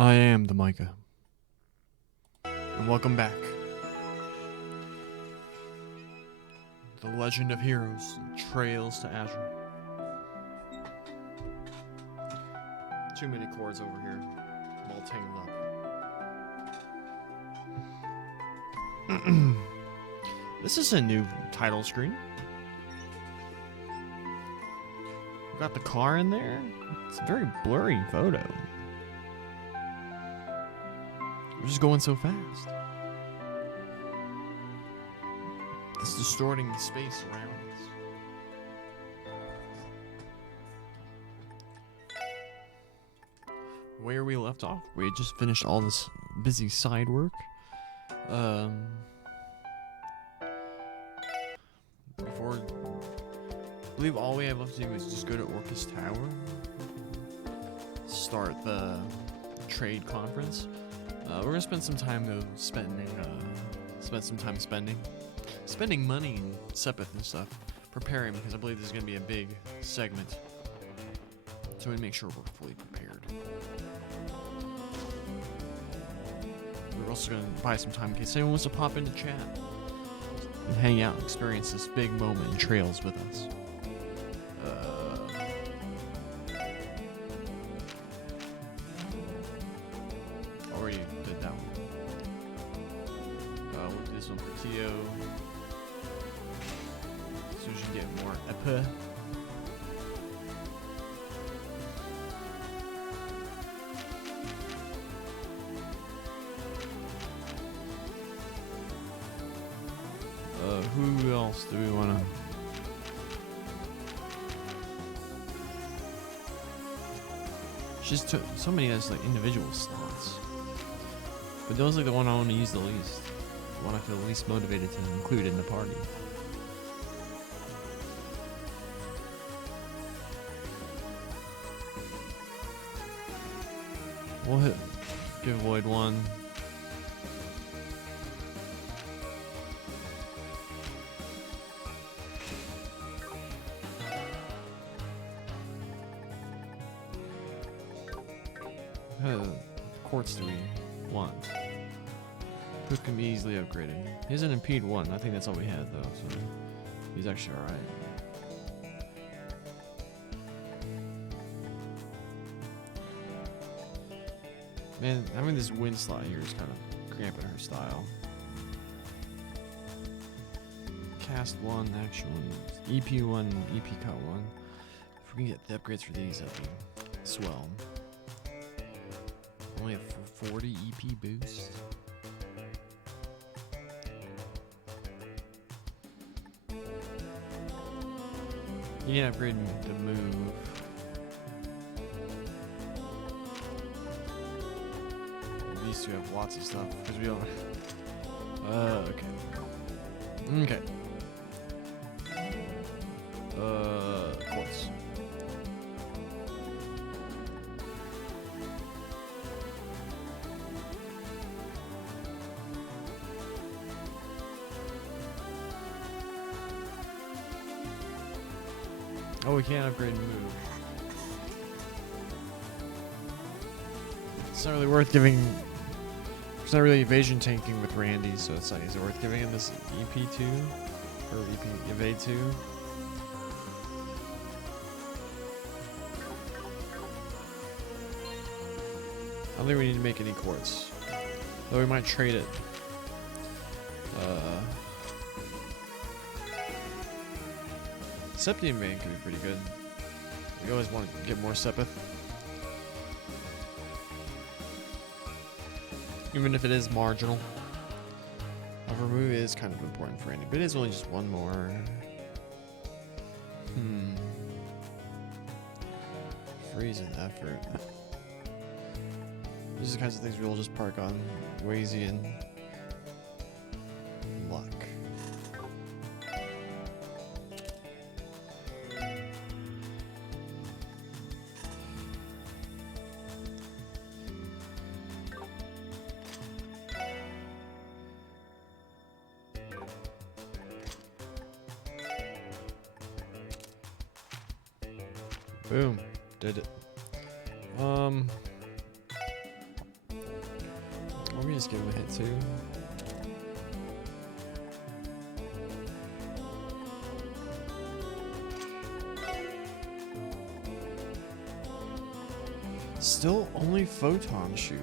I am the Micah. And welcome back. The Legend of Heroes, Trails to Azure. Too many chords over here. I'm all tangled up. This is a new title screen. We've got the car in there. It's a very blurry photo. We're just going so fast. It's distorting the space around us. Where we left off, we had just finished all this busy side work. Before, I believe all we have left to do is just go to Orcus Tower, start the trade conference. We're gonna spend some time though spending money and Sepith and stuff, preparing, because I believe this is gonna be a big segment. So we make sure we're fully prepared. We're also gonna buy some time in case anyone wants to pop into chat and hang out and experience this big moment in Trails with us. Already did that one. We'll do this one for Tio. So we should get more epa. Who else do we want to? Just so many as like individual slots, but those are the one I want to use the least. The one I feel least motivated to include in the party. We'll give Void one. Quartz do we want? Who can be easily upgraded? He doesn't impede one. I think that's all we had though, so he's actually alright. Man, having this wind slot here is kind of cramping her style. Cast one, action one, EP one, EP cut one. If we can get the upgrades for these, that'd be swell. Only a 40 EP boost. You can upgrade the move. These two have lots of stuff because we don't. Okay. Okay. Quartz. Oh, we can't upgrade and move. It's not really worth giving. It's not really evasion tanking with Randy, so it's like, is it worth giving him this EP2 or EP evade 2? I don't think we need to make any quartz, though we might trade it. Septium Vein could be pretty good. We always want to get more Sepith. Even if it is marginal. However, remove is kind of important for Andy, but it is only just one more. Freeze and effort. These are the kinds of things we'll just park on Wazy and luck. Boom. Did it. Let me just give him a hit too. Still only photon shoot.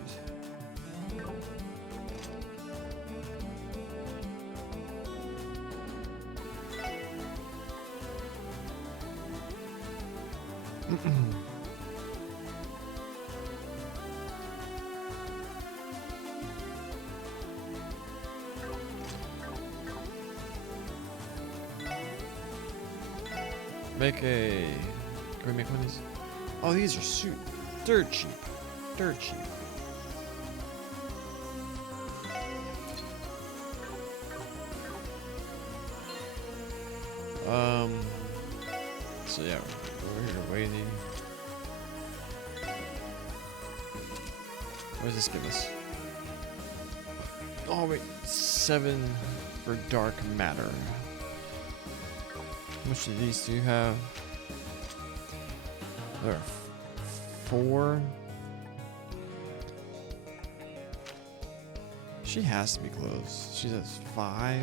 Make a. Can we make one of these? Oh, these are dirt cheap. Dirt cheap. So yeah, we're here to weigh the. What does this give us? Oh wait, 7 for dark matter. How much of these do you have? There are 4. She has to be close. She's at 5.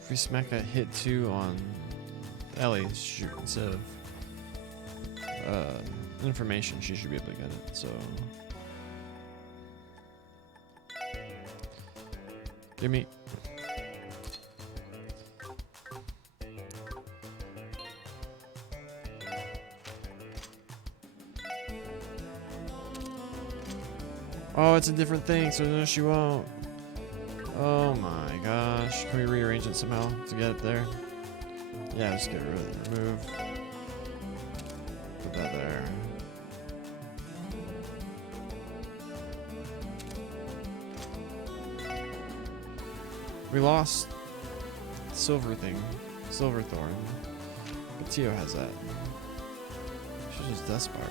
If we smack that hit 2 on Ellie, instead of information, she should be able to get it. So, give me. Oh, it's a different thing, so no, she won't. Oh my gosh. Can we rearrange it somehow to get it there? Yeah, just get rid of it. Remove. Put that there. We lost silver thing. Silverthorn. But Tio has that. She's just Death Spiral.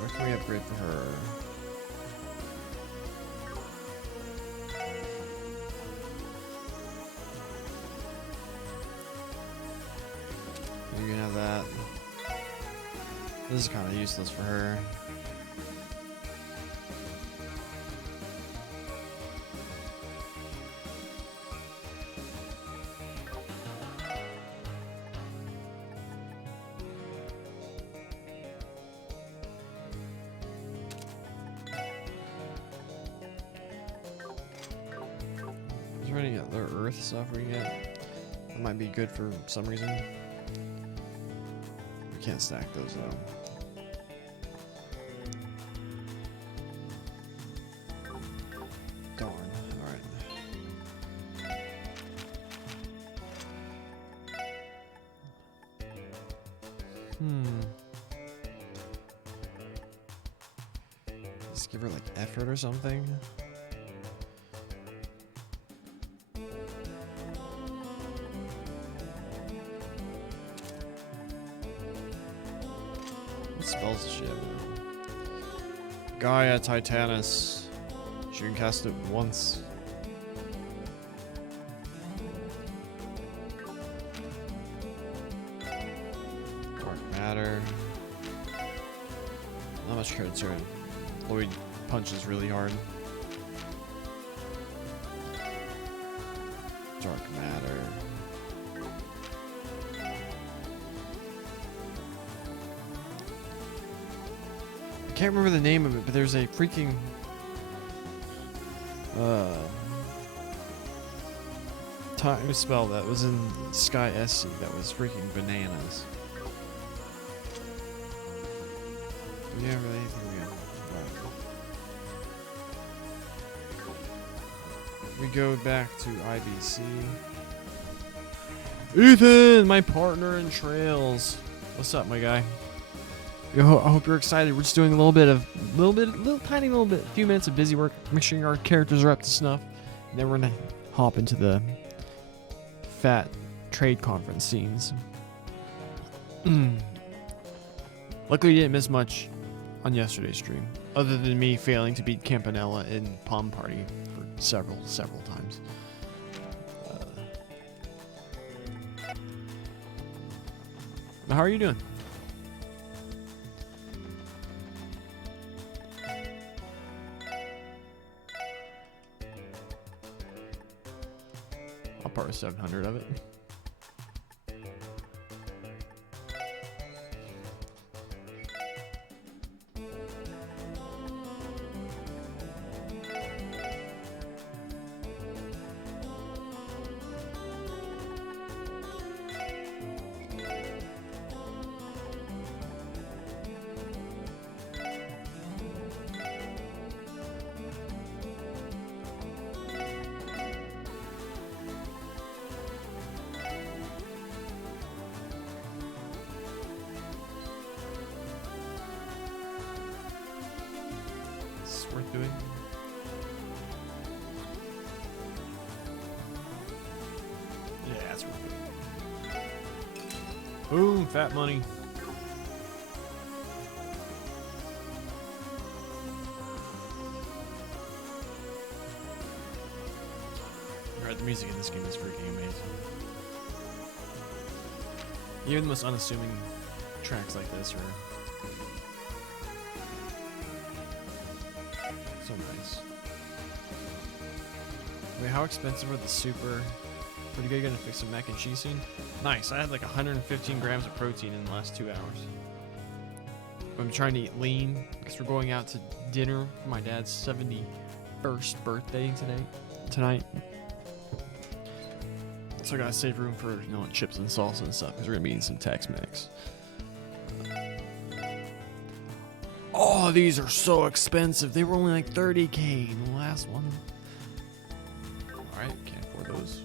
What can we upgrade for her? You can have that. This is kind of useless for her. Is there any other earth stuff we can get? That might be good for some reason. We can't stack those though. Darn. Alright. Let's give her like effort or something. What spells does she have now? Gaia Titanus. She can cast it once. Dark Matter. Not much concern. Lloyd punches really hard. Dark Matter. I can't remember the name of it, but there's a freaking time spell that was in Sky SC that was freaking bananas. Do we have anything we have? We go back to IBC. Ethan, my partner in trails. What's up, my guy? I hope you're excited. We're just doing a few minutes of busy work. Make sure our characters are up to snuff. Then we're gonna hop into the fat trade conference scenes. Luckily, you didn't miss much on yesterday's stream, other than me failing to beat Campanella in Palm Party for several times. How are you doing? I'll borrow 700 of it. Worth doing. Yeah, that's worth it. Boom, fat money. Alright, the music in this game is freaking amazing. Even the most unassuming tracks like this are so nice. Wait, how expensive are the super? Pretty good. Gonna fix some mac and cheese soon. Nice. I had like 115 grams of protein in the last 2 hours. I'm trying to eat lean because we're going out to dinner for my dad's 71st birthday tonight. So I gotta save room for like chips and salsa and stuff because we're gonna be eating some Tex-Mex. Oh, these are so expensive. They were only like 30K in the last one. Alright, can't afford those.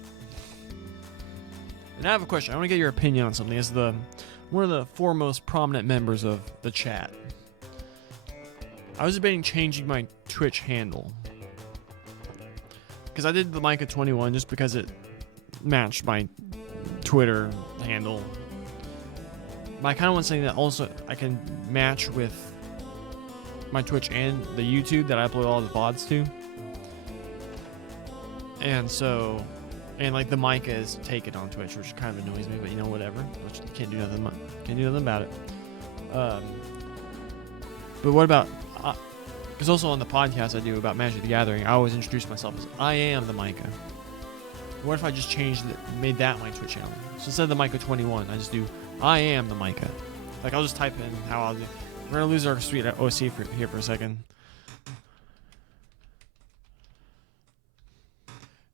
And I have a question. I want to get your opinion on something as one of the foremost prominent members of the chat. I was debating changing my Twitch handle. Because I did the Micah21 just because it matched my Twitter handle. But I kind of want something that also I can match with my Twitch and the YouTube that I upload all the VODs to. And so, and like the Micah is taken on Twitch, which kind of annoys me, but you know, whatever. Can't do nothing about it. But what about, because also on the podcast I do about Magic the Gathering, I always introduce myself as I am the Micah. What if I just made that my Twitch channel? So instead of the Micah21, I just do I am the Micah. Like I'll just type in how I'll do. We're gonna lose our sweet OC here for a second.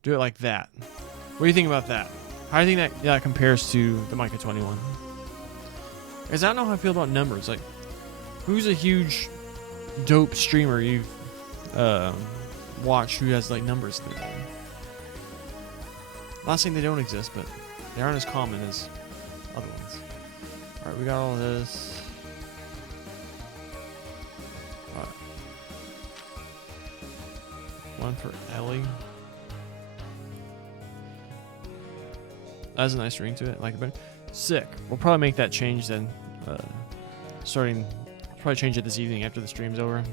Do it like that. What do you think about that? How do you think that compares to the Micah21? Because I don't know how I feel about numbers. Like, who's a huge, dope streamer you've watched who has like numbers through them? Not saying they don't exist, but they aren't as common as other ones. All right, we got all this. One for Ellie. That has a nice ring to it. Like it better. Sick. We'll probably make that change then. Probably change it this evening after the stream's over.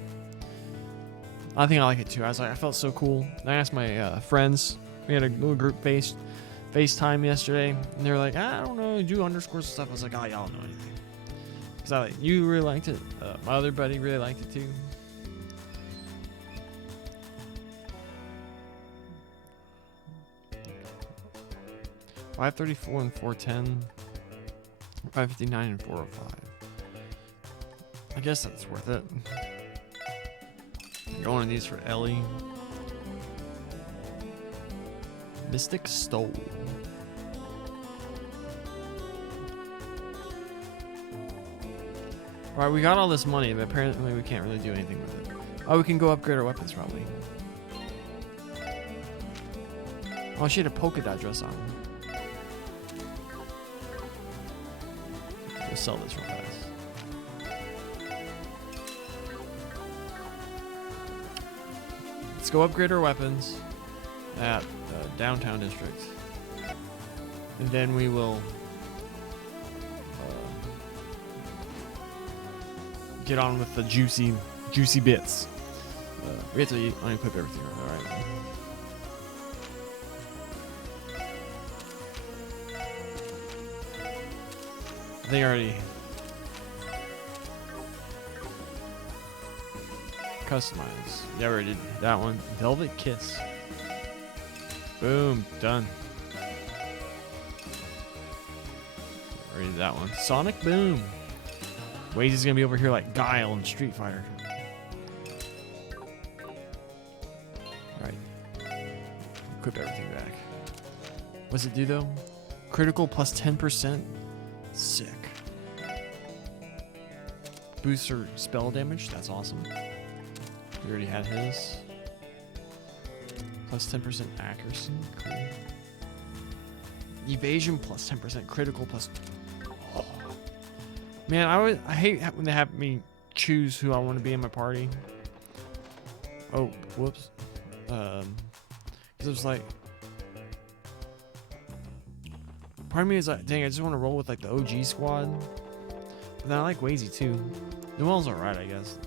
I think I like it too. I felt so cool. I asked my friends. We had a little group FaceTime yesterday, and they were like, I don't know, do underscores and stuff. I was like, oh, y'all don't know anything. Because you really liked it. My other buddy really liked it too. $534 and $410, $559 and $405. I guess that's worth it. Going on these for Ellie. Mystic Stole. Alright, we got all this money, but apparently we can't really do anything with it. Oh, we can go upgrade our weapons probably. Oh, she had a polka dot dress on. We'll sell this real fast. Let's go upgrade our weapons. at downtown district, and then we will get on with the juicy bits. We have to unequip everything. All right. I think I already customize. Yeah, we already did that one. Velvet Kiss. Boom, done. Already did that one. Sonic Boom. Waze is gonna be over here like Guile in Street Fighter. Alright. Equip everything back. What's it do though? Critical plus 10%? Sick. Booster spell damage? That's awesome. We already had his. Plus 10% accuracy. Cool. Evasion plus 10%. Critical plus... Oh. Man, I hate when they have me choose who I want to be in my party. Oh, whoops. Because it was like... Part of me is like, dang, I just want to roll with like the OG squad. But then I like Wazy too. Noelle's alright, I guess.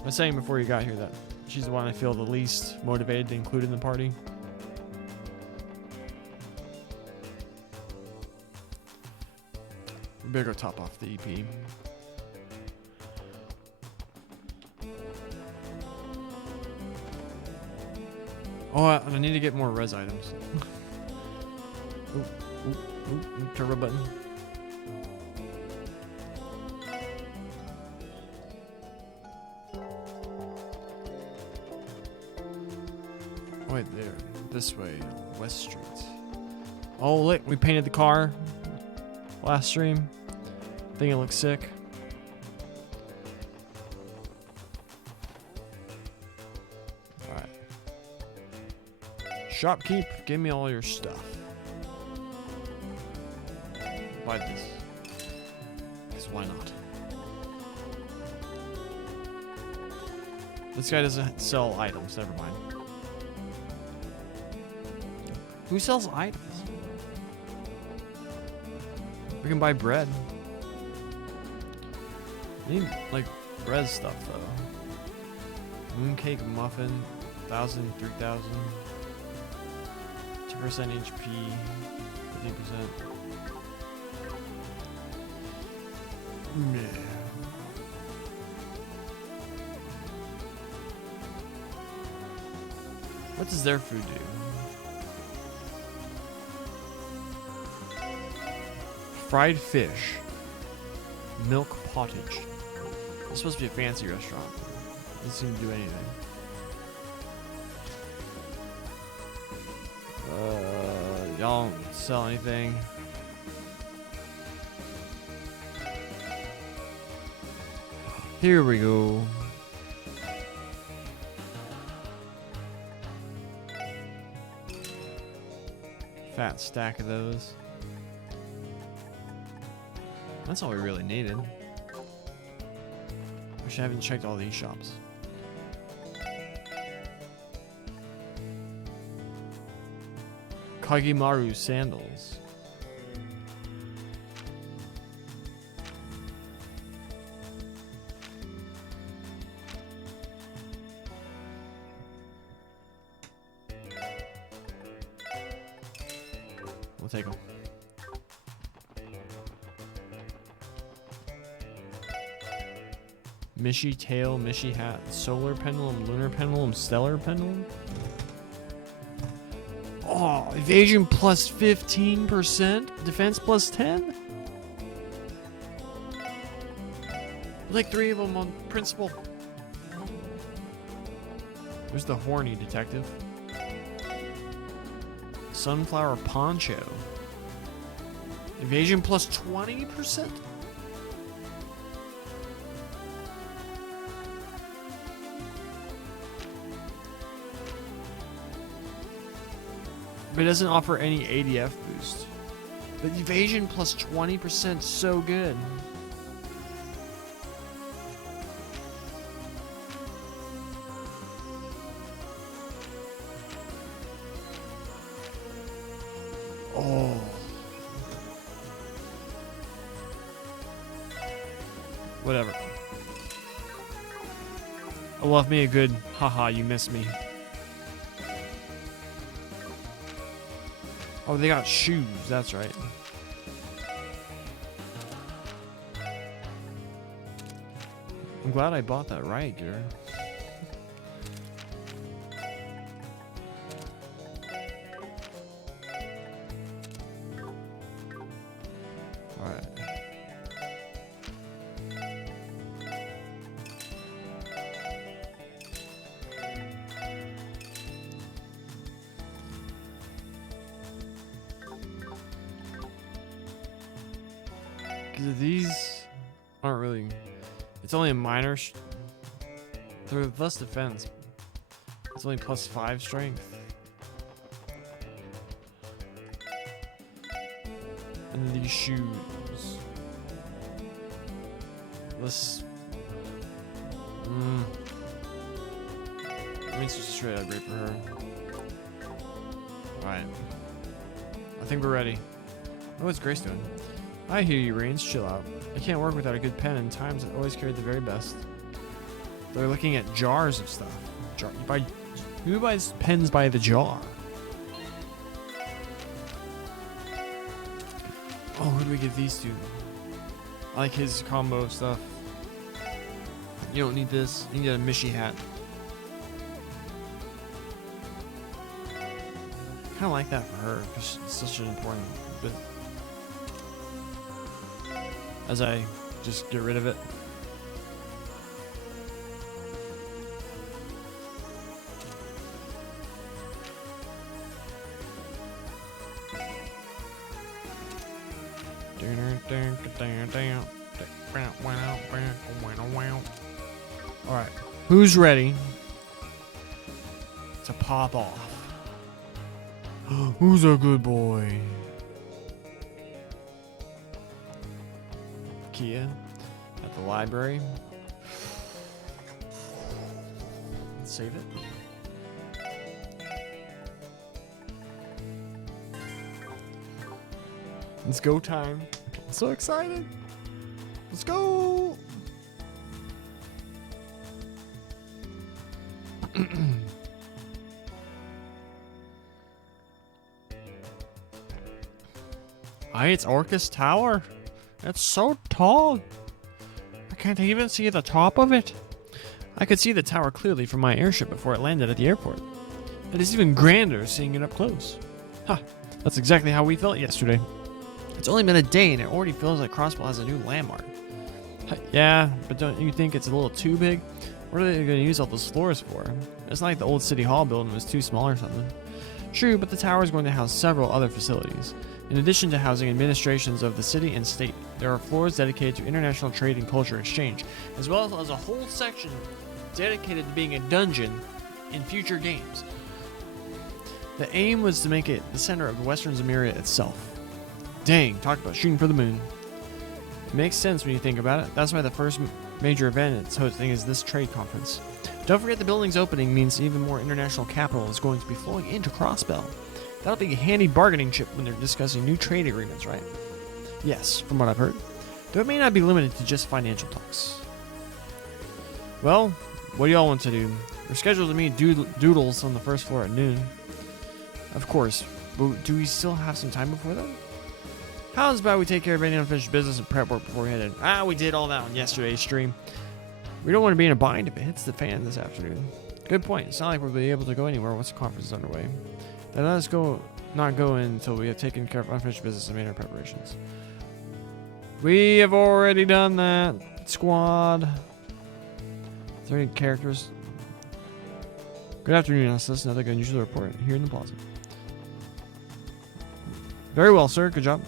I was saying before you got here that she's the one I feel the least motivated to include in the party. We better go top off the EP. Oh, I need to get more res items. Ooh, turbo button. Right there. This way. West Street. Oh, look. We painted the car last stream. I think it looks sick. Alright. Shopkeep, give me all your stuff. Buy this. Because why not? This guy doesn't sell items, never mind. Who sells items? We can buy bread. I need, like, bread stuff, though. Mooncake muffin, 1,000, 3,000. 2% HP, 15%. Yeah. What does their food do? Fried fish. Milk pottage. It's supposed to be a fancy restaurant. Doesn't seem to do anything. Y'all don't sell anything. Here we go. Fat stack of those. That's all we really needed. Wish I haven't checked all these shops. Kagimaru sandals. We'll take them. Mishy tail, Mishy hat, solar pendulum, lunar pendulum, stellar pendulum. Oh, evasion plus 15%, defense plus 10. Like 3 of them on principal. There's the horny detective. Sunflower poncho. Evasion plus 20%. But it doesn't offer any ADF boost. But evasion plus 20%, so good. Whatever. I love me a good haha, you missed me. Oh, they got shoes, that's right. I'm glad I bought that right gear. Alright. Because these aren't really... It's only a minor... They're less defense. It's only +5 strength. And then these shoes. Let's... I mean, it's just straight up great for her. Alright. I think we're ready. Oh, what's Grace doing? I hear you, Reigns. Chill out. I can't work without a good pen, and times I've always carried the very best. They're looking at jars of stuff. Who buys pens by the jar? Oh, who do we give these to? I like his combo stuff. You don't need this. You need a Mishi hat. Kind of like that for her because it's such an important bit. As I just get rid of it. Alright, who's ready to pop off? Who's a good boy? Kia at the library. Let's save it. Let's go time. I'm so excited. Let's go. It's Orcus Tower. It's so tall. I can't even see the top of it. I could see the tower clearly from my airship before it landed at the airport. It is even grander seeing it up close. Ha! That's exactly how we felt yesterday. It's only been a day and it already feels like Crossbell has a new landmark. Yeah, but don't you think it's a little too big? What are they going to use all those floors for? It's not like the old City Hall building was too small or something. True, but the tower is going to house several other facilities. In addition to housing administrations of the city and state, there are floors dedicated to international trade and culture exchange, as well as a whole section dedicated to being a dungeon in future games. The aim was to make it the center of the Western Zemuria itself. Dang, talk about shooting for the moon. It makes sense when you think about it. That's why the first major event it's hosting is this trade conference. Don't forget the building's opening means even more international capital is going to be flowing into Crossbell. That'll be a handy bargaining chip when they're discussing new trade agreements, right? Yes, from what I've heard. Though it may not be limited to just financial talks. Well, what do y'all want to do? We're scheduled to meet Doodles on the first floor at noon. Of course, but do we still have some time before then? How's about we take care of any unfinished business and prep work before we head in? We did all that on yesterday's stream. We don't want to be in a bind if it hits the fan this afternoon. Good point. It's not like we'll be able to go anywhere once the conference is underway. Then let us not go in until we have taken care of unfinished business and made our preparations. We have already done that, squad. Is there any characters? Good afternoon, Estes. Another unusual report here in the plaza. Very well, sir. Good job.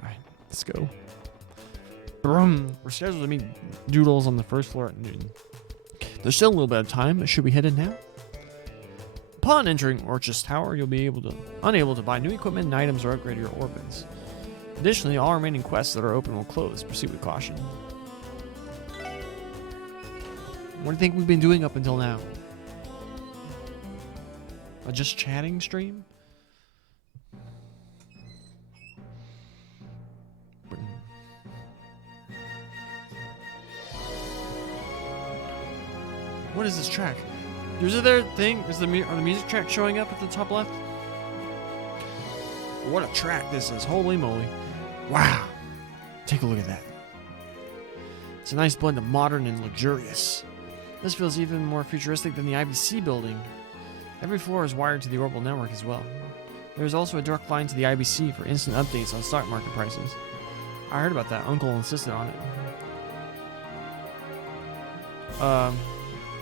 Alright, let's go. We're scheduled to meet Doodles on the first floor at noon. There's still a little bit of time, but should we head in now? Upon entering Orcus Tower, you'll be unable to buy new equipment and items or upgrade your orbits. Additionally, all remaining quests that are open will close. Proceed with caution. What do you think we've been doing up until now? A just chatting stream? What is this track? There's a there thing. Are the music track showing up at the top left? What a track this is. Holy moly. Wow. Take a look at that. It's a nice blend of modern and luxurious. This feels even more futuristic than the IBC building. Every floor is wired to the orbital network as well. There is also a direct line to the IBC for instant updates on stock market prices. I heard about that. Uncle insisted on it.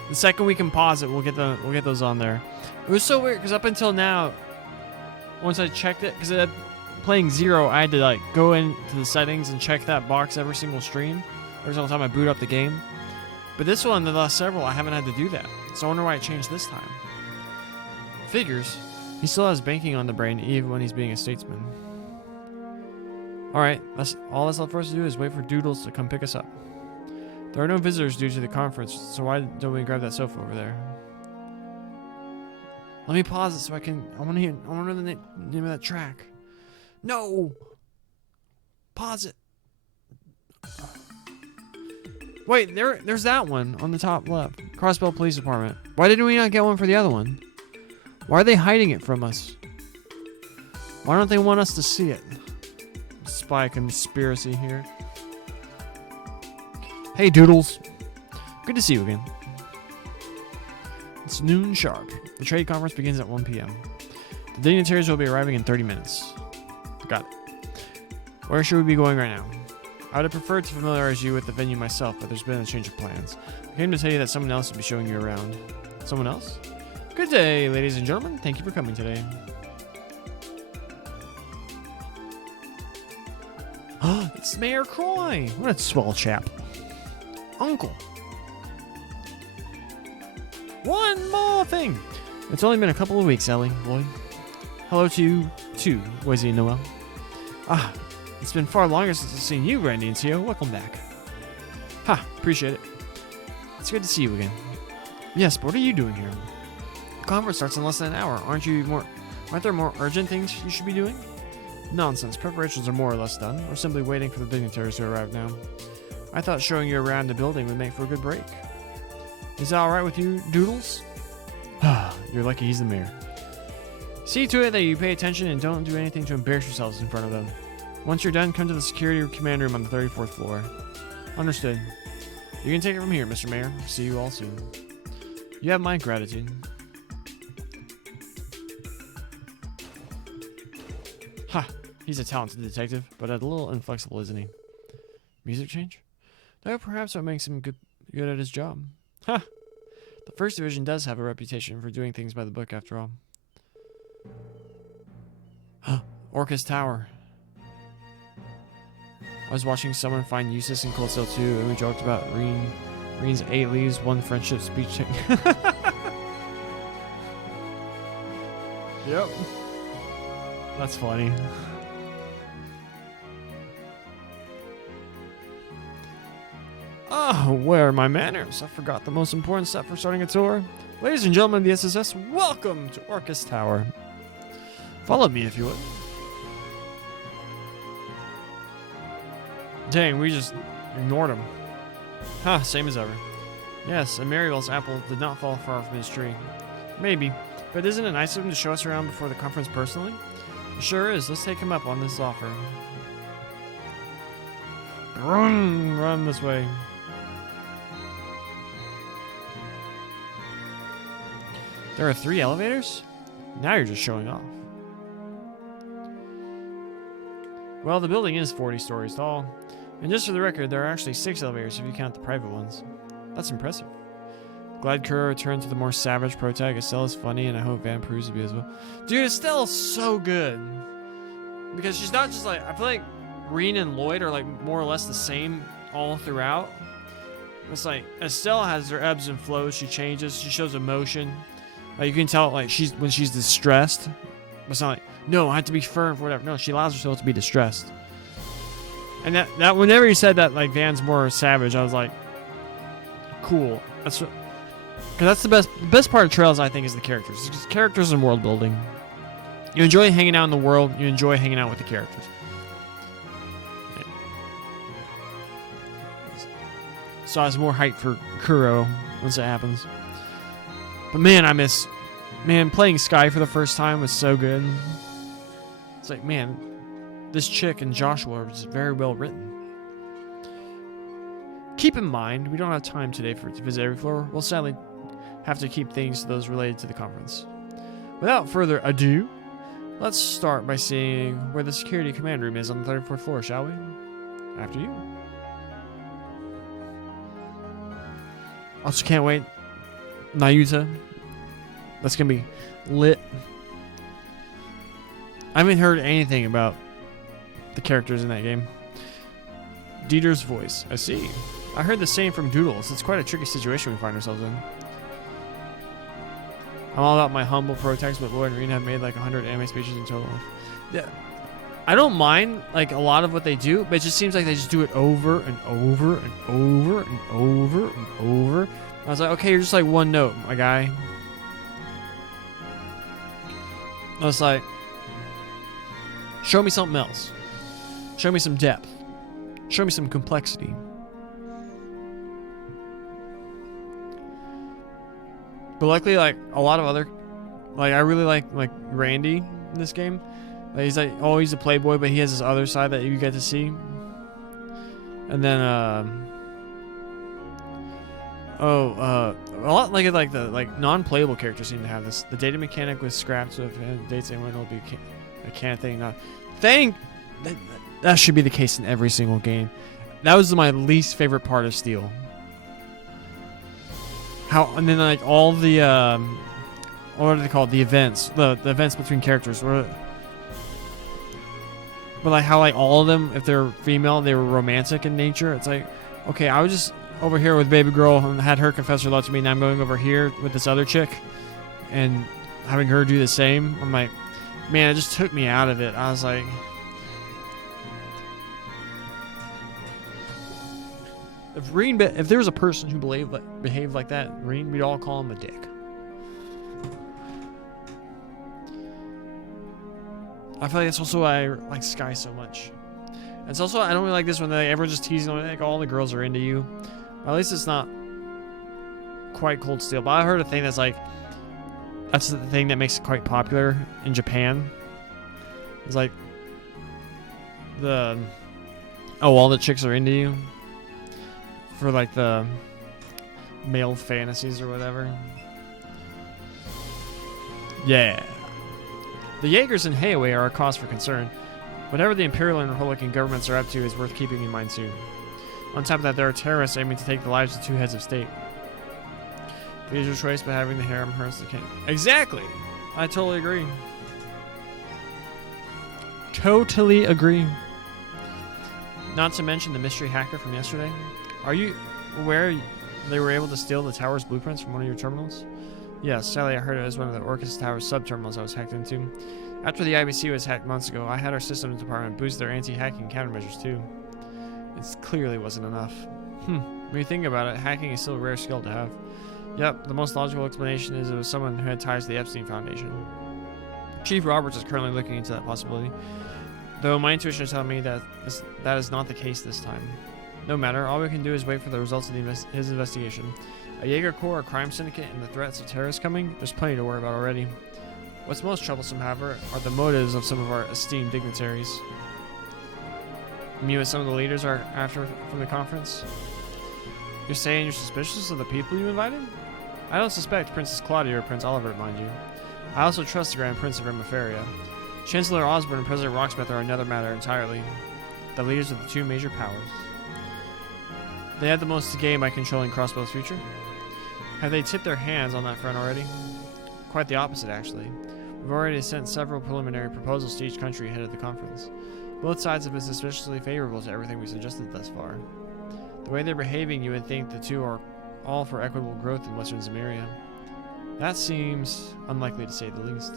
The second we can pause it, we'll get those on there. It was so weird because up until now, once I checked it, because playing Zero, I had to like go into the settings and check that box every single stream, every single time I boot up the game. But this one, the last several, I haven't had to do that. So I wonder why it changed this time. Figures. He still has banking on the brain, even when he's being a statesman. Alright, all that's left for us to do is wait for Doodles to come pick us up. There are no visitors due to the conference, so why don't we grab that sofa over there? Let me pause it so I want to know the name of that track. No! Pause it. Wait, there's that one on the top left. Crossbell Police Department. Why didn't we not get one for the other one? Why are they hiding it from us? Why don't they want us to see it? Spy conspiracy here. Hey, Doodles. Good to see you again. It's noon sharp. The trade conference begins at 1 p.m. The dignitaries will be arriving in 30 minutes. Got it. Where should we be going right now? I would have preferred to familiarize you with the venue myself, but there's been a change of plans. I came to tell you that someone else will be showing you around. Someone else? Good day, ladies and gentlemen. Thank you for coming today. It's Mayor Croy. What a swell chap. Uncle. One more thing. It's only been a couple of weeks, Ellie, boy. Hello to you, too, Wizzy and Noel. It's been far longer since I've seen you, Randy and Tio. Welcome back. Appreciate it. It's good to see you again. Yes, but what are you doing here? The conference starts in less than an hour. Aren't there more urgent things you should be doing? Nonsense. Preparations are more or less done. We're simply waiting for the dignitaries to arrive now. I thought showing you around the building would make for a good break. Is that alright with you, Doodles? You're lucky he's the mayor. See to it that you pay attention and don't do anything to embarrass yourselves in front of them. Once you're done, come to the security command room on the 34th floor. Understood. You can take it from here, Mr. Mayor. See you all soon. You have my gratitude. He's a talented detective, but a little inflexible, isn't he? Music change? Though perhaps what makes him good at his job. The First Division does have a reputation for doing things by the book, after all. Orcus Tower. I was watching someone find Eustace in Cold Steel 2, and we joked about Reen's 8 leaves, 1 friendship speech. Yep. That's funny. Where are my manners? I forgot the most important step for starting a tour. Ladies and gentlemen of the SSS, welcome to Orcus Tower. Follow me if you would. Dang, we just ignored him. Same as ever. Yes, and Maryville's apple did not fall far from his tree. Maybe, but isn't it nice of him to show us around before the conference personally? It sure is. Let's take him up on this offer. Run this way. There are 3 elevators? Now you're just showing off. Well, the building is 40 stories tall. And just for the record, there are actually 6 elevators if you count the private ones. That's impressive. Glad Kuro returned to the more savage protag. Estelle is funny, and I hope Van proves to be as well. Dude, Estelle's so good. Because she's not just like... I feel like Reen and Lloyd are like more or less the same all throughout. It's like Estelle has her ebbs and flows. She changes. She shows emotion. Like you can tell like when she's distressed. It's not like, no, I have to be firm for whatever. No, she allows herself to be distressed. And that whenever you said that like Van's more savage, I was like, cool. Because that's the best part of Trails, I think, is the characters. It's characters and world building. You enjoy hanging out in the world. You enjoy hanging out with the characters. So I was more hyped for Kuro once it happens. But man, man, playing Sky for the first time was so good. It's like, man, this chick and Joshua are just very well written. Keep in mind, we don't have time today to visit every floor. We'll sadly have to keep things to those related to the conference. Without further ado, let's start by seeing where the security command room is on the 34th floor, shall we? After you. Also can't wait. Nayuta. That's gonna be lit. I haven't heard anything about the characters in that game. Dieter's voice. I see. I heard the same from Doodles. It's quite a tricky situation we find ourselves in. I'm all about my humble protests, but Lloyd and Rena have made like 100 anime speeches in total. Yeah. I don't mind like a lot of what they do, but it just seems like they just do it over and over and over and over and over. I was like, okay, you're just like one note, my guy. I was like, show me something else. Show me some depth. Show me some complexity. But luckily, like a lot of other, like I really like Randy in this game. Like, he's like always a playboy, but he has this other side that you get to see. And then a lot like the non-playable characters seem to have this. The data mechanic was scrapped, so if it dates anyone, it'll be a can thing. That should be the case in every single game. That was my least favorite part of Steel. And then like all the what are they called? The events, the events between characters were. But like how like all of them, if they're female, they were romantic in nature. It's like, okay, I was just over here with baby girl and had her confess her love to me. Now I'm going over here with this other chick and having her do the same. I'm like, man, it just took me out of it. I was like, if there was a person who behaved like that, Reen, we'd all call him a dick. I feel like that's also why I like Sky so much. And it's also, I don't really like this when everyone's just teasing, like all the girls are into you. Or at least it's not quite Cold Steel. But I heard a thing that's like, that's the thing that makes it quite popular in Japan. It's like, all the chicks are into you. For like the male fantasies or whatever. Yeah. The Jaegers and Heiawei are a cause for concern. Whatever the Imperial and Republican governments are up to is worth keeping in mind too. On top of that, there are terrorists aiming to take the lives of two heads of state. The usual choice, but having the harem hurts the king. Exactly! I totally agree. Totally agree. Not to mention the mystery hacker from yesterday. Are you aware they were able to steal the tower's blueprints from one of your terminals? Yes, sadly I heard it was one of the Orcus Tower's sub-terminals I was hacked into. After the IBC was hacked months ago, I had our systems department boost their anti-hacking countermeasures too. It clearly wasn't enough. When you think about it, hacking is still a rare skill to have. Yep, the most logical explanation is it was someone who had ties to the Epstein Foundation. Chief Roberts is currently looking into that possibility, though my intuition is telling me that that is not the case this time. No matter, all we can do is wait for the results of his investigation. A Jaeger Corps, a crime syndicate, and the threats of terrorists coming? There's plenty to worry about already. What's most troublesome, however, are the motives of some of our esteemed dignitaries. You mean what some of the leaders are after from the conference? You're saying you're suspicious of the people you invited? I don't suspect Princess Claudia or Prince Oliver, mind you. I also trust the Grand Prince of Rimaferia. Chancellor Osborne and President Rocksmith are another matter entirely. The leaders of the two major powers. They had the most to gain by controlling Crossbow's future. Have they tipped their hands on that front already? Quite the opposite, actually. We've already sent several preliminary proposals to each country ahead of the conference. Both sides have been suspiciously favorable to everything we suggested thus far. The way they're behaving, you would think the two are all for equitable growth in Western Zemuria. That seems unlikely to say the least.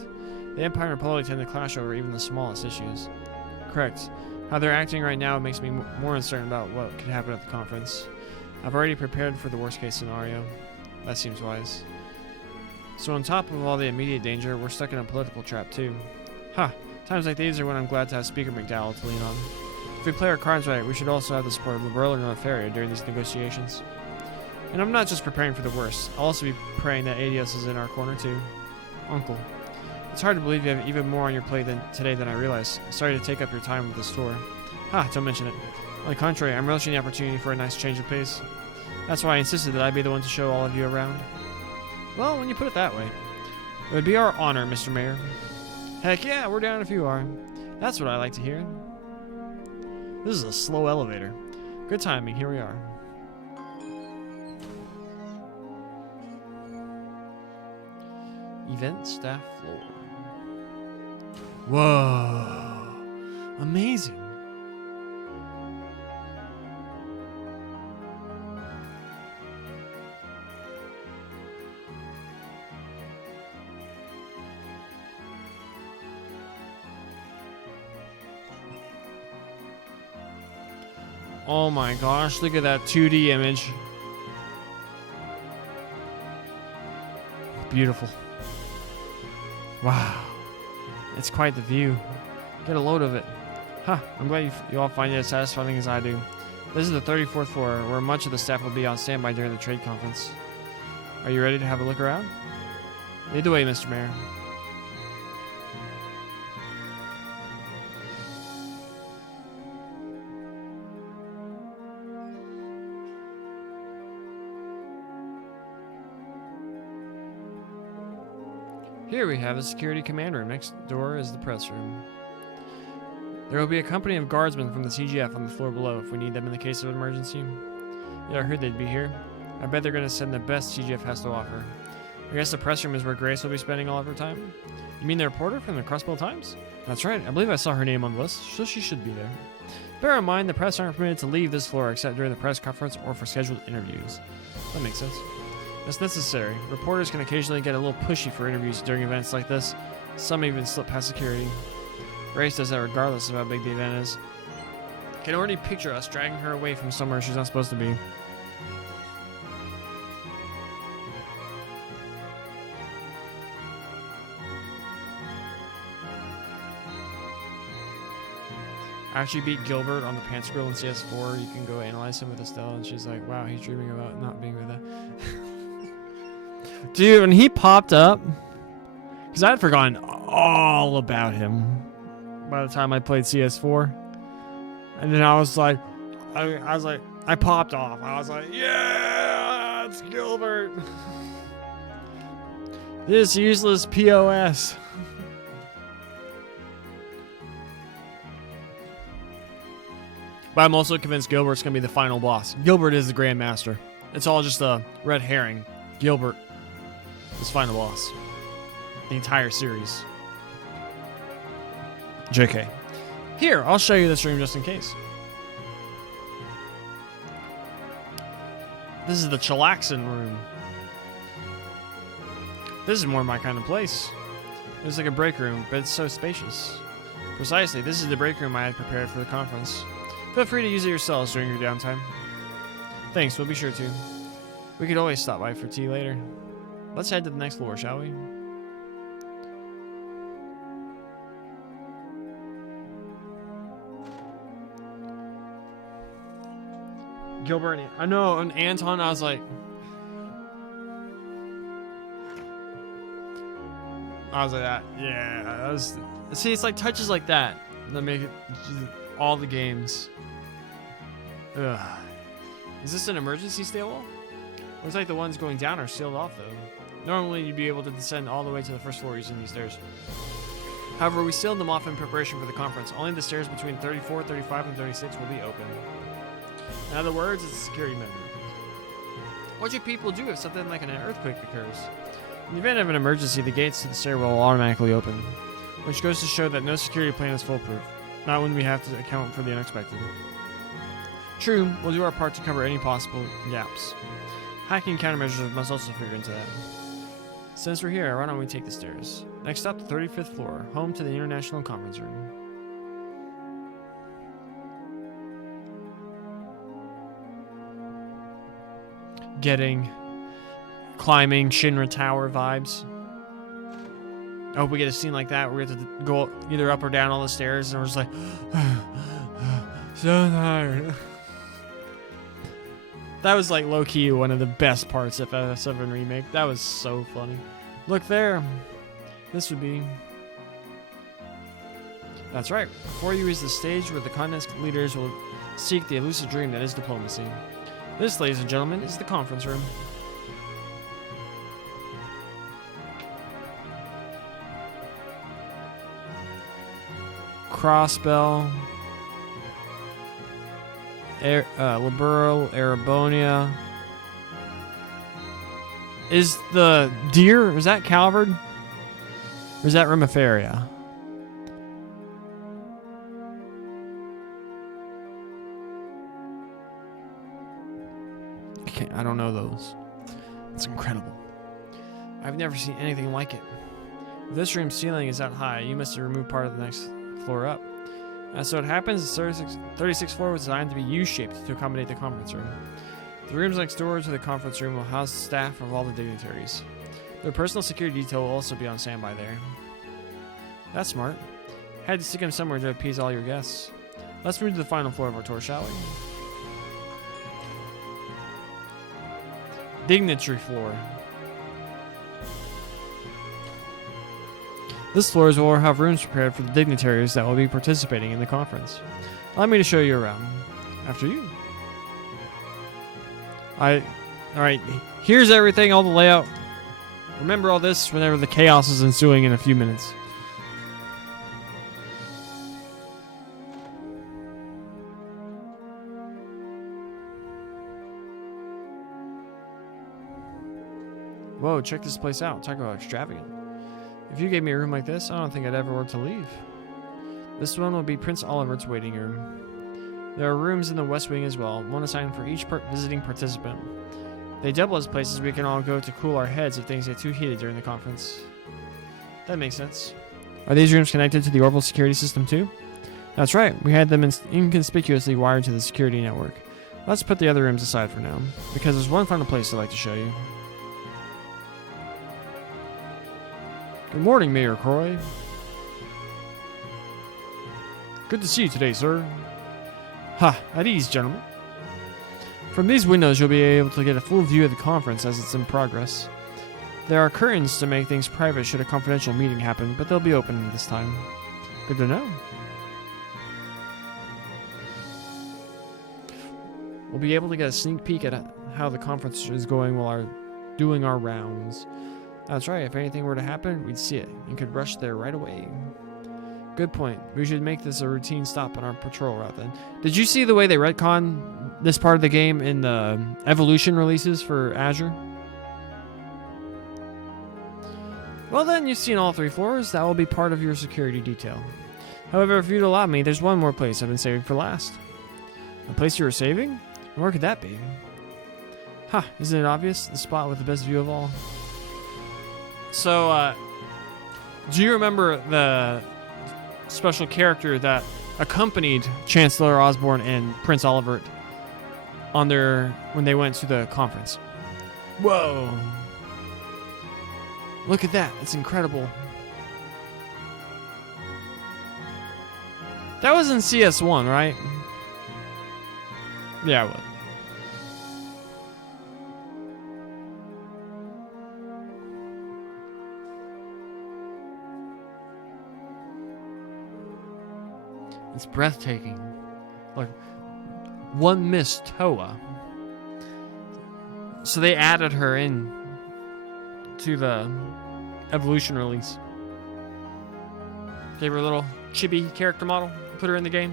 The Empire and Republic tend to clash over even the smallest issues. Correct. How they're acting right now makes me more uncertain about what could happen at the conference. I've already prepared for the worst case scenario. That seems wise. So on top of all the immediate danger, we're stuck in a political trap too. Ha! Times like these are when I'm glad to have Speaker McDowell to lean on. If we play our cards right, we should also have the support of Liberal and Northaria during these negotiations. And I'm not just preparing for the worst. I'll also be praying that Adios is in our corner too. Uncle. It's hard to believe you have even more on your plate today than I realize. Sorry to take up your time with the store. Don't mention it. On the contrary, I'm relishing the opportunity for a nice change of pace. That's why I insisted that I be the one to show all of you around. Well, when you put it that way. It would be our honor, Mr. Mayor. Heck yeah, we're down if you are. That's what I like to hear. This is a slow elevator. Good timing, here we are. Event staff floor. Whoa. Amazing. Oh my gosh, look at that 2D image. Beautiful. Wow. It's quite the view. Get a load of it. I'm glad you all find it as satisfying as I do. This is the 34th floor, where much of the staff will be on standby during the trade conference. Are you ready to have a look around? Lead the way, Mr. Mayor. Here we have a security command room. Next door is the press room. There will be a company of guardsmen from the TGF on the floor below if we need them in the case of an emergency. Yeah, I heard they'd be here. I bet they're going to send the best TGF has to offer. I guess the press room is where Grace will be spending all of her time. You mean the reporter from the Crossbell Times? That's right. I believe I saw her name on the list, so she should be there. Bear in mind, the press aren't permitted to leave this floor except during the press conference or for scheduled interviews. That makes sense. It's necessary. Reporters can occasionally get a little pushy for interviews during events like this. Some even slip past security. Grace does that regardless of how big the event is. Can already picture us dragging her away from somewhere she's not supposed to be. I actually beat Gilbert on the Pants Grill in CS4. You can go analyze him with Estelle, and she's like, wow, he's dreaming about not being with that. Dude, when he popped up, because I had forgotten all about him by the time I played CS4, and then I was like, I popped off. I was like, yeah, it's Gilbert. This useless POS. But I'm also convinced Gilbert's going to be the final boss. Gilbert is the Grandmaster. It's all just a red herring. Gilbert is final boss. The entire series. JK. Here, I'll show you this room just in case. This is the chillaxin room. This is more my kind of place. It's like a break room, but it's so spacious. Precisely, this is the break room I had prepared for the conference. Feel free to use it yourselves during your downtime. Thanks, we'll be sure to. We could always stop by for tea later. Let's head to the next floor, shall we? Gilbert, I know, and Anton, I was like... that. Yeah, that was... See, it's like touches like that that make it all the games. Ugh. Is this an emergency stairwell? Looks like the ones going down are sealed off, though. Normally, you'd be able to descend all the way to the first floor using these stairs. However, we sealed them off in preparation for the conference. Only the stairs between 34, 35, and 36 will be open. In other words, it's a security measure. What should people do if something like an earthquake occurs? In the event of an emergency, the gates to the stairwell will automatically open, which goes to show that no security plan is foolproof, not when we have to account for the unexpected. True, we'll do our part to cover any possible gaps. Hacking countermeasures must also figure into that. Since we're here, why don't we take the stairs? Next up, the 35th floor, home to the International Conference Room. Getting climbing Shinra Tower vibes. I hope we get a scene like that where we have to go either up or down all the stairs and we're just like, so tired. That was like low-key one of the best parts of FF7 Remake. That was so funny. Look there. This would be... That's right. Before you is the stage where the continent's leaders will seek the elusive dream that is diplomacy. This, ladies and gentlemen, is the conference room. Crossbell, Liberal, Arabonia. Is the deer, is that Calvard? Or is that Remiferia? I don't know those. It's incredible. I've never seen anything like it. If this room's ceiling is that high, you must have removed part of the next floor up. As so it happens, the 36th floor was designed to be U-shaped to accommodate the conference room. The rooms next door to the conference room will house the staff of all the dignitaries. Their personal security detail will also be on standby there. That's smart. Had to stick him somewhere to appease all your guests. Let's move to the final floor of our tour, shall we? Dignitary floor. This floor will have rooms prepared for the dignitaries that will be participating in the conference. Allow me to show you around. After you. Alright, here's everything, all the layout. Remember all this whenever the chaos is ensuing in a few minutes. Whoa, check this place out. Talk about extravagant. If you gave me a room like this, I don't think I'd ever want to leave. This one will be Prince Oliver's waiting room. There are rooms in the West Wing as well, one assigned for each visiting participant. They double as places we can all go to cool our heads if things get too heated during the conference. That makes sense. Are these rooms connected to the orbital security system too? That's right, we had them inconspicuously wired to the security network. Let's put the other rooms aside for now, because there's one final place I'd like to show you. Good morning, Mayor Croy. Good to see you today, sir. Ha, at ease, gentlemen. From these windows, you'll be able to get a full view of the conference as it's in progress. There are curtains to make things private should a confidential meeting happen, but they'll be open this time. Good to know. We'll be able to get a sneak peek at how the conference is going while doing our rounds. That's right, if anything were to happen, we'd see it and could rush there right away. Good point. We should make this a routine stop on our patrol route then. Did you see the way they retcon this part of the game in the Evolution releases for Azure? Well then, you've seen all 3 floors. That will be part of your security detail. However, if you'd allow me, there's one more place I've been saving for last. A place you were saving? Where could that be? Ha, isn't it obvious? The spot with the best view of all. So, do you remember the special character that accompanied Chancellor Osborne and Prince Oliver on when they went to the conference? Whoa! Look at that! It's incredible. That was in CS1, right? Yeah, it was. It's breathtaking. Like one Miss Toa. So they added her in to the Evolution release. Gave her a little chibi character model, put her in the game.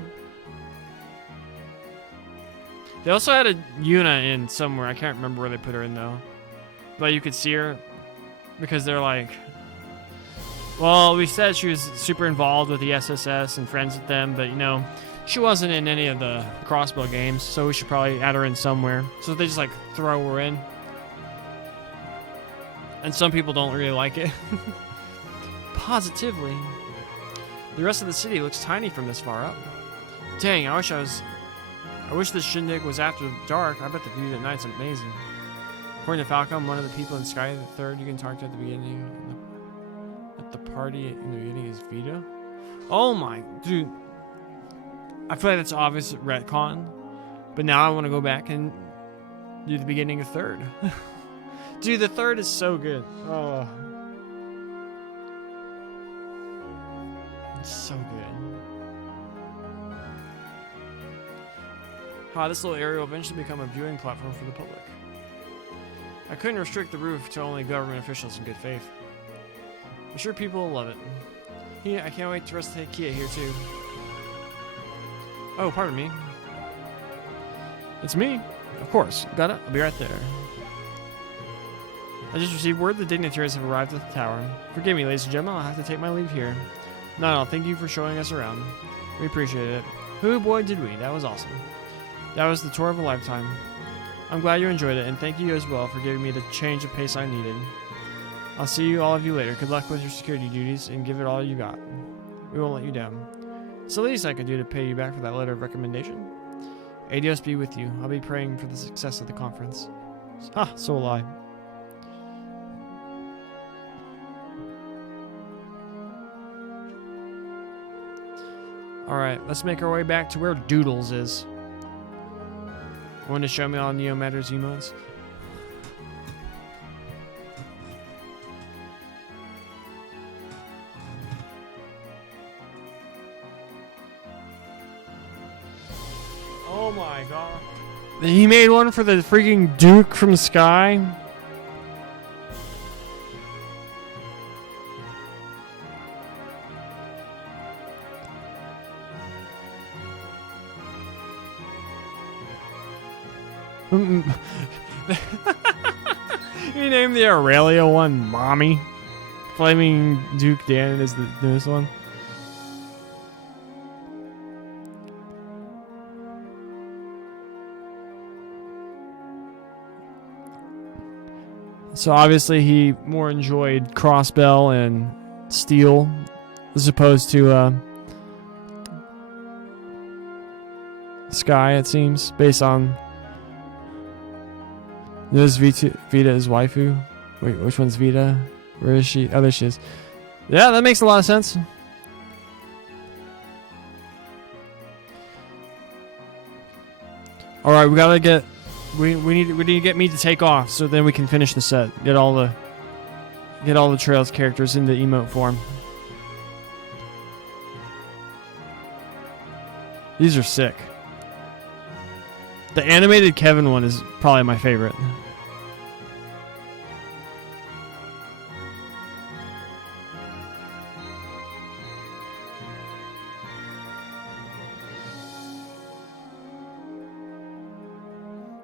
They also added Yuna in somewhere. I can't remember where they put her in though. But you could see her because they're like, well, we said she was super involved with the SSS and friends with them, but you know, she wasn't in any of the Crossbow games, so we should probably add her in somewhere. So they just like throw her in. And some people don't really like it. Positively. The rest of the city looks tiny from this far up. Dang, I wish this shindig was after dark. I bet the view at night's amazing. According to Falcom, one of the people in Sky the Third you can talk to at the beginning. At the party in the beginning is Vita. Oh my, dude. I feel like that's obvious retcon. But now I want to go back and Do the beginning of third. Dude, the third is so good. Oh. It's so good. This little area will eventually become a viewing platform for the public. I couldn't restrict the roof to only government officials in good faith. I'm sure people will love it. Yeah, I can't wait to rest Kia here too. Oh, pardon me. It's me. Of course. Got it? I'll be right there. I just received word the dignitaries have arrived at the tower. Forgive me, ladies and gentlemen, I'll have to take my leave here. No, thank you for showing us around. We appreciate it. Who boy did we? That was awesome. That was the tour of a lifetime. I'm glad you enjoyed it, and thank you as well for giving me the change of pace I needed. I'll see all of you later. Good luck with your security duties, and give it all you got. We won't let you down. It's the least I could do to pay you back for that letter of recommendation. Adios be with you. I'll be praying for the success of the conference. So will I. Alright, let's make our way back to where Doodles is. Want to show me all Neo Matters emotes? Oh my god. He made one for the freaking Duke from Sky. You named the Aurelia one Mommy. Flaming Duke Dan is the newest one. So obviously he more enjoyed Crossbell and Steel as opposed to Sky, it seems, based on this Vita is waifu. Wait, which one's Vita? Where is she? Oh, there she is. Yeah, that makes a lot of sense. All right, we gotta get. We need to get me to take off so then we can finish the set. Get all the Trails characters into emote form. These are sick. The animated Kevin one is probably my favorite.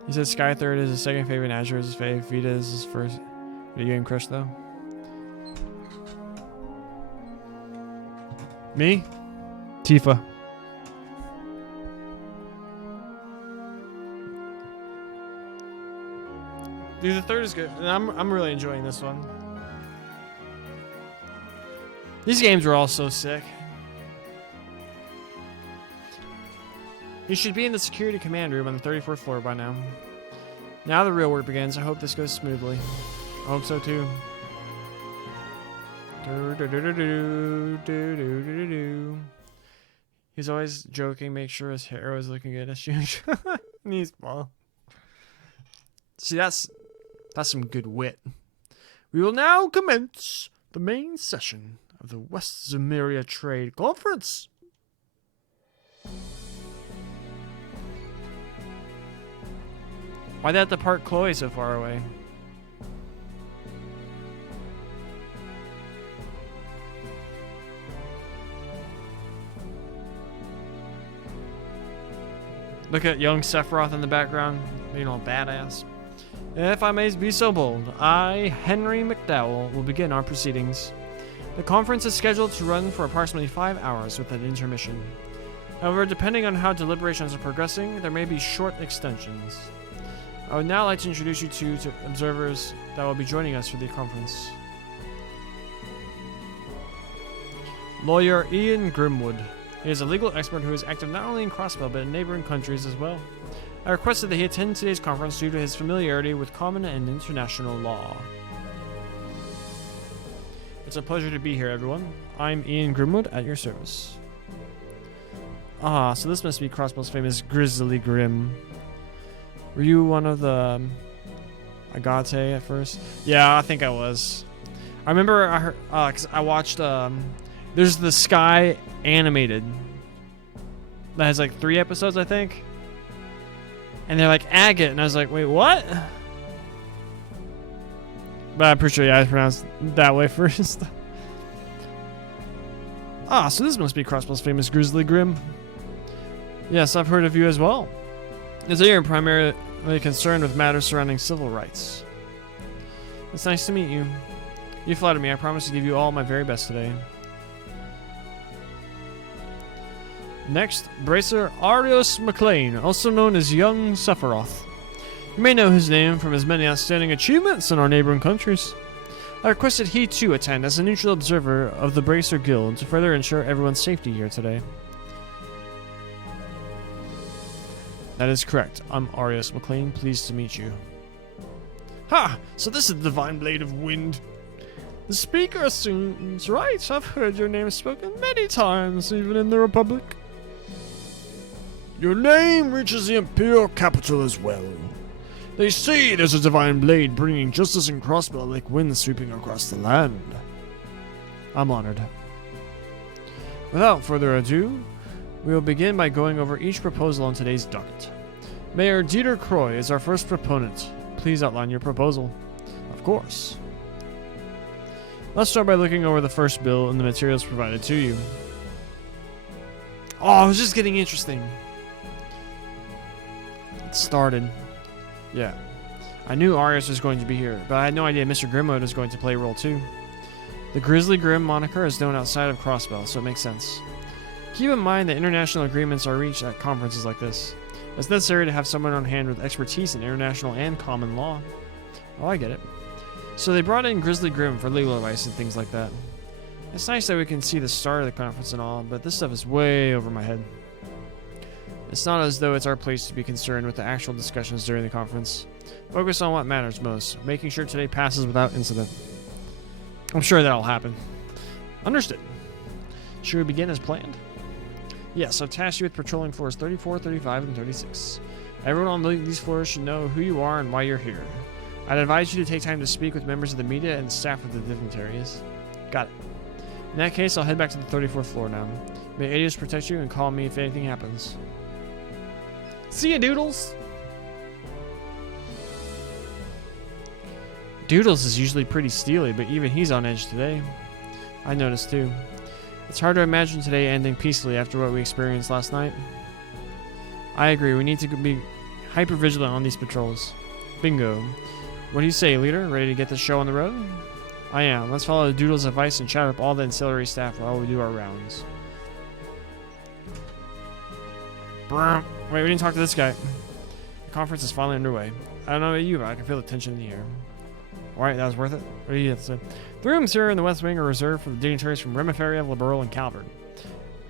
He said Sky Third is his second favorite, and Azure is his fave. Vita is his first video game crush, though. Me? Tifa. Dude, the third is good. And I'm really enjoying this one. These games are all so sick. You should be in the security command room on the 34th floor by now. Now the real work begins. I hope this goes smoothly. I hope so too. He's always joking, make sure his hair is looking good as usual. Knees ball. See, that's some good wit. We will now commence the main session of the West Zemuria Trade Conference. Why'd they have to park Chloe so far away? Look at young Sephiroth in the background, being all badass. If I may be so bold, I, Henry McDowell, will begin our proceedings. The conference is scheduled to run for approximately 5 hours with an intermission. However, depending on how deliberations are progressing, there may be short extensions. I would now like to introduce you to observers that will be joining us for the conference. Lawyer Ian Grimwood. He is a legal expert who is active not only in Crossbell but in neighboring countries as well. I requested that he attend today's conference due to his familiarity with common and international law. It's a pleasure to be here, everyone. I'm Ian Grimwood at your service. Ah, so this must be Crossbell's famous Grizzly Grim. Were you one of the Agate at first? Yeah, I think I was. I remember I heard, cause I watched, there's the Sky animated that has like 3 episodes, I think. And they're like agate, and I was like, wait, what? But I'm pretty sure you guys pronounced that way first. Ah, so this must be Crossbell's famous Grizzly Grim. Yes, I've heard of you as well. As you're primarily concerned with matters surrounding civil rights. It's nice to meet you. You flatter me. I promise to give you all my very best today. Next, Bracer Arios McLean, also known as Young Sephiroth. You may know his name from his many outstanding achievements in our neighboring countries. I requested he too attend as a neutral observer of the Bracer Guild to further ensure everyone's safety here today. That is correct. I'm Arios McLean. Pleased to meet you. Ha! So this is the Divine Blade of Wind. The speaker seems right. I've heard your name spoken many times, even in the Republic. Your name reaches the Imperial capital as well. They say there's a divine blade bringing justice and Crossbell like wind sweeping across the land. I'm honored. Without further ado, we will begin by going over each proposal on today's docket. Mayor Dieter Croy is our first proponent. Please outline your proposal. Of course. Let's start by looking over the first bill and the materials provided to you. Oh, it was just getting interesting. It started. Yeah. I knew Arias was going to be here, but I had no idea Mr. Grimwood was going to play a role too. The Grizzly Grim moniker is known outside of Crossbell, so it makes sense. Keep in mind that international agreements are reached at conferences like this. It's necessary to have someone on hand with expertise in international and common law. Oh, I get it. So they brought in Grizzly Grim for legal advice and things like that. It's nice that we can see the start of the conference and all, but this stuff is way over my head. It's not as though it's our place to be concerned with the actual discussions during the conference. Focus on what matters most, making sure today passes without incident. I'm sure that'll happen. Understood. Should we begin as planned? Yes, I've tasked you with patrolling floors 34, 35, and 36. Everyone on these floors should know who you are and why you're here. I'd advise you to take time to speak with members of the media and staff of the dignitaries. Got it. In that case, I'll head back to the 34th floor now. May Adios protect you and call me if anything happens. See ya, Doodles! Doodles is usually pretty steely, but even he's on edge today. I noticed too. It's hard to imagine today ending peacefully after what we experienced last night. I agree, we need to be hyper vigilant on these patrols. Bingo. What do you say, leader? Ready to get the show on the road? I am. Let's follow Doodle's advice and chat up all the ancillary staff while we do our rounds. Wait, we didn't talk to this guy. The conference is finally underway. I don't know about you, but I can feel the tension in the air. Alright, that was worth it. What do you have to say? The rooms here in the West Wing are reserved for the dignitaries from Remiferia, Liberal, and Calvert.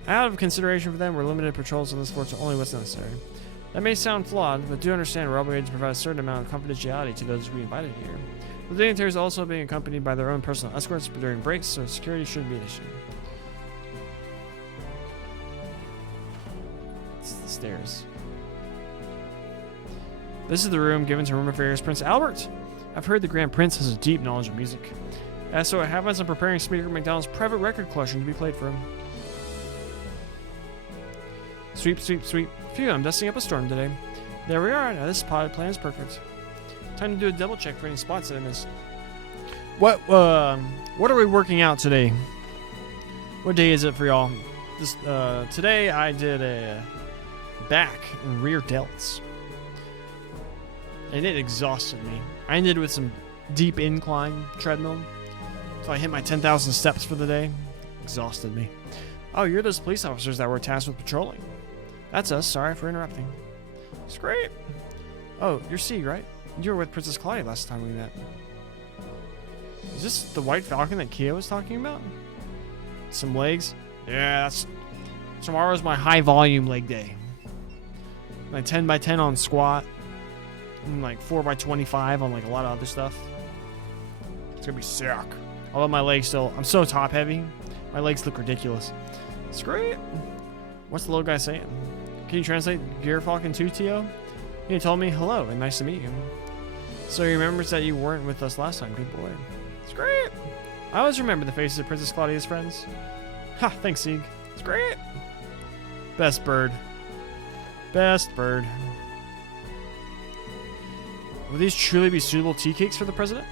Out of consideration for them, we're limited patrols on this floor to only what's necessary. That may sound flawed, but do understand we're obligated to provide a certain amount of confidentiality to those we invited here. The dignitaries are also being accompanied by their own personal escorts during breaks, so security shouldn't be an issue. It's the stairs. This is the room given to Remiferia's Prince Albert. I've heard the Grand Prince has a deep knowledge of music. As so it happens, I'm preparing Speaker McDonald's private record collection to be played for him. Sweep, sweep, sweep. Phew, I'm dusting up a storm today. There we are. Now this potted plan is perfect. Time to do a double check for any spots that I missed. What are we working out today? What day is it for y'all? Today I did a back and rear delts. And it exhausted me. I ended with some deep incline treadmill. So I hit my 10,000 steps for the day. Exhausted me. Oh, you're those police officers that were tasked with patrolling. That's us. Sorry for interrupting. It's great. Oh, you're C, right? You were with Princess Claudia last time we met. Is this the White Falcon that Kia was talking about? Some legs? Yeah, tomorrow's my high volume leg day. My 10x10 on squat. And like 4x25 on like a lot of other stuff. It's gonna be sick. Although my legs I'm so top heavy. My legs look ridiculous. It's great. What's the little guy saying? Can you translate Gear Falcon 2, T.O.? He told me hello and nice to meet you. So he remembers that you weren't with us last time. Good boy. It's great. I always remember the faces of Princess Claudia's friends. Ha, thanks, Sieg. It's great. Best bird. Best bird. Will these truly be suitable tea cakes for the president?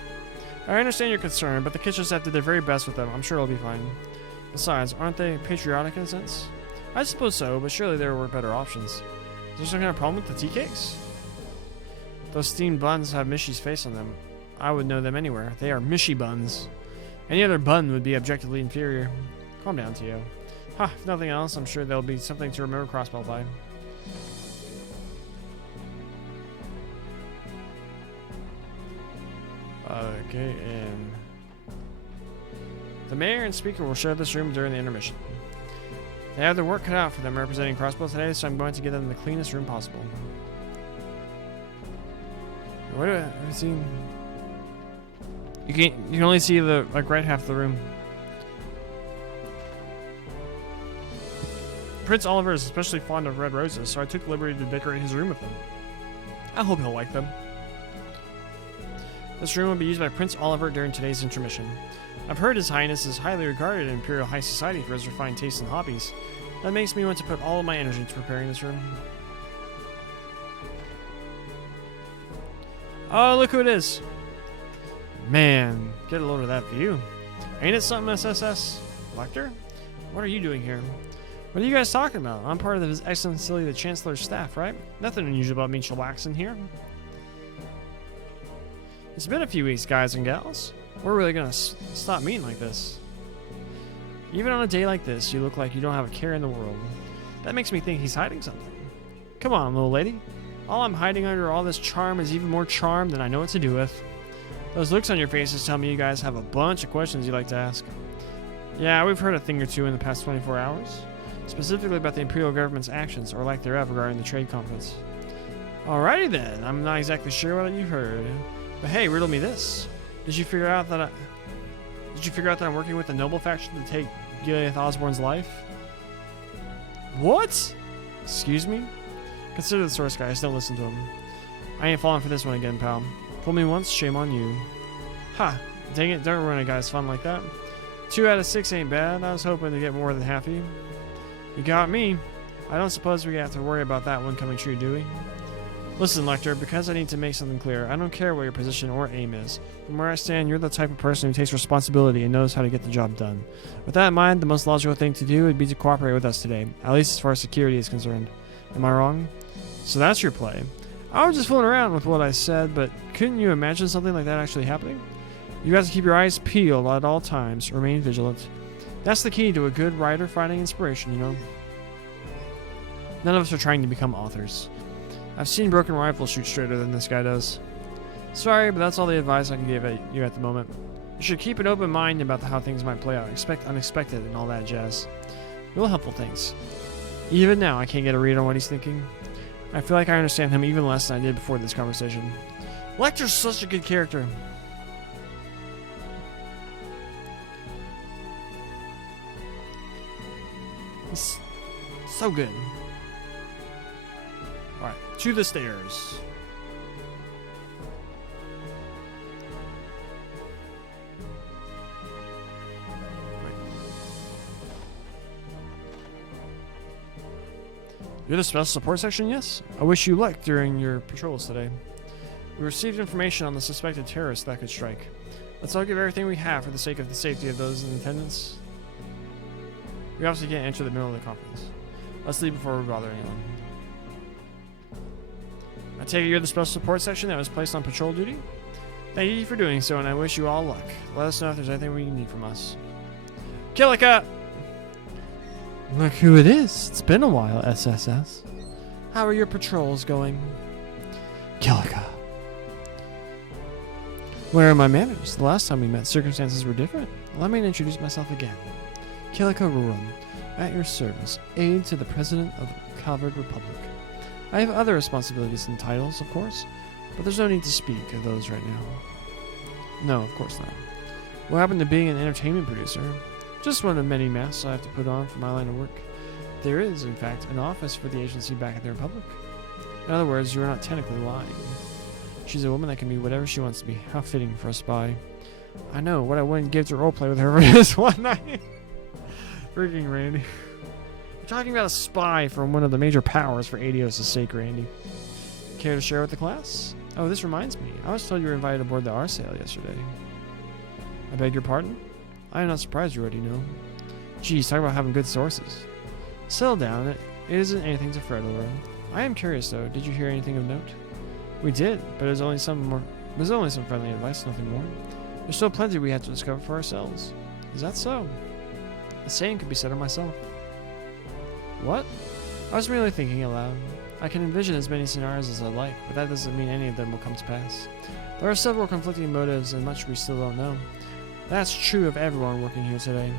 I understand your concern, but the kitchen staff did their very best with them. I'm sure it'll be fine. Besides, aren't they patriotic in a sense? I suppose so, but surely there were better options. Is there some kind of problem with the tea cakes? Those steamed buns have Mishy's face on them. I would know them anywhere. They are Mishy buns. Any other bun would be objectively inferior. Calm down, Tio. Ha, if nothing else, I'm sure there'll be something to remember Crossbell by. Okay, and the mayor and speaker will share this room during the intermission. They have their work cut out for them representing Crossbell today, so I'm going to give them the cleanest room possible. What do I see? You can only see the right half of the room. Prince Oliver is especially fond of red roses, so I took the liberty to decorate his room with them. I hope he'll like them. This room will be used by Prince Oliver during today's intermission. I've heard His Highness is highly regarded in Imperial High Society for his refined tastes and hobbies. That makes me want to put all of my energy into preparing this room. Oh, look who it is. Man, get a load of that view. Ain't it something, SSS? Lecter? What are you doing here? What are you guys talking about? I'm part of His Excellency the Chancellor's staff, right? Nothing unusual about me chillaxing here. It's been a few weeks, guys and gals. We're really gonna stop meeting like this. Even on a day like this, you look like you don't have a care in the world. That makes me think he's hiding something. Come on, little lady. All I'm hiding under all this charm is even more charm than I know what to do with. Those looks on your faces tell me you guys have a bunch of questions you'd like to ask. Yeah, we've heard a thing or two in the past 24 hours. Specifically about the Imperial government's actions, or lack thereof, regarding the trade conference. Alrighty then, I'm not exactly sure what you've heard. But hey, riddle me this. Did you figure out that I'm working with the noble faction to take Gileath Osborne's life? What? Excuse me? Consider the source, guys. Don't listen to him. I ain't falling for this one again, pal. Fool me once, shame on you. Ha! Dang it, don't ruin a guy's fun like that. 2 out of 6 ain't bad. I was hoping to get more than half of you. You got me. I don't suppose we have to worry about that one coming true, do we? Listen, Lecter, because I need to make something clear, I don't care what your position or aim is. From where I stand, you're the type of person who takes responsibility and knows how to get the job done. With that in mind, the most logical thing to do would be to cooperate with us today, at least as far as security is concerned. Am I wrong? So that's your play. I was just fooling around with what I said, but couldn't you imagine something like that actually happening? You have to keep your eyes peeled at all times, remain vigilant. That's the key to a good writer finding inspiration, you know? None of us are trying to become authors. I've seen broken rifles shoot straighter than this guy does. Sorry, but that's all the advice I can give you at the moment. You should keep an open mind about how things might play out. Expect unexpected and all that jazz. Real helpful things. Even now, I can't get a read on what he's thinking. I feel like I understand him even less than I did before this conversation. Lecter's such a good character. He's so good. Alright, to the stairs. You're the special support section, yes? I wish you luck during your patrols today. We received information on the suspected terrorists that could strike. Let's all give everything we have for the sake of the safety of those in attendance. We obviously can't enter the middle of the conference. Let's leave before we bother anyone. I take it you're the special support section that was placed on patrol duty? Thank you for doing so, and I wish you all luck. Let us know if there's anything we need from us. Killica! Look who it is. It's been a while, SSS. How are your patrols going? Killica. Where are my manners? The last time we met, circumstances were different. Let me introduce myself again. Killica Rurum, at your service, aide to the President of the Calvard Republic. I have other responsibilities and titles, of course, but there's no need to speak of those right now. No, of course not. What happened to being an entertainment producer? Just one of many masks I have to put on for my line of work. There is, in fact, an office for the agency back in the Republic. In other words, you are not technically lying. She's a woman that can be whatever she wants to be. How fitting for a spy. I know, what I wouldn't give to roleplay with her for this one night. Freaking Randy. We're talking about a spy from one of the major powers for ADOS' sake, Randy. Care to share with the class? Oh, this reminds me. I was told you were invited aboard the R sail yesterday. I beg your pardon? I am not surprised you already know. Geez, talk about having good sources. Settle down. It isn't anything to fret over. I am curious, though. Did you hear anything of note? We did, but it was only some friendly advice, nothing more. There's still plenty we have to discover for ourselves. Is that so? The same could be said of myself. What? I was merely thinking aloud. I can envision as many scenarios as I like, but that doesn't mean any of them will come to pass. There are several conflicting motives and much we still don't know. That's true of everyone working here today.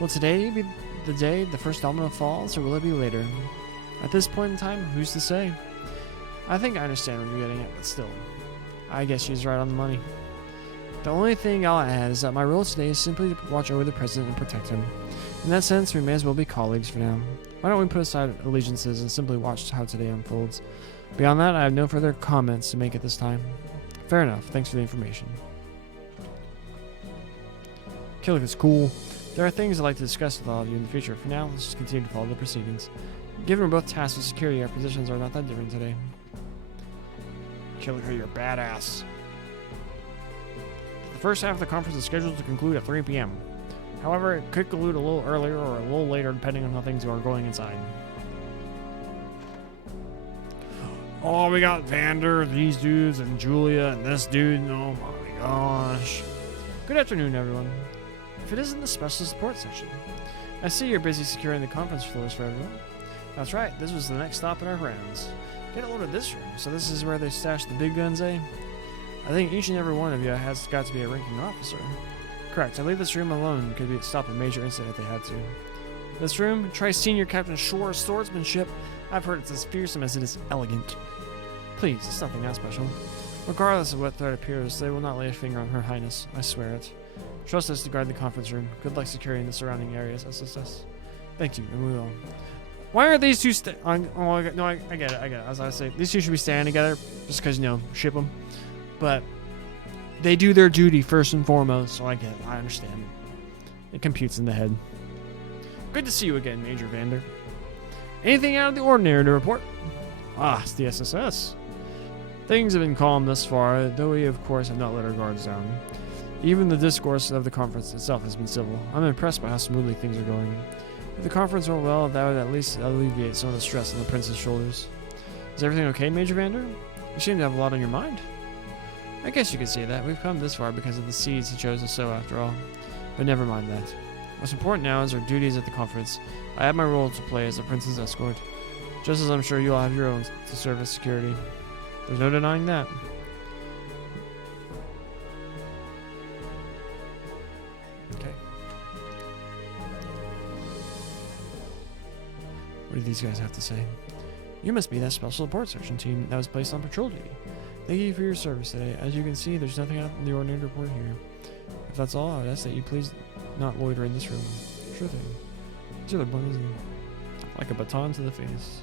Will today be the day the first domino falls, or will it be later? At this point in time, who's to say? I think I understand what you're getting at, but still. I guess she's right on the money. The only thing I'll add is that my role today is simply to watch over the president and protect him. In that sense, we may as well be colleagues for now. Why don't we put aside allegiances and simply watch how today unfolds? Beyond that, I have no further comments to make at this time. Fair enough. Thanks for the information. Killick is cool. There are things I'd like to discuss with all of you in the future. For now, let's just continue to follow the proceedings. Given we're both tasked with security, our positions are not that different today. Killick, you're a badass. The first half of the conference is scheduled to conclude at 3 p.m. However, it could conclude a little earlier or a little later depending on how things are going inside. Oh, we got Vander, these dudes, and Julia, and this dude. Oh my gosh. Good afternoon, everyone. If it isn't the special support section. I see you're busy securing the conference floors for everyone. That's right, this was the next stop in our rounds. Get a load of this room. So this is where they stash the big guns, eh? I think each and every one of you has got to be a ranking officer. Correct. I believe this room alone could stop a major incident if they had to. This room, try Senior Captain Shore's swordsmanship. I've heard it's as fearsome as it is elegant. Please, it's nothing that special. Regardless of what threat appears, they will not lay a finger on Her Highness. I swear it. Trust us to guard the conference room. Good luck securing the surrounding areas, SSS. Thank you, and we will. Why are these two I get it. As I say, these two should be standing together just because, ship them. But they do their duty first and foremost, so I get it. I understand. It computes in the head. Good to see you again, Major Vander. Anything out of the ordinary to report? Ah, it's the SSS. Things have been calm thus far, though we, of course, have not let our guards down. Even the discourse of the conference itself has been civil. I'm impressed by how smoothly things are going. If the conference went well, that would at least alleviate some of the stress on the prince's shoulders. Is everything okay, Major Vander? You seem to have a lot on your mind. I guess you could say that. We've come this far because of the seeds he chose to sow after all. But never mind that. What's important now is our duties at the conference. I have my role to play as the prince's escort, just as I'm sure you all have your own to serve as security. There's no denying that. Okay. What do these guys have to say? You must be that special support section team that was placed on patrol duty. Thank you for your service today. As you can see, there's nothing out of the ordinary to report here. If that's all, I would ask that you please not loiter in this room. Sure thing. These are the buttons like a baton to the face.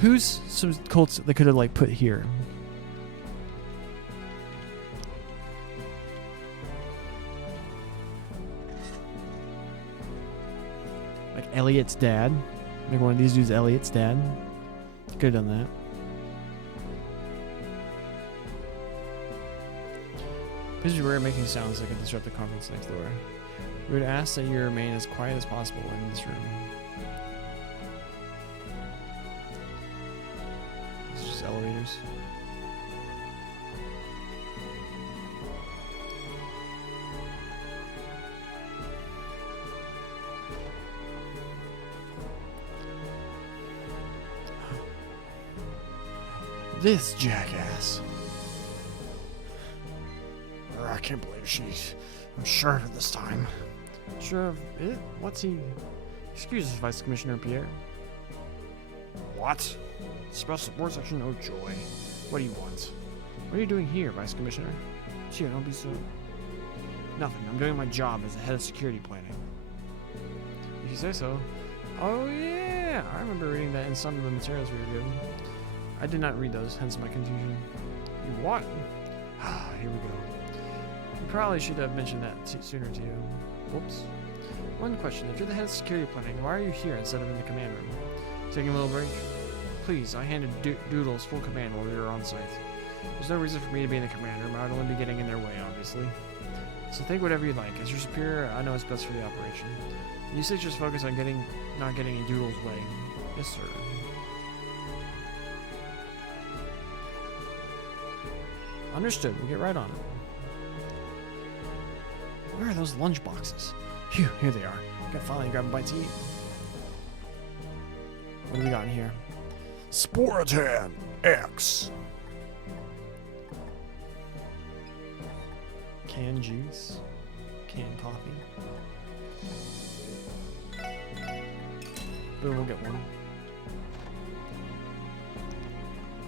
Who's some cults they could have put here? Like Elliot's dad. Like one of these dudes, Elliot's dad. Could have done that. Please beware making sounds that could disrupt the conference next door. We would ask that you remain as quiet as possible in this room. This is just elevators. This jackass. I can't believe I'm sure of it this time. Sure of it? What's he? Excuse us, Vice Commissioner Pierre. What? Special support section? Oh joy. What do you want? What are you doing here, Vice Commissioner? Gee, don't be so... Nothing. I'm doing my job as the head of security planning. If you say so. Oh yeah! I remember reading that in some of the materials we were given. I did not read those, hence my confusion. You what? Here we go. We probably should have mentioned that sooner to you. Whoops. One question. If you're the head of security planning, why are you here instead of in the command room? Taking a little break? Please, I handed Doodles full command while we were on site. There's no reason for me to be in the command room. I would only be getting in their way, obviously. So think whatever you like. As your superior, I know what's best for the operation. You say just focus on not getting in Doodle's way. Yes, sir. Understood. We'll get right on it. Where are those lunch boxes? Phew, here they are. I can finally grab a bite to eat. What do we got in here? Sporatan X. Canned juice. Canned coffee. Boom, we'll get one.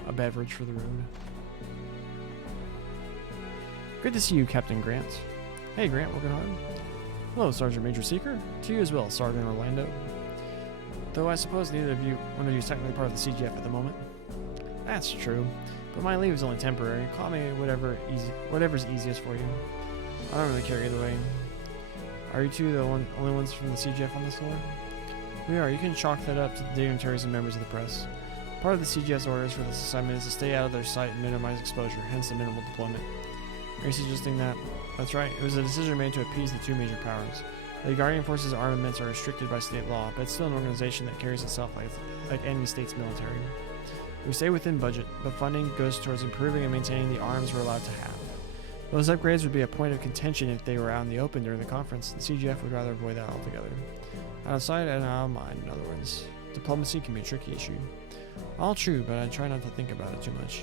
A beverage for the road. Good to see you, Captain Grant. Hey, Grant, working hard? Hello, Sergeant Major Seeker. To you as well, Sergeant Orlando. Though I suppose one of you is technically part of the CGF at the moment. That's true, but my leave is only temporary. Call me whatever's easiest for you. I don't really care either way. Are you two the only ones from the CGF on this floor? We are. You can chalk that up to the dignitaries and members of the press. Part of the CGF's orders for this assignment is to stay out of their sight and minimize exposure, hence the minimal deployment. Are you suggesting that? That's right. It was a decision made to appease the two major powers. The Guardian Force's armaments are restricted by state law, but it's still an organization that carries itself like any state's military. We stay within budget, but funding goes towards improving and maintaining the arms we're allowed to have. Those upgrades would be a point of contention if they were out in the open during the conference. The CGF would rather avoid that altogether. Out of sight and out of mind, in other words. Diplomacy can be a tricky issue. All true, but I try not to think about it too much.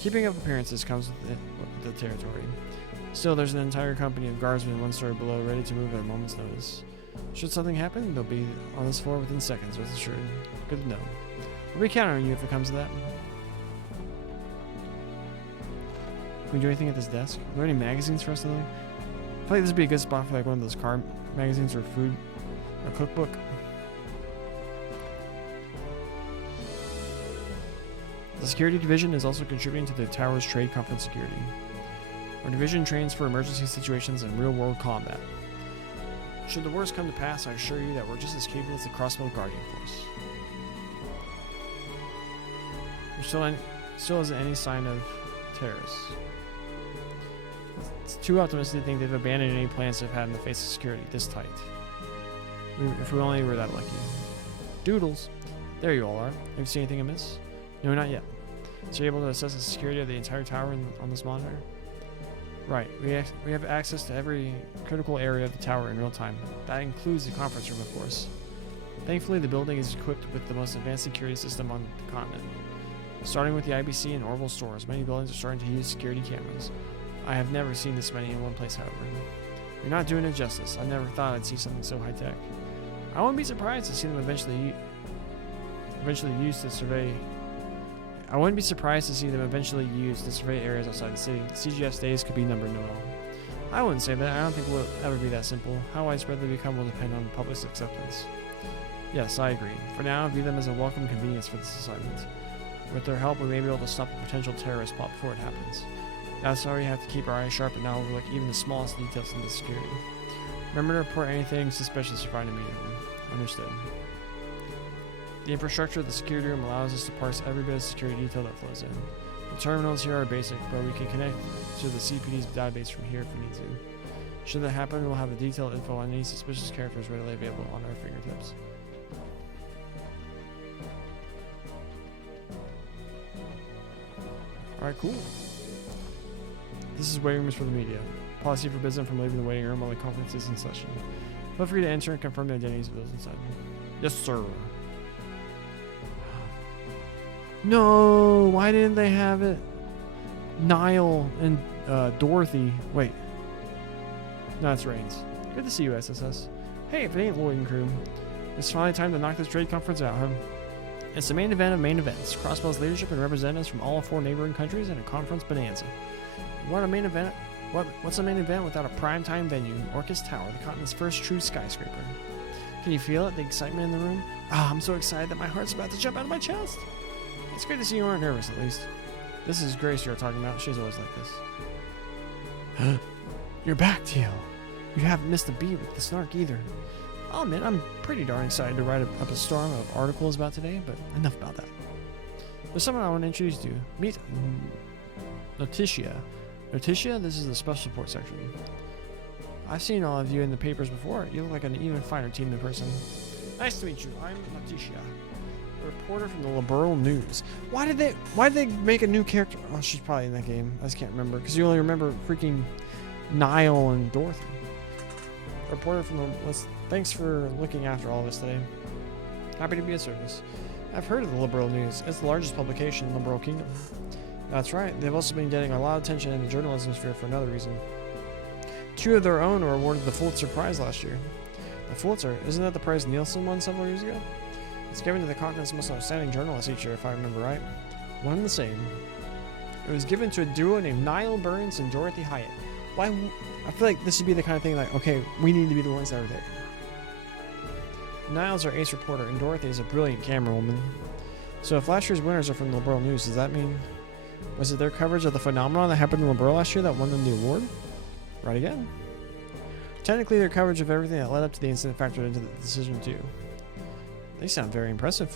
Keeping up appearances comes with the territory. Still, there's an entire company of guardsmen one story below ready to move at a moment's notice. Should something happen, they'll be on this floor within seconds, rest assured. Good to know. We'll be counting on you if it comes to that. Can we do anything at this desk? Are there any magazines for us to look? I feel like this would be a good spot for like one of those car magazines or food, or cookbook. The security division is also contributing to the tower's trade conference security. Our division trains for emergency situations and real-world combat. Should the worst come to pass, I assure you that we're just as capable as the Crossbow Guardian Force. There still isn't any sign of terrorists. It's too optimistic to think they've abandoned any plans they've had in the face of security this tight. If we only were that lucky. Doodles! There you all are. Have you seen anything amiss? No, not yet. So you're able to assess the security of the entire tower on this monitor? Right. We have access to every critical area of the tower in real time. That includes the conference room, of course. Thankfully, the building is equipped with the most advanced security system on the continent. Starting with the IBC and Orbital stores, many buildings are starting to use security cameras. I have never seen this many in one place, however. You're not doing it justice. I never thought I'd see something so high-tech. I wouldn't be surprised to see them eventually used to survey... I wouldn't be surprised to see them eventually used to survey areas outside the city. CGF's days could be numbered, Noel. I wouldn't say that. I don't think it will ever be that simple. How widespread they become will depend on the public's acceptance. Yes, I agree. For now, view them as a welcome convenience for this assignment. With their help, we may be able to stop a potential terrorist plot before it happens. That's why we have to keep our eyes sharp and not overlook even the smallest details in the security. Remember to report anything suspicious you find immediately. Understood. The infrastructure of the security room allows us to parse every bit of security detail that flows in. The terminals here are basic, but we can connect to the CPD's database from here if we need to. Should that happen, we'll have the detailed info on any suspicious characters readily available on our fingertips. Alright, cool. This is waiting rooms for the media. Policy forbids them from leaving the waiting room while the conference is in session. Feel free to enter and confirm the identities of those inside. Yes, sir. No, why didn't they have it? Niall and Dorothy. Wait. No, it's Reigns. Good to see you, SSS. Hey, if it ain't Lloyd and crew, it's finally time to knock this trade conference out, huh? It's the main event of main events. Crossbow's leadership and representatives from all 4 neighboring countries and a conference bonanza. What a main event? What's a main event without a primetime venue? Orcus Tower, the continent's first true skyscraper. Can you feel it? The excitement in the room? Ah, I'm so excited that my heart's about to jump out of my chest. It's good to see you aren't nervous, at least. This is Grace you're talking about. She's always like this. You're back, Teal. You haven't missed a beat with the snark either. I'll admit, I'm pretty darn excited to write up a storm of articles about today, but enough about that. There's someone I want to introduce you to. Meet Noticia. Noticia, this is the special report section. I've seen all of you in the papers before. You look like an even finer team in person. Nice to meet you. I'm Noticia, a reporter from the Liberal News. Why did they make a new character? Oh, she's probably in that game. I just can't remember because you only remember freaking Niall and Dorothy. A reporter from the. Thanks for looking after all of us today. Happy to be of service. I've heard of the Liberal News. It's the largest publication in the Liberal Kingdom. That's right. They've also been getting a lot of attention in the journalism sphere for another reason. 2 of their own were awarded the Pulitzer Prize last year. The Pulitzer, isn't that the prize Nielsen won several years ago? It's given to the continent's most outstanding journalists each year, if I remember right. One and the same. It was given to a duo named Niall Burns and Dorothy Hyatt. Why? I feel like this would be the kind of thing like, okay, we need to be the ones that are there. Niall's our ace reporter, and Dorothy is a brilliant camerawoman. So if last year's winners are from the Liberal News, does that mean... Was it their coverage of the phenomenon that happened in Liberal last year that won them the award? Right again. Technically, their coverage of everything that led up to the incident factored into the decision too. They sound very impressive.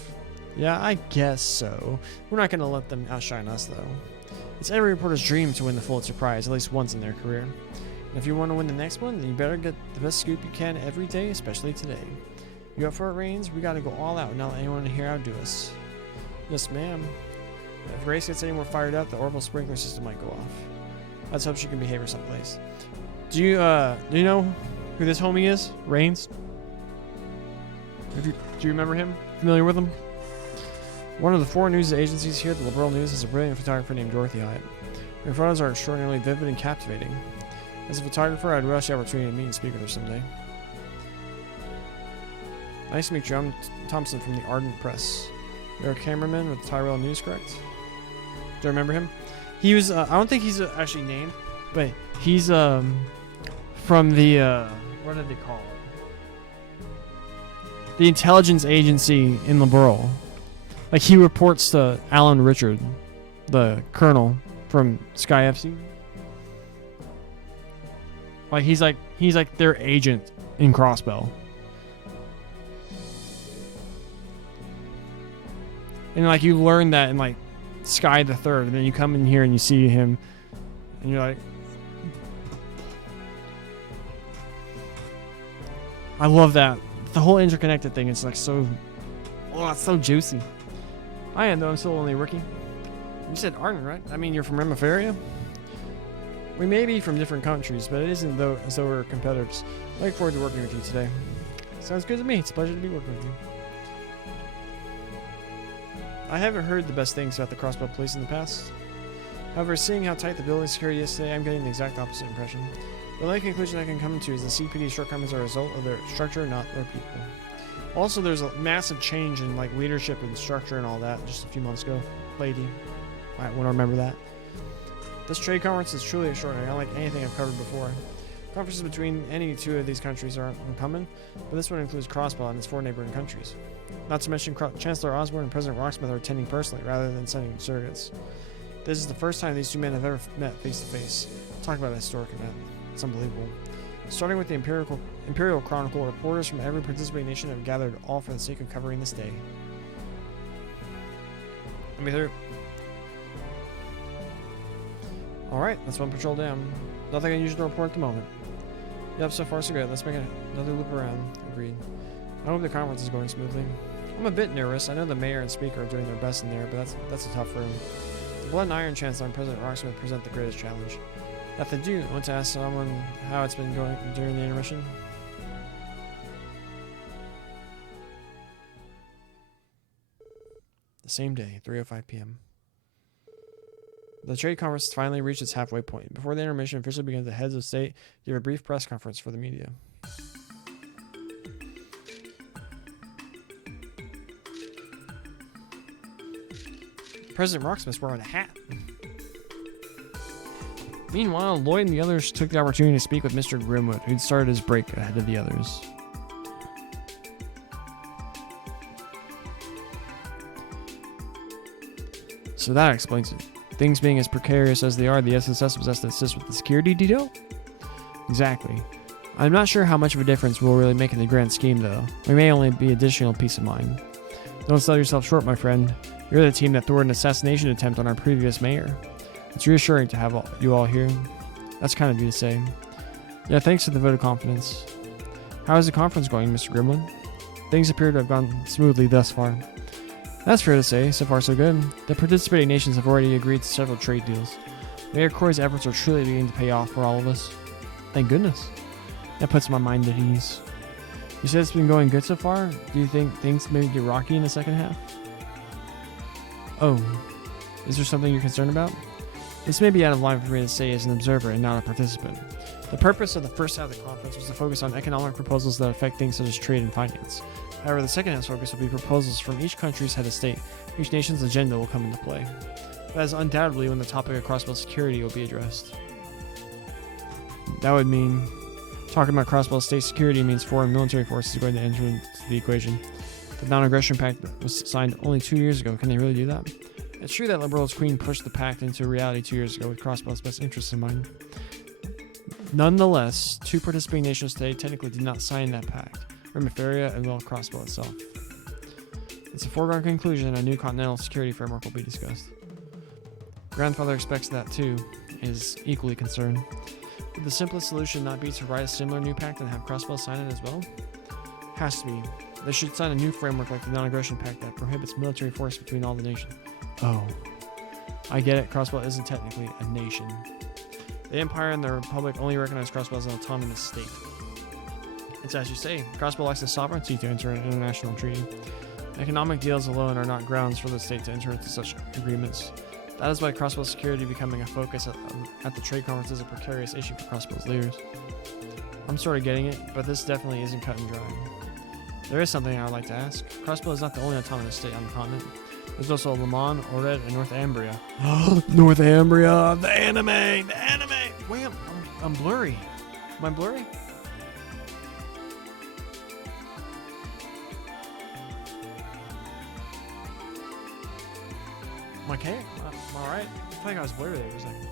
Yeah, I guess so. We're not going to let them outshine us, though. It's every reporter's dream to win the Pulitzer Prize at least once in their career. And if you want to win the next one, then you better get the best scoop you can every day, especially today. You up for it, Reigns? We got to go all out and not let anyone here outdo us. Yes, ma'am. If Grace gets any more fired up, the orbital sprinkler system might go off. Let's hope she can behave her someplace. Do you know who this homie is? Reigns? Do you remember him? Familiar with him? One of the 4 news agencies here, the Liberal News, has a brilliant photographer named Dorothy Hyatt. Her photos are extraordinarily vivid and captivating. As a photographer, I'd relish the opportunity to meet and speak with her someday. Nice to meet you. I'm Thompson from the Ardent Press. You're a cameraman with Tyrell News, correct? Do you remember him? He was, I don't think he's actually named, but he's from the, what did they call it? The intelligence agency in Liberal. Like, he reports to Alan Richard, the colonel from Sky FC. Like, he's like their agent in Crossbell. And like, you learn that in like Sky the Third, and then you come in here and you see him, and you're like, I love that. The whole interconnected thing is like so, oh, it's so juicy. I am, though. I'm still only a rookie. You said Arden, right? I mean, you're from Remif area? We may be from different countries, but it isn't though as though we're competitors. I look forward to working with you today. Sounds good to me. It's a pleasure to be working with you. I haven't heard the best things about the Crossbow Police in the past. However, seeing how tight the building security is today, I'm getting the exact opposite impression. The only conclusion I can come to is the CPD's shortcomings are a result of their structure, not their people. Also, there's a massive change in like leadership and structure and all that just a few months ago. Lady, I want to remember that. This trade conference is truly extraordinary, unlike anything I've covered before. Conferences between any 2 of these countries are uncommon, but this one includes Crossbow and its 4 neighboring countries. Not to mention Chancellor Osborne and President Rocksmith are attending personally rather than sending surrogates. This is the first time these 2 men have ever met face to face. Talk about a historic event. It's unbelievable. Starting with the Imperial Chronicle, reporters from every participating nation have gathered, all for the sake of covering this day. Let me through. Alright, that's 1 patrol down. Nothing unusual to report at the moment. Yep, so far so good. Let's make another loop around. Agreed. I hope the conference is going smoothly. I'm a bit nervous. I know the mayor and speaker are doing their best in there, but that's a tough room. The Blood and Iron Chancellor and President Rocksmith present the greatest challenge. If they do, I want to ask someone how it's been going during the intermission. The same day, 3:05 p.m. The trade conference has finally reached its halfway point. Before the intermission officially begins, the heads of state give a brief press conference for the media. President Rocksmith's wearing a hat. Meanwhile, Lloyd and the others took the opportunity to speak with Mr. Grimwood, who'd started his break ahead of the others. So that explains it. Things being as precarious as they are, the SSS was asked to assist with the security detail? Exactly. I'm not sure how much of a difference we'll really make in the grand scheme, though. We may only be additional peace of mind. Don't sell yourself short, my friend. You're the team that thwarted an assassination attempt on our previous mayor. It's reassuring to have you all here. That's kind of you to say. Yeah, thanks for the vote of confidence. How is the conference going, Mr. Gremlin? Things appear to have gone smoothly thus far. That's fair to say. So far, so good. The participating nations have already agreed to several trade deals. Mayor Corey's efforts are truly beginning to pay off for all of us. Thank goodness. That puts my mind at ease. You said it's been going good so far? Do you think things maybe get rocky in the second half? Oh, is there something you're concerned about? This may be out of line for me to say as an observer and not a participant. The purpose of the first half of the conference was to focus on economic proposals that affect things such as trade and finance. However, the second half's focus will be proposals from each country's head of state. Each nation's agenda will come into play. That is undoubtedly when the topic of cross-border security will be addressed. That would mean talking about cross-border state security means foreign military forces are going to enter into the equation. The non-aggression pact was signed only 2 years ago. Can they really do that? It's true that Liberal's Queen pushed the pact into reality 2 years ago with cross-border's best interests in mind. Nonetheless, 2 participating nations today technically did not sign that pact, Remiferia and well Crossbow itself. It's a foregone conclusion that a new continental security framework will be discussed. Grandfather expects that too, is equally concerned. Would the simplest solution not be to write a similar new pact and have Crossbow sign it as well? Has to be. They should sign a new framework like the non-aggression pact that prohibits military force between all the nations. Oh. I get it, Crossbow isn't technically a nation. The Empire and the Republic only recognize Crossbow as an autonomous state. It's as you say, Crossbow lacks the sovereignty to enter an international treaty. Economic deals alone are not grounds for the state to enter into such agreements. That is why Crossbow security becoming a focus at the trade conference is a precarious issue for Crossbow's leaders. I'm sort of getting it, but this definitely isn't cut and dry. There is something I would like to ask. Crossbow is not the only autonomous state on the continent. There's also Le Mans, Ored, and Northumbria. Northumbria! The anime! The anime! Wait, I'm blurry. Am I blurry? Am I okay? I'm alright? I feel like I was blurry there for a second.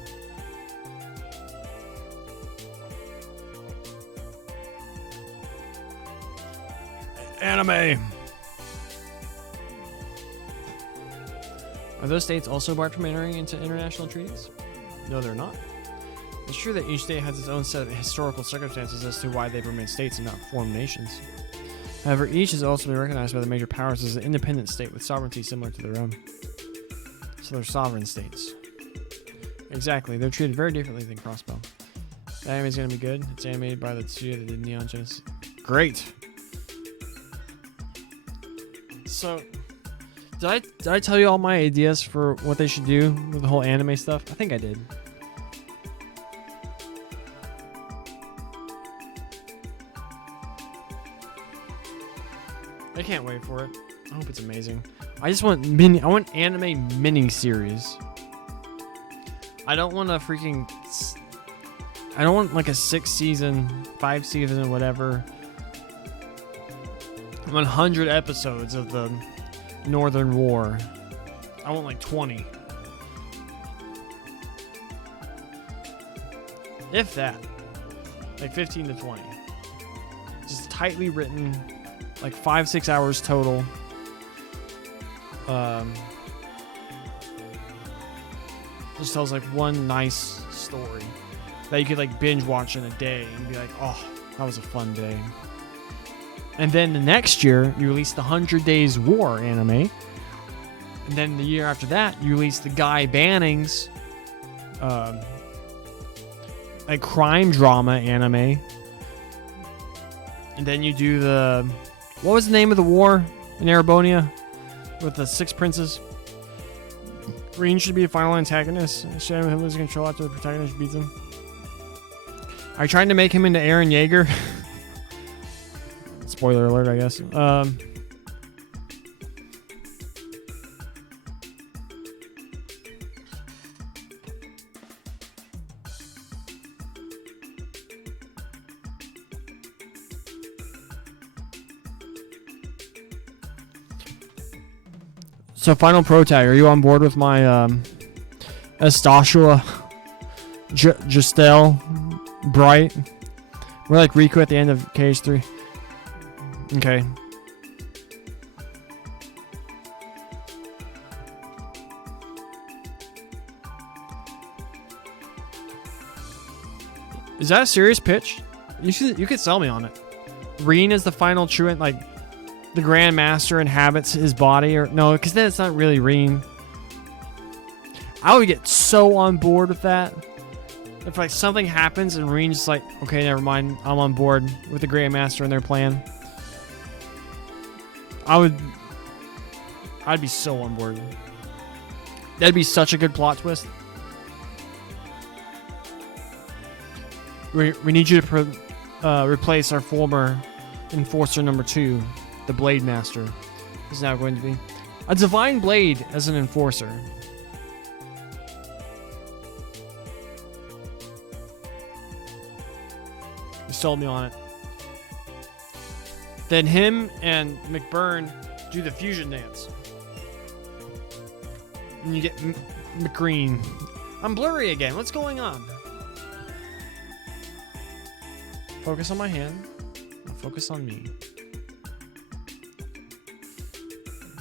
Anime! Are those states also barred from entering into international treaties? No, they're not. It's true that each state has its own set of historical circumstances as to why they've remained states and not formed nations. However, each has also been recognized by the major powers as an independent state with sovereignty similar to their own. So they're sovereign states. Exactly, they're treated very differently than Crossbow. The anime is going to be good. It's animated by the studio that did Neon Genesis. Great! So, did I tell you all my ideas for what they should do with the whole anime stuff? I think I did. I can't wait for it. I hope it's amazing. I just want I want anime mini series. I don't want a freaking. I don't want like a 6-season, 5-season, whatever. 100 episodes of the Northern War. I want like 20. If that. Like 15 to 20. Just tightly written. Like 5-6 hours total. Just tells like one nice story that you could like binge watch in a day and be like, oh, that was a fun day. And then the next year, you release the 100 Days War anime. And then the year after that, you release the Guy Banning's like crime drama anime. And then you do the... What was the name of the war in Erebonia? With the 6 princes? Green should be the final antagonist. Shame with him losing control after the protagonist beats him. Are you trying to make him into Eren Yeager? Spoiler alert, I guess. So final pro tag, are you on board with my Estashua Justel Bright? We're like Riku at the end of KH3. Okay. Is that a serious pitch? You could sell me on it. Reen is the final truant, like the Grand Master inhabits his body, or no, because then it's not really Reen. I would get so on board with that. If like something happens and Reen's just like, okay, never mind, I'm on board with the Grand Master and their plan. I'd be so on board. That'd be such a good plot twist. We need you to replace our former Enforcer number 2, the Blade Master. Is now going to be a Divine Blade as an Enforcer. You sold me on it. Then him and McBurn do the fusion dance. And you get McGreen. I'm blurry again. What's going on? Focus on my hand. Focus on me.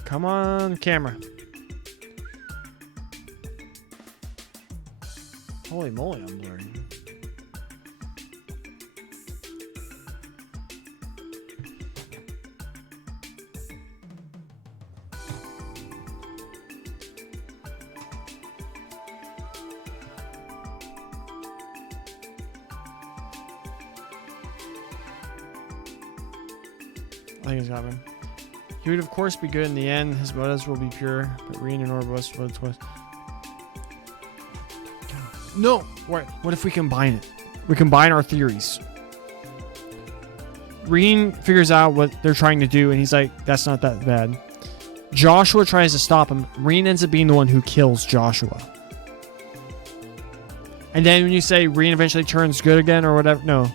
Come on, camera. Holy moly, I'm blurry. I think he's got him. He would of course be good in the end. His motives will be pure, but Reen and Oribos will twist. No! What if we combine it? We combine our theories. Reen figures out what they're trying to do, and he's like, that's not that bad. Joshua tries to stop him. Reen ends up being the one who kills Joshua. And then when you say Reen eventually turns good again or whatever, no.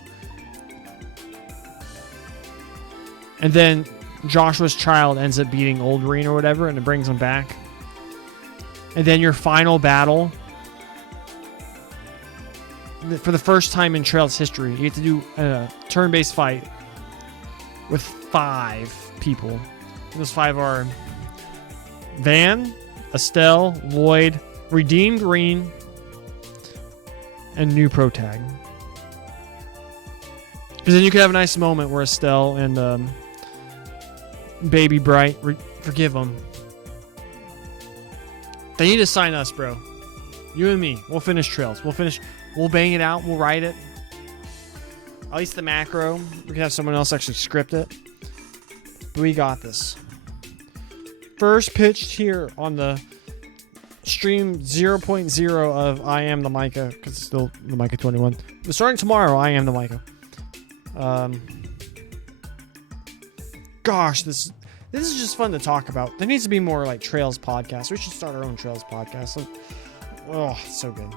And then Joshua's child ends up beating old Reen or whatever, and it brings him back. And then your final battle, for the first time in Trails history, you get to do a turn-based fight with 5 people. Those 5 are Van, Estelle, Lloyd, Redeemed Reen, and new pro tag. Because then you could have a nice moment where Estelle and Baby Bright forgive them. They need to sign us, bro. You and me. We'll finish Trails. We'll bang it out. We'll write it. At least the macro. We can have someone else actually script it. We got this. First pitched here on the stream 0.0 of I Am the Micah, because it's still the Micah 21. But starting tomorrow, I Am the Micah. Gosh, this is just fun to talk about. There needs to be more like Trails podcasts. We should start our own Trails podcast. Like, oh, it's so good.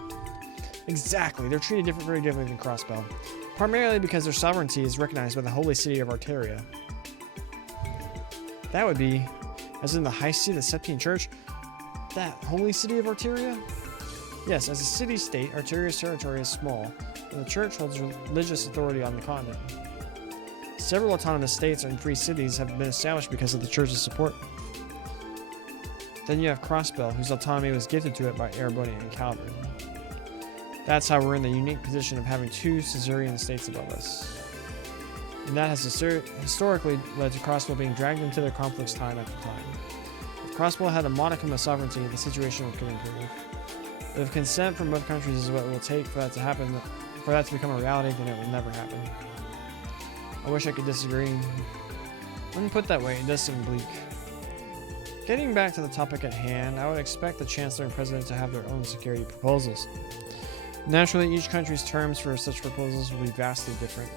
Exactly. They're treated very differently than Crossbell. Primarily because their sovereignty is recognized by the holy city of Arteria. That would be, as in the high city of the Septine Church, that holy city of Arteria? Yes, as a city-state, Arteria's territory is small, and the church holds religious authority on the continent. Several autonomous states and free cities have been established because of the church's support. Then you have Crossbell, whose autonomy was gifted to it by Erebonian and Calvary. That's how we're in the unique position of having 2 Caesarean states above us. And that has historically led to Crossbell being dragged into their conflicts time after time. If Crossbell had a modicum of sovereignty, the situation could improve. But if consent from both countries is what it will take for that to happen, for that to become a reality, then it will never happen. I wish I could disagree. When you put it that way, it does seem bleak. Getting back to the topic at hand, I would expect the Chancellor and President to have their own security proposals. Naturally, each country's terms for such proposals will be vastly different.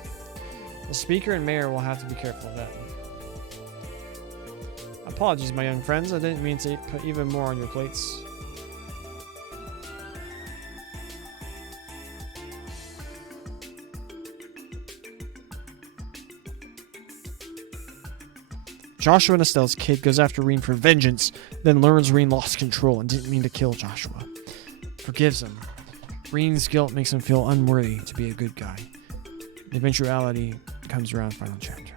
The Speaker and Mayor will have to be careful of that. Apologies, my young friends. I didn't mean to put even more on your plates. Joshua and Estelle's kid goes after Reen for vengeance, then learns Reen lost control and didn't mean to kill Joshua. Forgives him. Reen's guilt makes him feel unworthy to be a good guy. The eventuality comes around final chapter.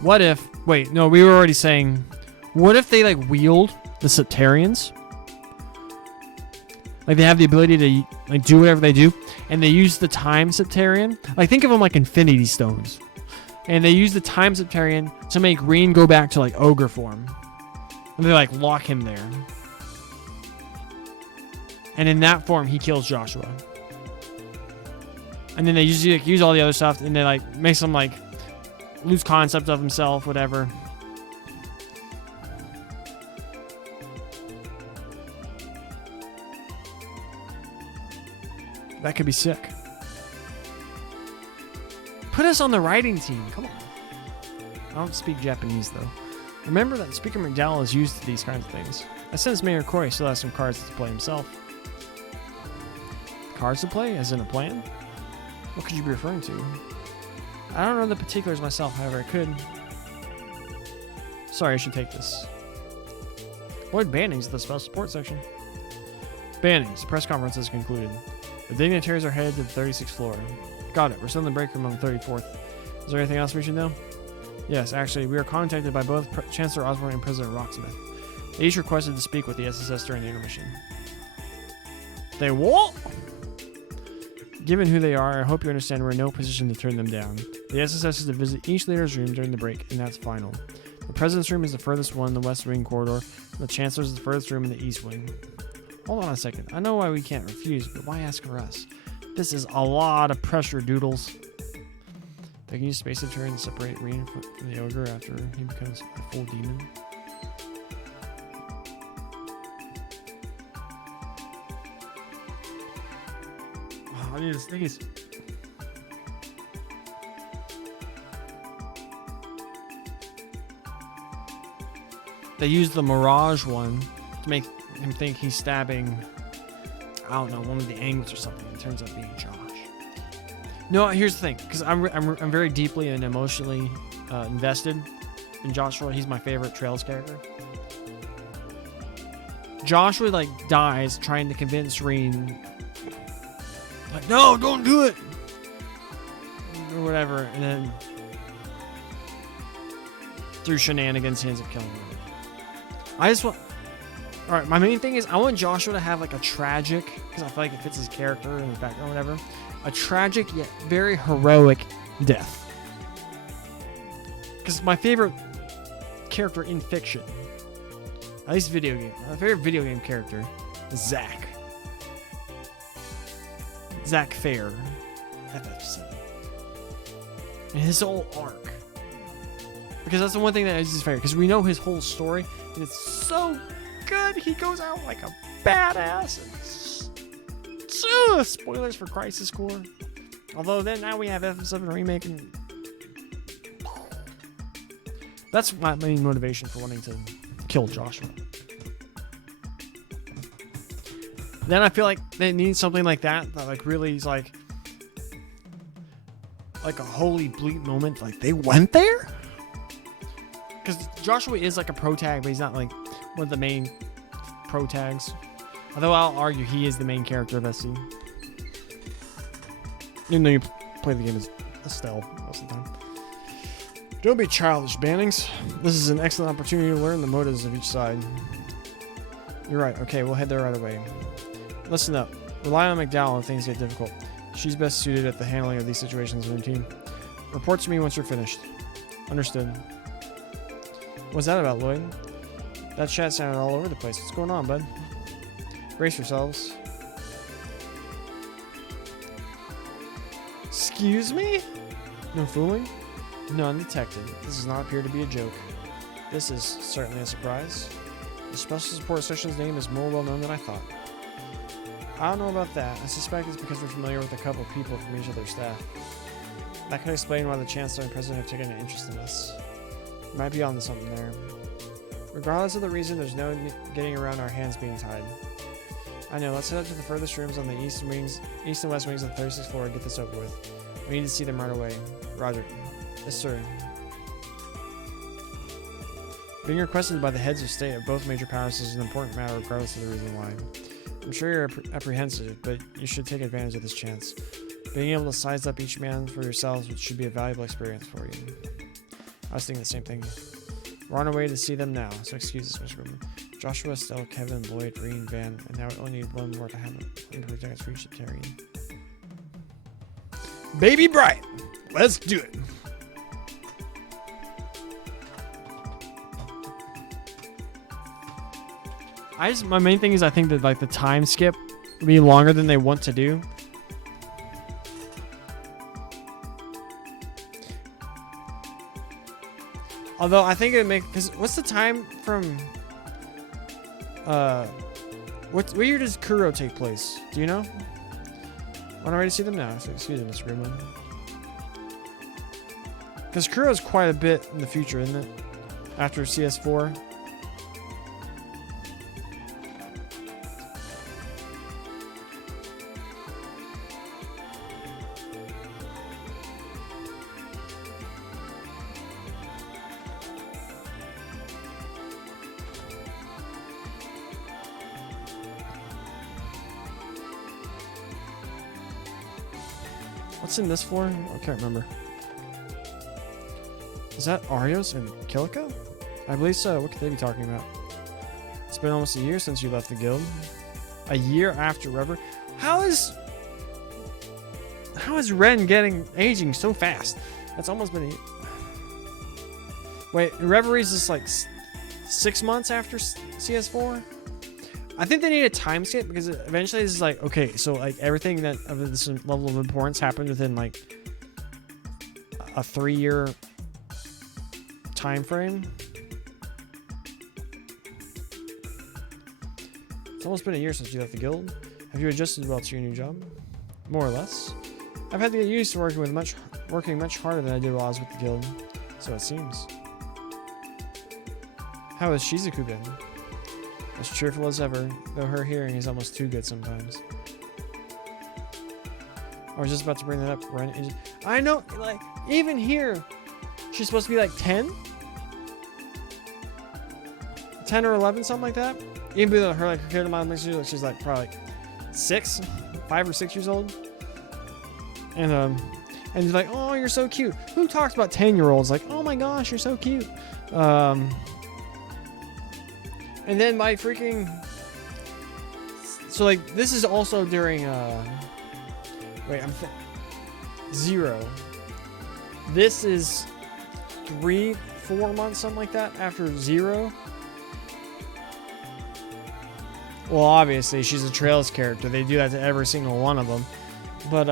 What if... Wait, no, we were already saying... What if they, like, wield the Septarians? Like, they have the ability to, like, do whatever they do, and they use the Time Septarian. Like, think of them like Infinity Stones. And they use the Time Septarian to make Reen go back to, like, ogre form. And they, like, lock him there. And in that form, he kills Joshua. And then they use all the other stuff, and they, like, makes him, like, lose concept of himself, whatever. That could be sick. Put us on the writing team. Come on. I don't speak Japanese, though. Remember that Speaker McDowell is used to these kinds of things. I sense Mayor Corey still has some cards to play himself. Cards to play? As in a plan? What could you be referring to? I don't know the particulars myself, however, I could. Sorry, I should take this. Lloyd Banning's at the special support section. Banning's press conference is concluded. The dignitaries are headed to the 36th floor. Got it. We're still in the break room on the 34th. Is there anything else we should know? Yes, actually, we are contacted by both Chancellor Osborne and President Rocksmith. They each requested to speak with the SSS during the intermission. They what? Given who they are, I hope you understand we're in no position to turn them down. The SSS is to visit each leader's room during the break, and that's final. The President's room is the furthest one in the West Wing corridor, and the Chancellor's is the furthest room in the East Wing. Hold on a second. I know why we can't refuse, but why ask for us? This is a lot of pressure, doodles. They can use Space Septarian to separate Reen from the ogre after he becomes a full demon. Oh, I need to sneeze. They used the Mirage one to make him think he's stabbing, I don't know, one of the angles or something. It turns out being Josh. No, here's the thing, because I'm very deeply and emotionally invested in Joshua. He's my favorite Trails character. Joshua like dies trying to convince Reen, like, no, don't do it, or whatever, and then through shenanigans he ends up killing him. I just want. Alright, my main thing is I want Joshua to have like a tragic, because I feel like it fits his character and his background or whatever, a tragic yet very heroic death. Because my favorite character in fiction, at least video game, my favorite video game character is Zack. Zack Fair. FF7. And his whole arc. Because that's the one thing that is his favorite, because we know his whole story, and it's so good. He goes out like a badass. And spoilers for Crisis Core. Although then now we have FF7 remake, and that's my main motivation for wanting to kill Joshua. Then I feel like they need something like that like really is like a holy bleak moment. Like they went there. Because Joshua is like a pro tag, but he's not like one of the main pro tags. Although I'll argue he is the main character of SC. Even though you play the game as Estelle most of the time. Don't be childish, Bannings. This is an excellent opportunity to learn the motives of each side. You're right. Okay, we'll head there right away. Listen up. Rely on McDowell if things get difficult. She's best suited at the handling of these situations in her team. Report to me once you're finished. Understood. What's that about, Lloyd? That chat sounded all over the place. What's going on, bud? Brace yourselves. Excuse me? No fooling? None detected. This does not appear to be a joke. This is certainly a surprise. The special support section's name is more well known than I thought. I don't know about that. I suspect it's because we're familiar with a couple of people from each of their staff. That could explain why the Chancellor and President have taken an interest in us. Might be onto something there. Regardless of the reason, there's no getting around our hands being tied. I know, let's head up to the furthest rooms on the east and west wings of the 36th floor and get this over with. We need to see them right away. Roger. Yes, sir. Being requested by the heads of state of both major powers is an important matter regardless of the reason why. I'm sure you're apprehensive, but you should take advantage of this chance. Being able to size up each man for yourselves should be a valuable experience for you. I was thinking the same thing. We're on our way to see them now, so excuse us, Mr. Goodman. Joshua, Stella, Kevin, Lloyd, Reen, Van, and now we only need one more to have a project for each Terry. Baby Bright! Let's do it! My main thing is I think that like the time skip would be longer than they want to do. Although I think it would make, because what's the time from what year does Kuro take place? Do you know? I'm ready to see them now. So excuse me, Mr. Grimlin. Because Kuro's quite a bit in the future, isn't it? After CS4. What's in this floor? I can't remember. Is that Arios and Kilika? I believe so. What could they be talking about? It's been almost a year since you left the guild. A year after Rever. How is Ren aging so fast? That's almost been a year. Wait, Reverie's just like 6 months after CS4? I think they need a time skip because eventually this is like, okay, so like everything that of this level of importance happened within like a 3-year time frame. It's almost been a year since you left the guild. Have you adjusted well to your new job? More or less. I've had to get used to working much harder than I did while I was with the guild. So it seems. How has Shizuku been? As cheerful as ever, though her hearing is almost too good sometimes. I was just about to bring that up. I know, like, even here, she's supposed to be like 10? 10 or 11, something like that? Even though her character model makes her she's like probably like 6, 5 or 6 years old. And you're like, oh, you're so cute. Who talks about 10-year-olds? Like, oh my gosh, you're so cute. And then my freaking... So, like, this is also during, wait, Zero. This is 3, 4 months, something like that, after Zero. Well, obviously, she's a Trails character. They do that to every single one of them. But,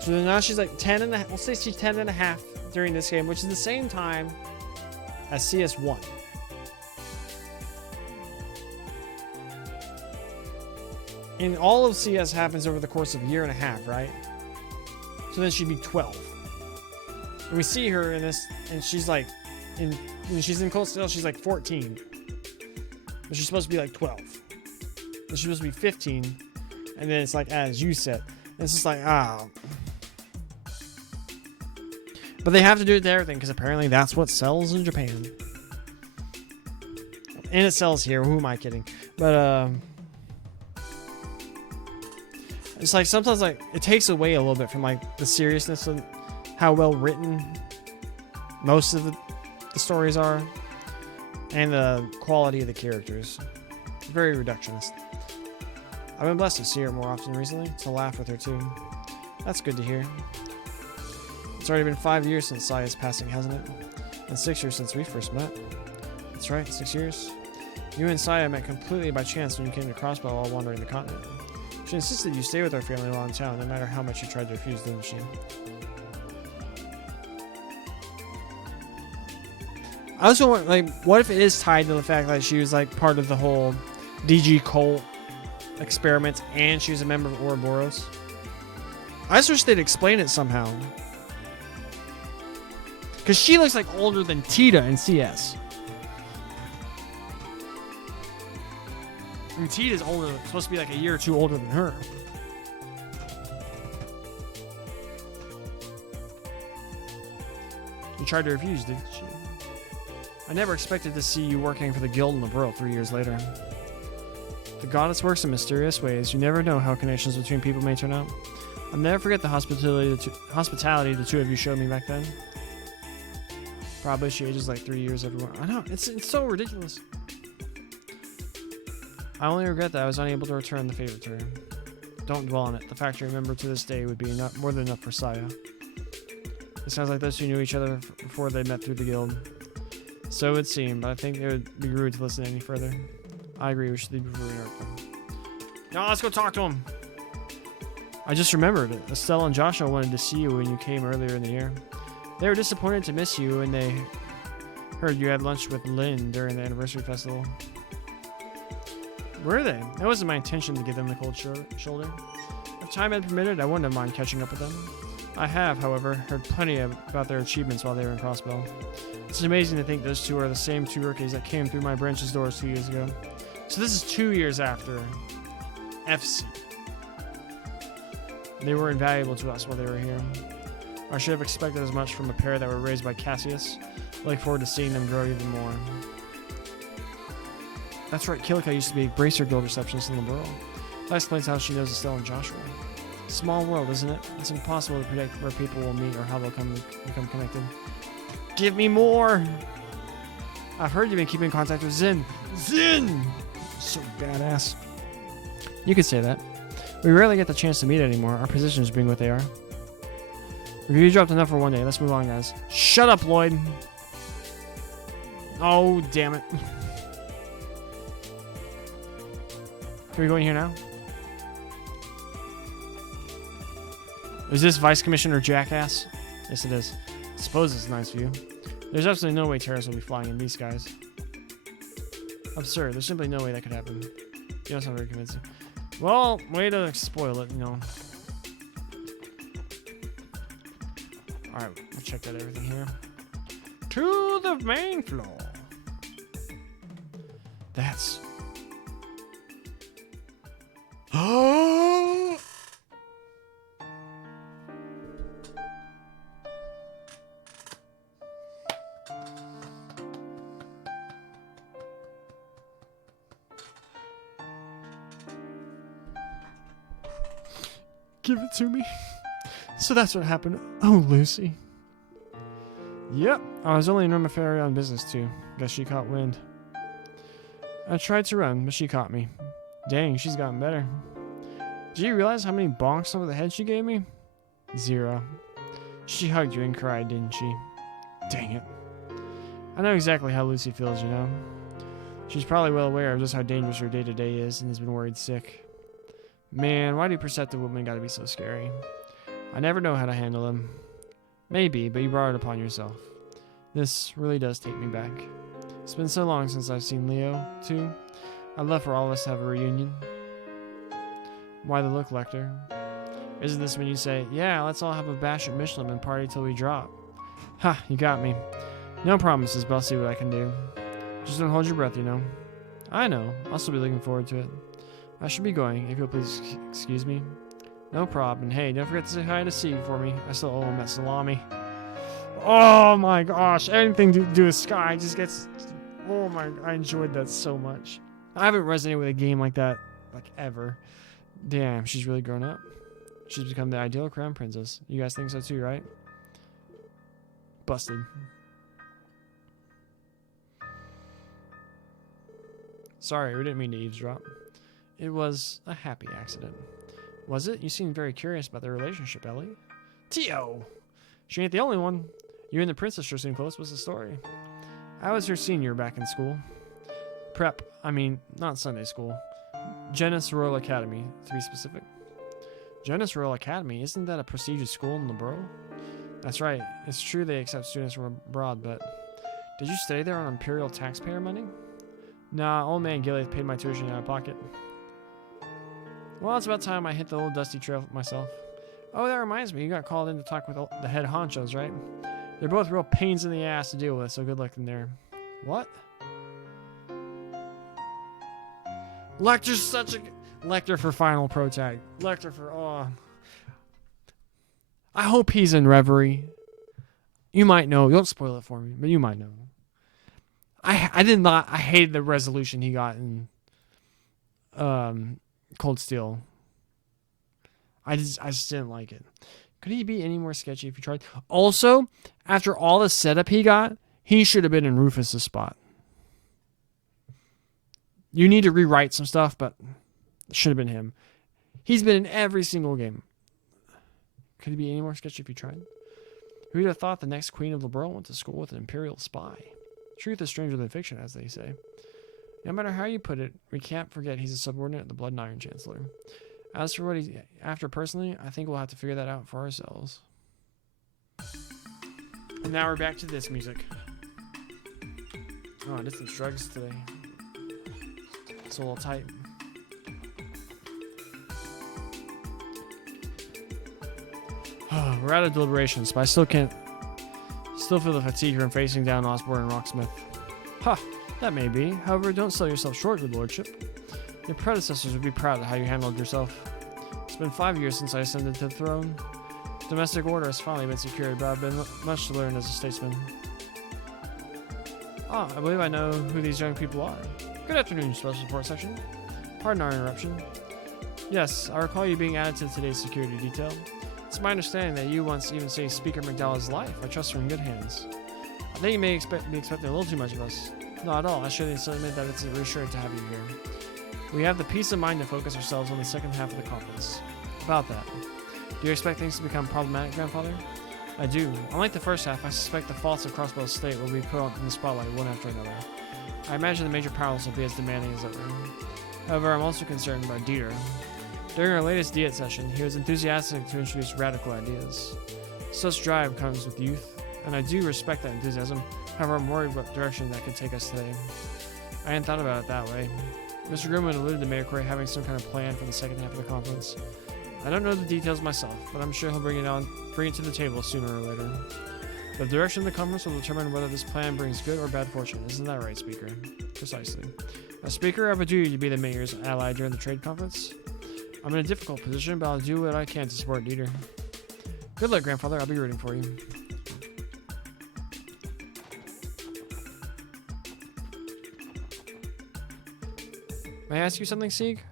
so now she's like 10 and a half. We'll say she's 10 and a half during this game, which is the same time as CS1. And all of CS happens over the course of a year and a half, right? So then she'd be 12. And we see her in this, and she's like, when she's in Cold Steel, she's like 14. But she's supposed to be like 12. And she's supposed to be 15. And then it's like, as you said. And it's just like, But they have to do it to everything, because apparently that's what sells in Japan. And it sells here. Who am I kidding? But, it's like sometimes like it takes away a little bit from like the seriousness of how well written most of the stories are and the quality of the characters. It's very reductionist. I've been blessed to see her more often recently, to laugh with her too. That's good to hear. It's already been 5 years since Saya's passing, hasn't it? And 6 years since we first met. That's right, 6 years. You and Saya met completely by chance when you came to Crossbow while wandering the continent. She insisted you stay with our family while in town, no matter how much you tried to refuse, didn't she? I also want, like, what if it is tied to the fact that she was, like, part of the whole DG cult experiment and she was a member of Ouroboros? I just wish they'd explain it somehow. Because she looks like older than Tita in CS. And Tita's older, supposed to be like a year or two older than her. You tried to refuse, didn't she? I never expected to see you working for the guild in the world 3 years later. The goddess works in mysterious ways. You never know how connections between people may turn out. I'll never forget the hospitality the two of you showed me back then. Probably she ages like 3 years everyone. I know, it's so ridiculous. I only regret that I was unable to return the favor to her. Don't dwell on it. The fact you remember to this day would be more than enough for Saya. It sounds like those two knew each other before they met through the guild. So it would seem, but I think it would be rude to listen any further. I agree, we should leave before we hurt them. No, let's go talk to him! I just remembered it. Estelle and Joshua wanted to see you when you came earlier in the year. They were disappointed to miss you when they heard you had lunch with Lynn during the anniversary festival. Were they? That wasn't my intention to give them the cold shoulder. If time had permitted, I wouldn't have minded catching up with them. I have, however, heard plenty about their achievements while they were in Crossbell. It's amazing to think those two are the same two rookies that came through my branch's doors 2 years ago. So this is 2 years after FC. They were invaluable to us while they were here. I should have expected as much from a pair that were raised by Cassius. I look forward to seeing them grow even more. That's right, Kilika used to be a Bracer Guild receptionist in the world. That explains how she knows Estelle and Joshua. Small world, isn't it? It's impossible to predict where people will meet or how they'll become connected. Give me more! I've heard you've been keeping in contact with Zin. Zin! So badass. You could say that. We rarely get the chance to meet anymore. Our positions being what they are. Review dropped enough for one day. Let's move on, guys. Shut up, Lloyd! Oh, damn it. Can we go in here now? Is this Vice Commissioner Jackass? Yes, it is. I suppose it's a nice view. There's absolutely no way terrorists will be flying in these skies. Absurd. There's simply no way that could happen. You don't sound very convincing. Well, way to spoil it, you know. Alright, we'll check out everything here. To the main floor. That's... Oh! Give it to me. So that's what happened. Oh, Lucy. Yep, I was only in Romaferia on business too. Guess she caught wind. I tried to run, but she caught me. Dang, she's gotten better. Did you realize how many bonks over the head she gave me? 0. She hugged you and cried, didn't she? Dang it. I know exactly how Lucy feels, you know. She's probably well aware of just how dangerous her day-to-day is and has been worried sick. Man, why do perceptive women gotta be so scary? I never know how to handle them. Maybe, but you brought it upon yourself. This really does take me back. It's been so long since I've seen Leo, too. I'd love for all of us to have a reunion. Why the look, Lecter? Isn't this when you say, yeah, let's all have a bash at Michelin and party till we drop? Ha, you got me. No promises, but I'll see what I can do. Just don't hold your breath, you know. I know. I'll still be looking forward to it. I should be going, if you'll please excuse me. No problem. And hey, don't forget to say hi to Steve for me. I still owe him that salami. Oh my gosh. Anything to do with Sky just gets... Oh my... I enjoyed that so much. I haven't resonated with a game like that, like, ever. Damn, she's really grown up. She's become the ideal crown princess. You guys think so too, right? Busted. Sorry, we didn't mean to eavesdrop. It was a happy accident. Was it? You seem very curious about their relationship, Ellie. Tio! She ain't the only one. You and the princess sure seem close. What's the story? I was her senior back in school. Prep. I mean, not Sunday school. Genis Royal Academy, to be specific. Genis Royal Academy? Isn't that a prestigious school in the borough? That's right. It's true they accept students from abroad, but... Did you stay there on imperial taxpayer money? Nah, old man Gilead paid my tuition out of pocket. Well, it's about time I hit the old dusty trail myself. Oh, that reminds me, you got called in to talk with the head honchos, right? They're both real pains in the ass to deal with, so good luck in there. What? Lecter's such a... Lecter for final pro tag. Lecter for... Oh. I hope he's in Reverie. You might know. Don't spoil it for me, but you might know. I did not. I hated the resolution he got in Cold Steel. I just didn't like it. Could he be any more sketchy if he tried? Also, after all the setup he got, he should have been in Rufus's spot. You need to rewrite some stuff, but it should have been him. He's been in every single game. Could he be any more sketchy if he tried? Who would have thought the next queen of LeBron went to school with an imperial spy? Truth is stranger than fiction, as they say. No matter how you put it, we can't forget he's a subordinate of the Blood and Iron Chancellor. As for what he's after personally, I think we'll have to figure that out for ourselves. And now we're back to this music. Oh, I did some shrugs today. It's a little tight. We're out of deliberations, but I still feel the fatigue from facing down Osborne and Rocksmith. Ha! That may be. However, don't sell yourself short, your lordship. Your predecessors would be proud of how you handled yourself. It's been 5 years since I ascended to the throne. Domestic order has finally been secured, but I've been much to learn as a statesman. Ah, I believe I know who these young people are. Good afternoon, Special Support Section. Pardon our interruption. Yes, I recall you being added to today's security detail. It's my understanding that you once even saved Speaker McDowell's life. I trust you're in good hands. I think you may be expecting a little too much of us. Not at all. I share the sentiment that it's reassuring to have you here. We have the peace of mind to focus ourselves on the second half of the conference. About that, do you expect things to become problematic, Grandfather? I do. Unlike the first half, I suspect the faults of Crossbow's state will be put in the spotlight one after another. I imagine the major powers will be as demanding as ever. However, I'm also concerned about Dieter. During our latest Diet session, he was enthusiastic to introduce radical ideas. Such drive comes with youth, and I do respect that enthusiasm. However, I'm worried what direction that could take us today. I hadn't thought about it that way. Mr. Grimwood alluded to Mayor Corey having some kind of plan for the second half of the conference. I don't know the details myself, but I'm sure he'll bring it to the table sooner or later. The direction of the conference will determine whether this plan brings good or bad fortune. Isn't that right, Speaker? Precisely. As Speaker, I have a duty to be the Mayor's ally during the trade conference. I'm in a difficult position, but I'll do what I can to support Dieter. Good luck, Grandfather. I'll be rooting for you. May I ask you something, Sieg?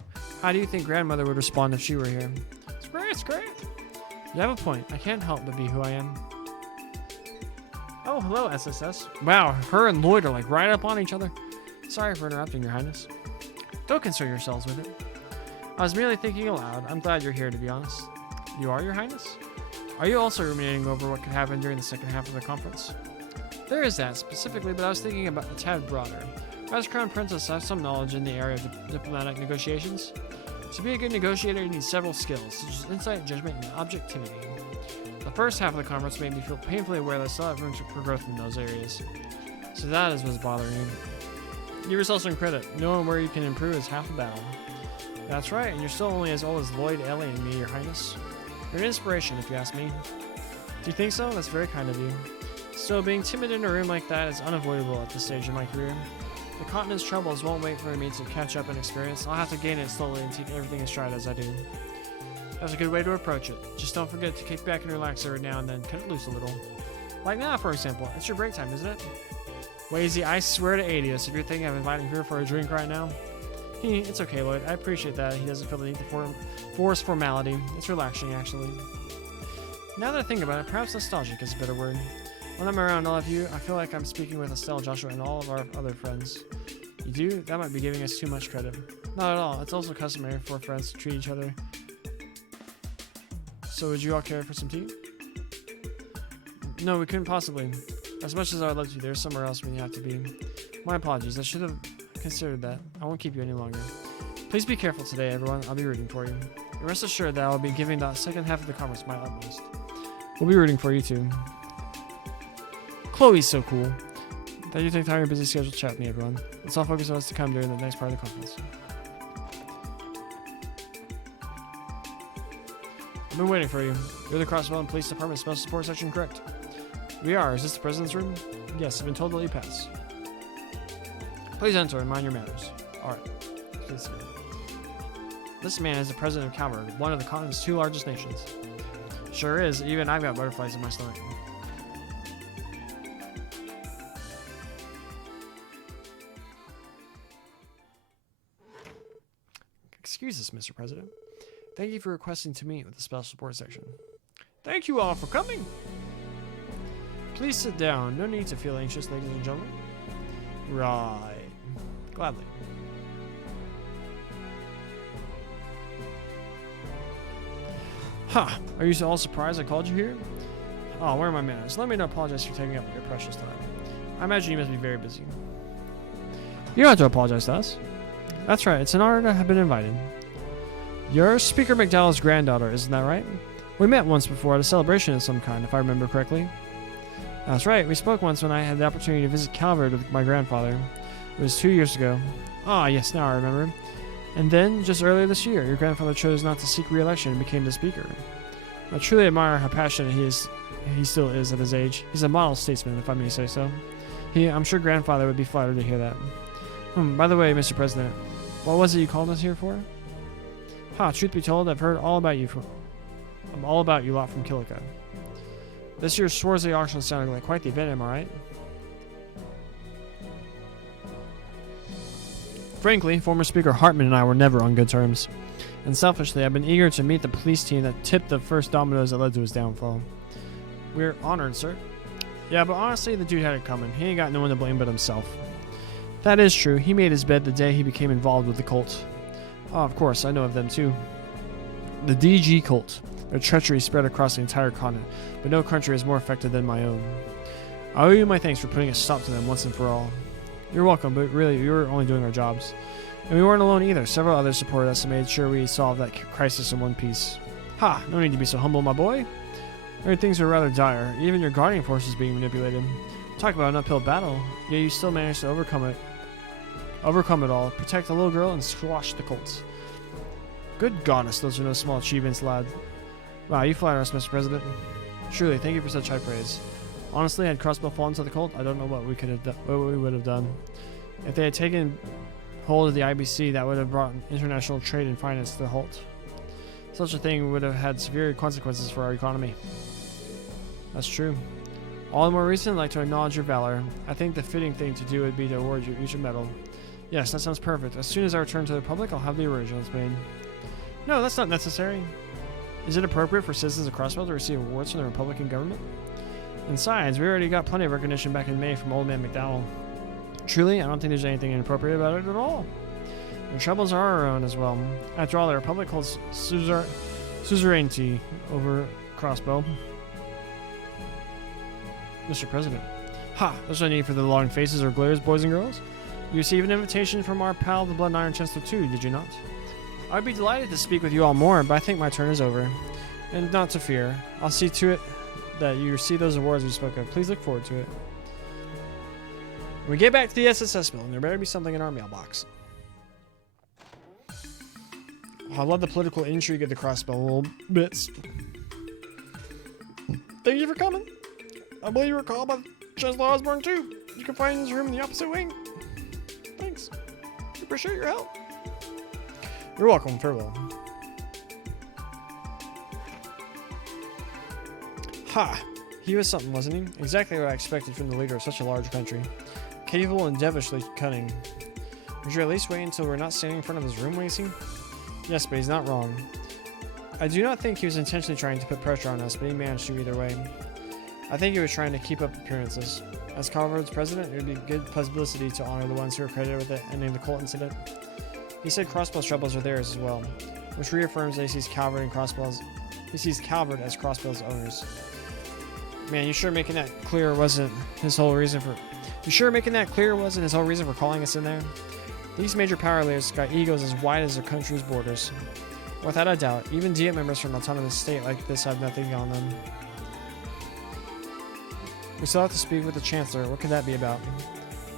How do you think Grandmother would respond if she were here? It's great, it's great. You have a point. I can't help but be who I am. Oh, hello, SSS. Wow, her and Lloyd are like right up on each other. Sorry for interrupting, Your Highness. Don't concern yourselves with it. I was merely thinking aloud. I'm glad you're here, to be honest. You are, Your Highness? Are you also ruminating over what could happen during the second half of the conference? There is that, specifically, but I was thinking about a tad broader. As Crown Princess, I have some knowledge in the area of diplomatic negotiations. To be a good negotiator, you need several skills, such as insight, judgment, and objectivity. The first half of the conference made me feel painfully aware that I still have room for growth in those areas. So that is what's bothering you. Give yourself some credit. Knowing where you can improve is half the battle. That's right, and you're still only as old as Lloyd, Ellie, and me, Your Highness. You're an inspiration, if you ask me. Do you think so? That's very kind of you. Still, being timid in a room like that is unavoidable at this stage in my career. The continent's troubles won't wait for me to catch up in experience. I'll have to gain it slowly and take everything in stride as I do. That's a good way to approach it. Just don't forget to kick back and relax every now and then. Cut it loose a little. Like now, for example. It's your break time, isn't it? Wazy, I swear to Adius, if you're thinking of inviting her for a drink right now. It's okay, Lloyd. I appreciate that. He doesn't feel the need to force formality. It's relaxing, actually. Now that I think about it, perhaps nostalgic is a better word. When I'm around all of you, I feel like I'm speaking with Estelle, Joshua, and all of our other friends. You do? That might be giving us too much credit. Not at all. It's also customary for friends to treat each other. So would you all care for some tea? No, we couldn't possibly. As much as I would love to, there's somewhere else we have to be. My apologies. I should have considered that. I won't keep you any longer. Please be careful today, everyone. I'll be rooting for you. And rest assured that I'll be giving the second half of the conference my utmost. We'll be rooting for you too. Chloe's so cool. Thank you for taking time your busy schedule to chat with me, everyone. Let's all focus on what's to come during the next part of the conference. I've been waiting for you. You're the Crossbell Police Department Special Support Section, correct? We are. Is this the President's room? Yes, I've been told to let you pass. Please enter and mind your manners. Alright. Please. This man is the President of Calvert, one of the continent's 2 largest nations. Sure is. Even I've got butterflies in my stomach. Excuse us, Mr. President. Thank you for requesting to meet with the Special Support Section. Thank you all for coming. Please sit down. No need to feel anxious, ladies and gentlemen. Right. Gladly. Ha! Are you all surprised I called you here? Oh, where are my manners? Let me not apologize for taking up your precious time. I imagine you must be very busy. You don't have to apologize to us. That's right. It's an honor to have been invited. You're Speaker McDowell's granddaughter, isn't that right? We met once before at a celebration of some kind, if I remember correctly. That's right. We spoke once when I had the opportunity to visit Calvert with my grandfather. It was 2 years ago. Ah, yes, now I remember. And then, just earlier this year, your grandfather chose not to seek re-election and became the Speaker. I truly admire how passionate he still is at his age. He's a model statesman, if I may say so. I'm sure grandfather would be flattered to hear that. By the way, Mr. President, what was it you called us here for? Truth be told, I've heard all about you lot from Killica. This year's Swarzy auction sounded like quite the event, am I right? Frankly, former Speaker Hartman and I were never on good terms. And selfishly, I've been eager to meet the police team that tipped the first dominoes that led to his downfall. We're honored, sir. Yeah, but honestly, the dude had it coming. He ain't got no one to blame but himself. That is true. He made his bed the day he became involved with the cult. Oh, of course, I know of them too. The DG cult. Their treachery spread across the entire continent, but no country is more affected than my own. I owe you my thanks for putting a stop to them once and for all. You're welcome, but really, we were only doing our jobs. And we weren't alone either. Several others supported us and made sure we solved that crisis in one piece. No need to be so humble, my boy. I heard things were rather dire. Even your guardian force is being manipulated. Talk about an uphill battle, yet you still managed to overcome it all, protect the little girl, and squash the cults. Good goddess, those are no small achievements, lad. Wow, you flatter us, Mr. President. Truly, thank you for such high praise. Honestly, had Crossbow fallen to the cult, I don't know what we would have done. If they had taken hold of the IBC, that would have brought international trade and finance to the halt. Such a thing would have had severe consequences for our economy. That's true. All the more reason I'd like to acknowledge your valor. I think the fitting thing to do would be to award you each a medal. Yes, that sounds perfect. As soon as I return to the Republic, I'll have the originals made. No, that's not necessary. Is it appropriate for citizens of Crossbell to receive awards from the Republican government? Besides, we already got plenty of recognition back in May from Old Man McDowell. Truly, I don't think there's anything inappropriate about it at all. The troubles are our own as well. After all, the Republic holds suzerainty over Crossbow. Mr. President. There's no need for the long faces or glares, boys and girls. You received an invitation from our pal, the Blood and Iron Chancellor too, did you not? I'd be delighted to speak with you all more, but I think my turn is over. And not to fear. I'll see to it that you receive those awards we spoke of. Please look forward to it. When we get back to the SSS building, there better be something in our mailbox. I love the political intrigue of the Crossbow little bits. Thank you for coming. I believe you were called by Chancellor Osborne too. You can find his room in the opposite wing. Thanks. Appreciate your help. You're welcome. Farewell. He was something, wasn't he? Exactly what I expected from the leader of such a large country. Capable and devilishly cunning. Would you at least wait until we're not standing in front of his room waiting? Yes, but he's not wrong. I do not think he was intentionally trying to put pressure on us, but he managed to either way. I think he was trying to keep up appearances. As Calvert's president, it would be good publicity to honor the ones who are credited with it and name the cult incident. He said Crossbell's troubles are theirs as well, which reaffirms that he sees Calvert as Crossbell's owners. Man, you sure making that clear wasn't his whole reason for calling us in there? These major power layers got egos as wide as their country's borders. Without a doubt, even Diet members from an autonomous state like this have nothing on them. We still have to speak with the Chancellor. What could that be about?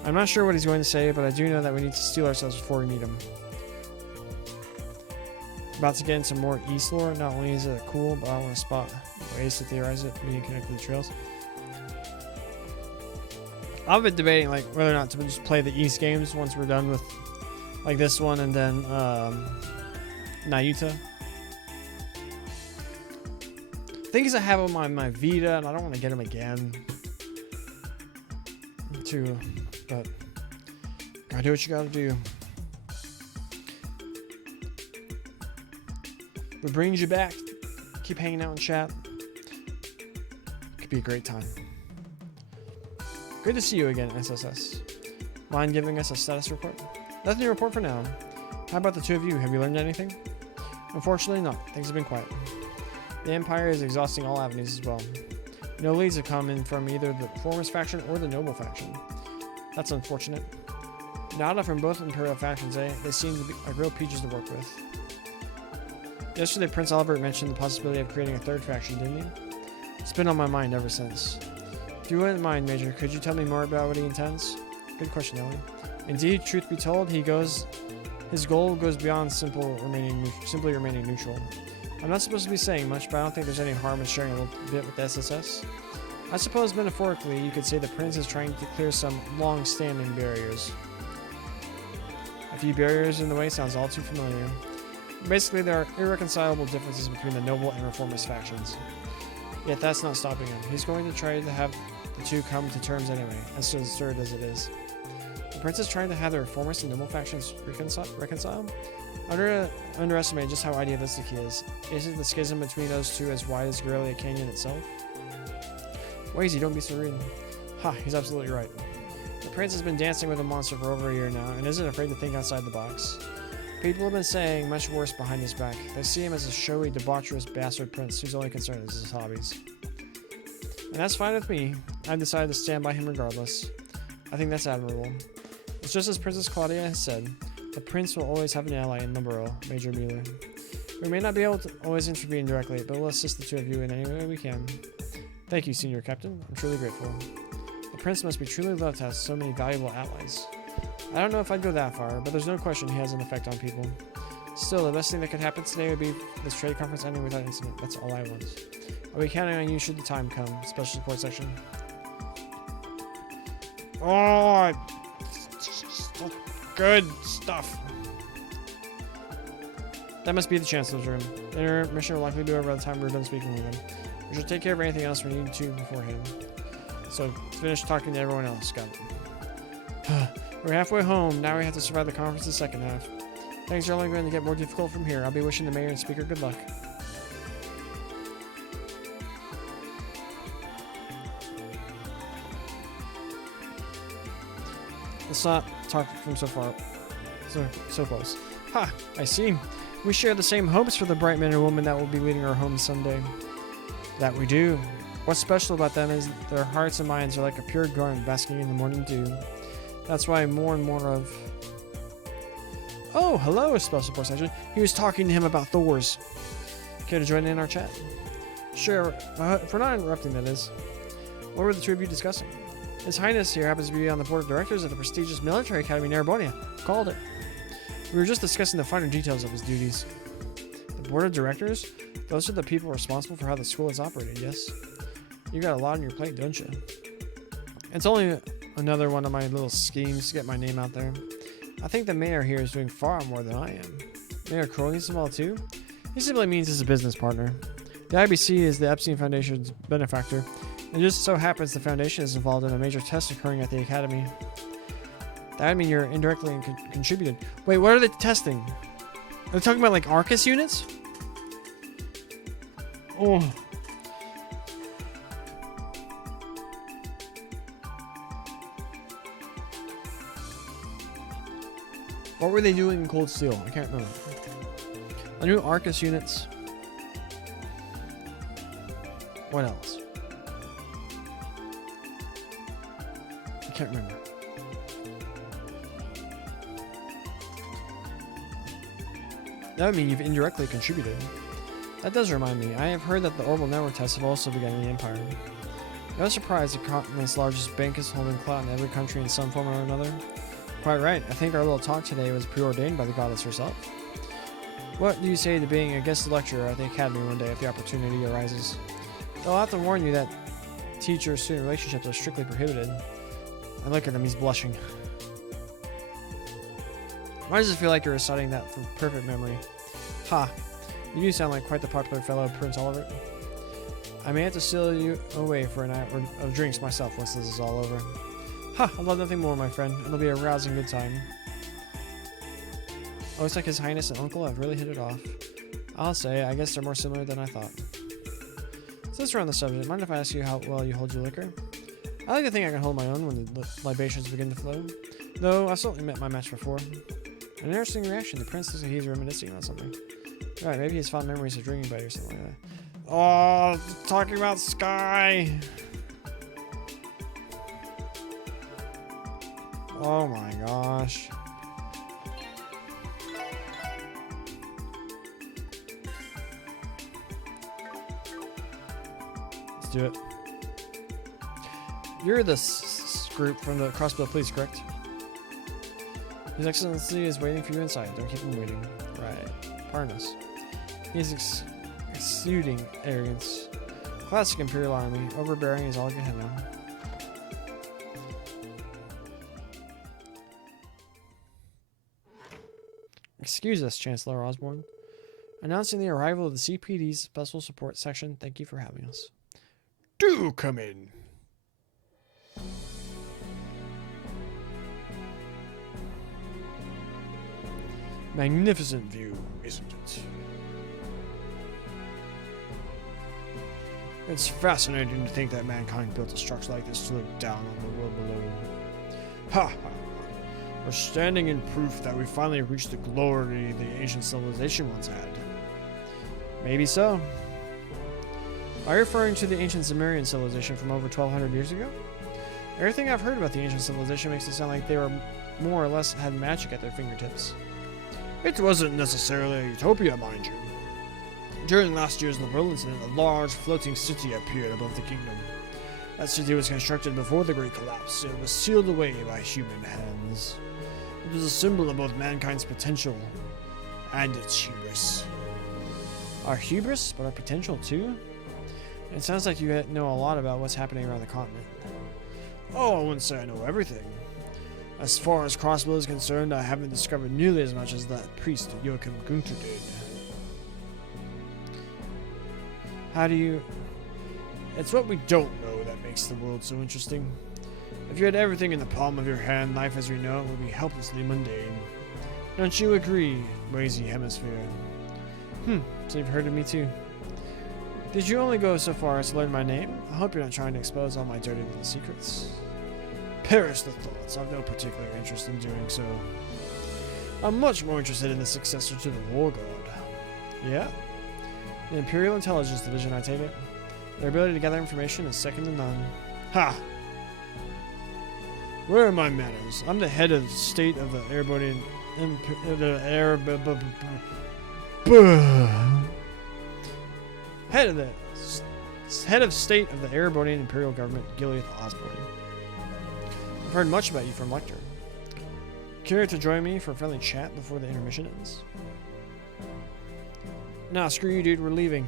I'm not sure what he's going to say, but I do know that we need to steel ourselves before we meet him. About to get into more East lore. Not only is it cool, but I want to spot ways to theorize it, being connected to the trails. I've been debating whether or not to just play the East games once we're done with this one, and then Nayuta. Things I have on my Vita, and I don't want to get them again. But gotta do what you gotta do. what brings you back. Keep hanging out in chat. Could be a great time. Great to see you again, SSS. Mind giving us a status report? Nothing to report for now. How about the two of you? Have you learned anything? Unfortunately not. Things have been quiet. The Empire is exhausting all avenues as well. No leads have come in from either the Reformist faction or the Noble faction. That's unfortunate. Nada from both Imperial factions, eh? They seem to be like real peaches to work with. Yesterday, Prince Albert mentioned the possibility of creating a third faction, didn't he? It's been on my mind ever since. If you wouldn't mind, Major, could you tell me more about what he intends? Good question, Ellie. Indeed, truth be told, his goal goes beyond simply remaining neutral. I'm not supposed to be saying much, but I don't think there's any harm in sharing a little bit with the SSS. I suppose metaphorically, you could say the Prince is trying to clear some long-standing barriers. A few barriers in the way sounds all too familiar. Basically, there are irreconcilable differences between the Noble and Reformist factions. Yet that's not stopping him. He's going to try to have the two come to terms anyway, as absurd as it is. The Prince is trying to have the Reformist and Noble factions reconcile? Underestimate just how idealistic he is. Isn't the schism between those two as wide as Guerrilla Canyon itself? Wazy, don't be serene. Ha, he's absolutely right. The Prince has been dancing with a monster for over a year now, and isn't afraid to think outside the box. People have been saying much worse behind his back. They see him as a showy, debaucherous bastard prince whose only concern is his hobbies. And that's fine with me. I've decided to stand by him regardless. I think that's admirable. It's just as Princess Claudia has said, the prince will always have an ally in Numero, Major Mueller. We may not be able to always intervene directly, but we'll assist the two of you in any way we can. Thank you, Senior Captain. I'm truly grateful. The prince must be truly loved to have so many valuable allies. I don't know if I'd go that far, but there's no question he has an effect on people. Still, the best thing that could happen today would be this trade conference ending without incident. That's all I want. I'll be counting on you should the time come. Special support section. Oh, good stuff. That must be the Chancellor's room. The intermission will likely be over by the time we're done speaking with him. We should take care of anything else we need to beforehand. So, finish talking to everyone else. Got it. We're halfway home. Now we have to survive the conference the second half. Things are only going to get more difficult from here. I'll be wishing the mayor and speaker good luck. Let's not talk from so far. So close. Ha! I see. We share the same hopes for the bright men and women that will be leading our homes someday. That we do. What's special about them is their hearts and minds are like a pure garden basking in the morning dew. That's why more and more of... Oh, hello, Special Support Section. He was talking to him about Thors. Care to join in our chat? Sure, if we're not interrupting, that is. What were the two of you discussing? His Highness here happens to be on the board of directors of the prestigious military academy in Erebonia. Called it. We were just discussing the finer details of his duties. The board of directors? Those are the people responsible for how the school is operated, yes? You got a lot on your plate, don't you? It's only another one of my little schemes to get my name out there. I think the mayor here is doing far more than I am. Mayor Crowley needs them all too? He simply means he's a business partner. The IBC is the Epstein Foundation's benefactor, and just so happens the foundation is involved in a major test occurring at the academy. That would mean you're indirectly contributed. Wait, what are they testing? Are they talking about like Arcus units? Oh. What were they doing in Cold Steel? I can't remember. The new Arcus units. What else? I can't remember. That would mean you've indirectly contributed. That does remind me. I have heard that the orbital network tests have also begun in the Empire. No surprise the continent's largest bank is holding clout in every country in some form or another. Quite right. I think our little talk today was preordained by the goddess herself. What do you say to being a guest lecturer at the academy one day if the opportunity arises? They'll have to warn you that teacher-student relationships are strictly prohibited. And look at him, he's blushing. Why does it feel like you're reciting that from perfect memory? Ha! You do sound like quite the popular fellow, Prince Oliver. I may have to steal you away for a night of drinks myself once this is all over. Ha! I love nothing more, my friend. It'll be a rousing good time. Oh, looks like His Highness and Uncle have really hit it off. I'll say, I guess they're more similar than I thought. Since we're on the subject, mind if I ask you how well you hold your liquor? I like to think I can hold my own when the libations begin to flow. Though, I've certainly met my match before. An interesting reaction. The prince looks like he's reminiscing on something. Alright, maybe his fond memories of drinking buddy or something like that. Oh, talking about Sky! Oh my gosh. Let's do it. You're the group from the Crossbill Police, correct? His Excellency is waiting for you inside. Don't keep him waiting. Right. Pardon us. He's exuding arrogance. Classic Imperial Army. Overbearing is all you can know. Excuse us, Chancellor Osborne. Announcing the arrival of the CPD's Special Support Section. Thank you for having us. Do come in. Magnificent view, isn't it? It's fascinating to think that mankind built a structure like this to look down on the world below. Ha ha! We're standing in proof that we finally reached the glory the ancient civilization once had. Maybe so. Are you referring to the ancient Sumerian civilization from over 1200 years ago? Everything I've heard about the ancient civilization makes it sound like they were more or less had magic at their fingertips. It wasn't necessarily a utopia, mind you. During last year's liberal incident, a large floating city appeared above the kingdom. That city was constructed before the Great Collapse, and it was sealed away by human hands. It was a symbol of both mankind's potential and its hubris. Our hubris, but our potential too? It sounds like you know a lot about what's happening around the continent. Oh, I wouldn't say I know everything. As far as Crossbill is concerned, I haven't discovered nearly as much as that priest Joachim Gunther did. How do you... It's what we don't know that makes the world so interesting. If you had everything in the palm of your hand, life as we know it would be helplessly mundane. Don't you agree, Lazy Hemisphere? So you've heard of me too. Did you only go so far as to learn my name? I hope you're not trying to expose all my dirty little secrets. Perish the thoughts. I've no particular interest in doing so. I'm much more interested in the successor to the War God. Yeah? The Imperial Intelligence Division, I take it. Their ability to gather information is second to none. Ha! Where are my manners? I'm the head of state of the Airborne... Head of state of the Airborne Imperial Government, Gilead Osborne. I've heard much about you from Lecter. Care to join me for a friendly chat before the intermission ends? Nah, screw you, dude. We're leaving.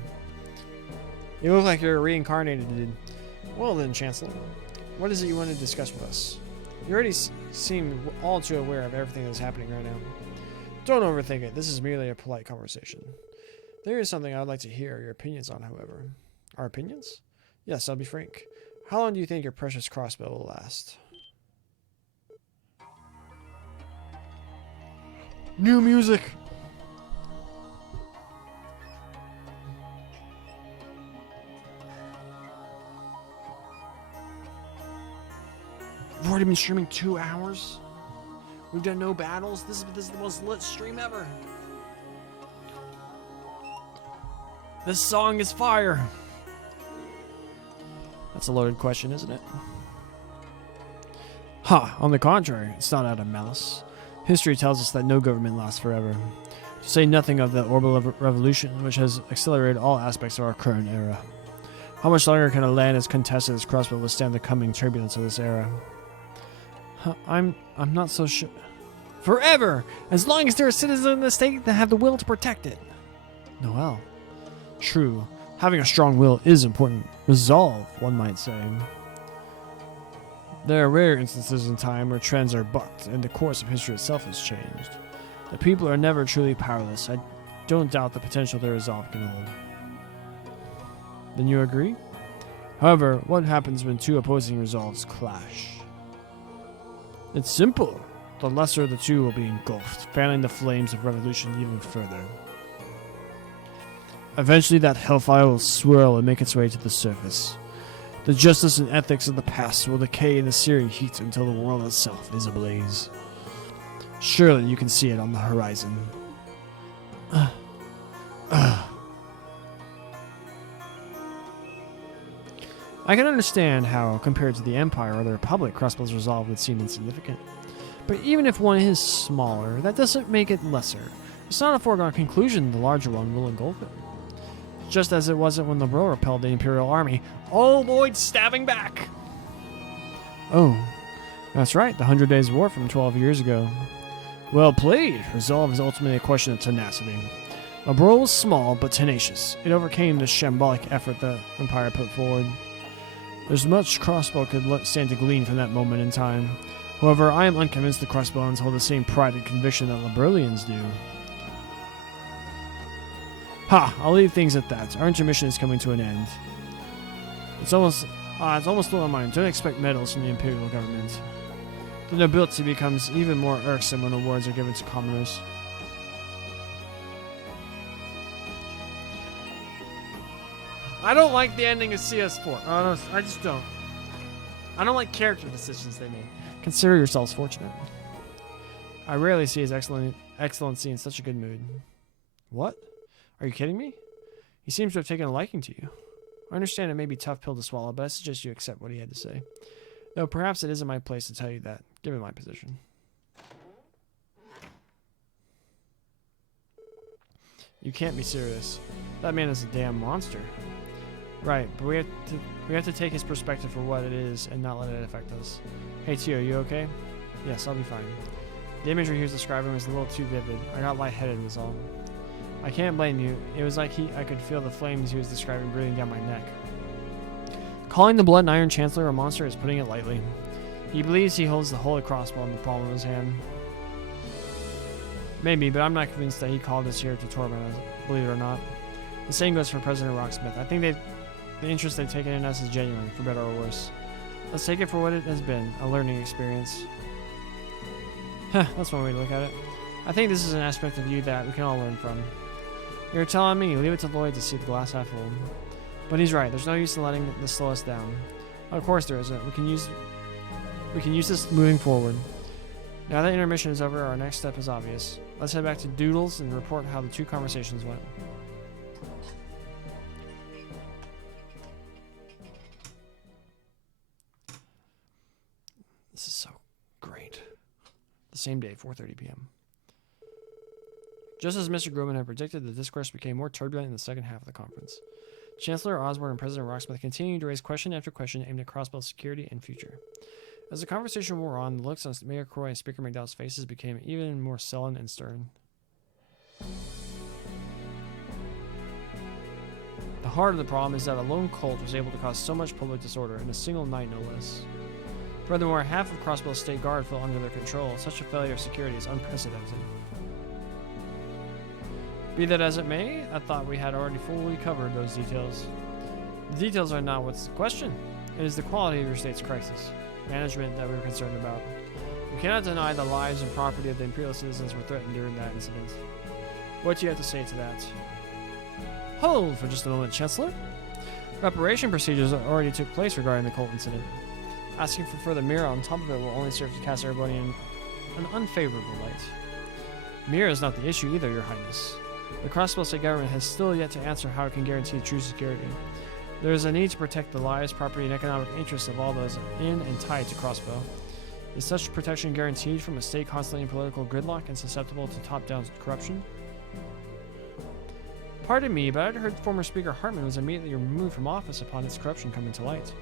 You look like you're reincarnated, dude. Well then, Chancellor. What is it you want to discuss with us? You already seem all too aware of everything that's happening right now. Don't overthink it. This is merely a polite conversation. There is something I'd like to hear your opinions on, however. Our opinions? Yes, I'll be frank. How long do you think your precious crossbow will last? New music! We've already been streaming 2 hours? We've done no battles? This is the most lit stream ever. This song is fire. That's a loaded question, isn't it? Ha! On the contrary, it's not out of malice. History tells us that no government lasts forever. To say nothing of the orbital revolution, which has accelerated all aspects of our current era. How much longer can a land as contested as Crossbill withstand the coming turbulence of this era? I'm not so sure. Forever! As long as there are citizens in the state that have the will to protect it. Noel. True. Having a strong will is important. Resolve, one might say. There are rare instances in time where trends are bucked and the course of history itself has changed. The people are never truly powerless. I don't doubt the potential their resolve can hold. Then you agree? However, what happens when two opposing resolves clash? It's simple. The lesser of the two will be engulfed, fanning the flames of revolution even further. Eventually that hellfire will swirl and make its way to the surface. The justice and ethics of the past will decay in the searing heat until the world itself is ablaze. Surely you can see it on the horizon. I can understand how, compared to the Empire or the Republic, Crossbow's resolve would seem insignificant. But even if one is smaller, that doesn't make it lesser. It's not a foregone conclusion the larger one will engulf it. Just as it wasn't when LeBeau repelled the Imperial Army. Oh, Lloyd stabbing back! Oh, that's right, the 100 Days War from 12 years ago. Well played! Resolve is ultimately a question of tenacity. LeBeau was small but tenacious. It overcame the shambolic effort the Empire put forward. There's much Crossbow could stand to glean from that moment in time. However, I am unconvinced the Crossbones hold the same pride and conviction that Liberlians do. Ha! I'll leave things at that. Our intermission is coming to an end. It's almost still on mine. Don't expect medals from the Imperial government. The nobility becomes even more irksome when awards are given to commoners. I don't like the ending of CS4. Oh, no, I just don't. I don't like character decisions they made. Consider yourselves fortunate. I rarely see his excellency in such a good mood. What? Are you kidding me? He seems to have taken a liking to you. I understand it may be a tough pill to swallow, but I suggest you accept what he had to say. Though perhaps it isn't my place to tell you that, given my position. You can't be serious. That man is a damn monster. Right, but we have to take his perspective for what it is and not let it affect us. Hey Tio, you okay? Yes, I'll be fine. The imagery he was describing was a little too vivid. I got lightheaded was all. I can't blame you. It was like I could feel the flames he was describing breathing down my neck. Calling the Blood and Iron Chancellor a monster is putting it lightly. He believes he holds the holy crossbow in the palm of his hand. Maybe, but I'm not convinced that he called us here to torment us, believe it or not. The same goes for President Rocksmith. I think the interest they've taken in us is genuine, for better or worse. Let's take it for what it has been, a learning experience. Huh, that's one way to look at it. I think this is an aspect of you that we can all learn from. You're telling me, leave it to Lloyd to see the glass half full. But he's right, there's no use in letting this slow us down. Of course there isn't. We can use this moving forward. Now that intermission is over, our next step is obvious. Let's head back to Doodles and report how the two conversations went. This is so great. The same day, 4:30 p.m. Just as Mr. Grumman had predicted, the discourse became more turbulent in the second half of the conference. Chancellor Osborne and President Rocksmith continued to raise question after question aimed at Crossbell's security and future. As the conversation wore on, the looks on Mayor Croy and Speaker McDowell's faces became even more sullen and stern. The heart of the problem is that a lone cult was able to cause so much public disorder in a single night, no less. Furthermore, half of Crossbell's state guard fell under their control. Such a failure of security is unprecedented. Be that as it may, I thought we had already fully covered those details. The details are not what's the question. It is the quality of your state's crisis management that we were concerned about. We cannot deny the lives and property of the Imperial citizens were threatened during that incident. What do you have to say to that? Hold for just a moment, Chancellor. Reparation procedures already took place regarding the cult incident. Asking for further mirror on top of it will only serve to cast everybody in an unfavorable light. Mirror is not the issue either, Your Highness. The Crossbow State government has still yet to answer how it can guarantee true security. There is a need to protect the lives, property, and economic interests of all those in and tied to Crossbow. Is such protection guaranteed from a state constantly in political gridlock and susceptible to top-down corruption? Pardon me, but I'd heard former Speaker Hartman was immediately removed from office upon its corruption coming to light.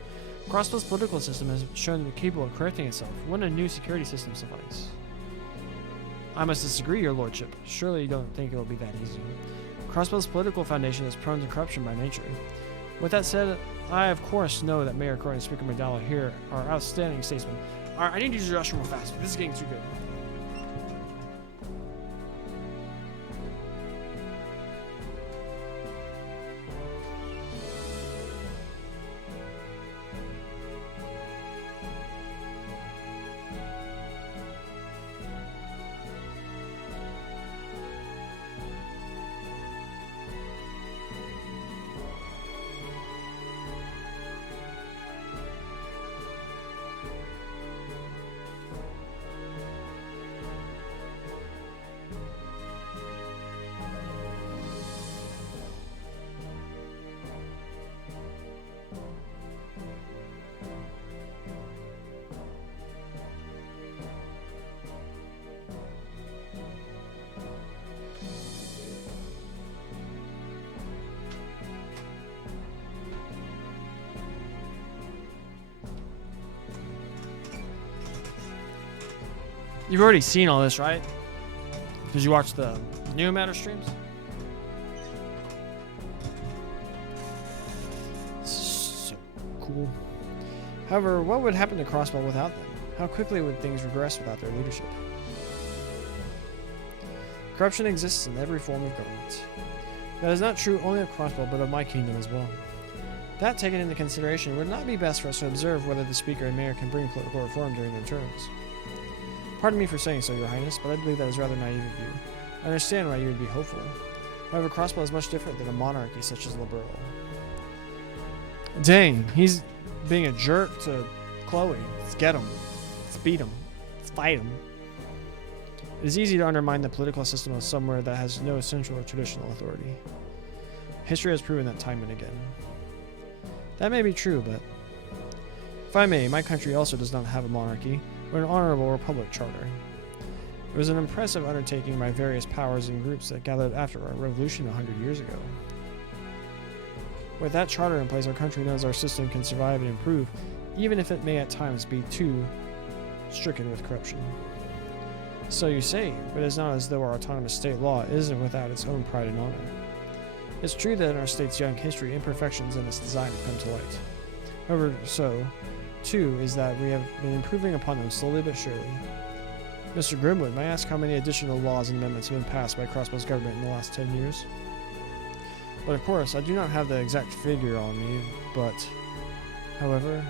Crossbow's political system has shown to be capable of correcting itself. Wouldn't a new security system suffice? I must disagree, Your Lordship. Surely you don't think it will be that easy. Crossbow's political foundation is prone to corruption by nature. With that said, I of course know that Mayor Croy and Speaker McDowell here are outstanding statesmen. Alright, I need to use the restroom real fast. This is getting too good. You've already seen all this, right? Did you watch the new Matter streams? So cool. However, what would happen to Crossbow without them? How quickly would things regress without their leadership? Corruption exists in every form of government. That is not true only of Crossbow, but of my kingdom as well. That taken into consideration, would it not be best for us to observe whether the Speaker and Mayor can bring political reform during their terms? Pardon me for saying so, Your Highness, but I believe that is rather naive of you. I understand why you would be hopeful. However, Crossbow is much different than a monarchy such as Liberal. Dang, he's being a jerk to Chloe. Let's get him. Let's beat him. Let's fight him. It is easy to undermine the political system of somewhere that has no central or traditional authority. History has proven that time and again. That may be true, but if I may, my country also does not have a monarchy, but an honorable republic charter. It was an impressive undertaking by various powers and groups that gathered after our revolution 100 years ago. With that charter in place, our country knows our system can survive and improve, even if it may at times be too stricken with corruption. So you say, but it is not as though our autonomous state law isn't without its own pride and honor. It's true that in our state's young history, imperfections in its design have come to light. However, so, too, is that we have been improving upon them slowly but surely. Mr. Grimwood, may I ask how many additional laws and amendments have been passed by Crossbow's government in the last 10 years? But of course, I do not have the exact figure on me, but, however,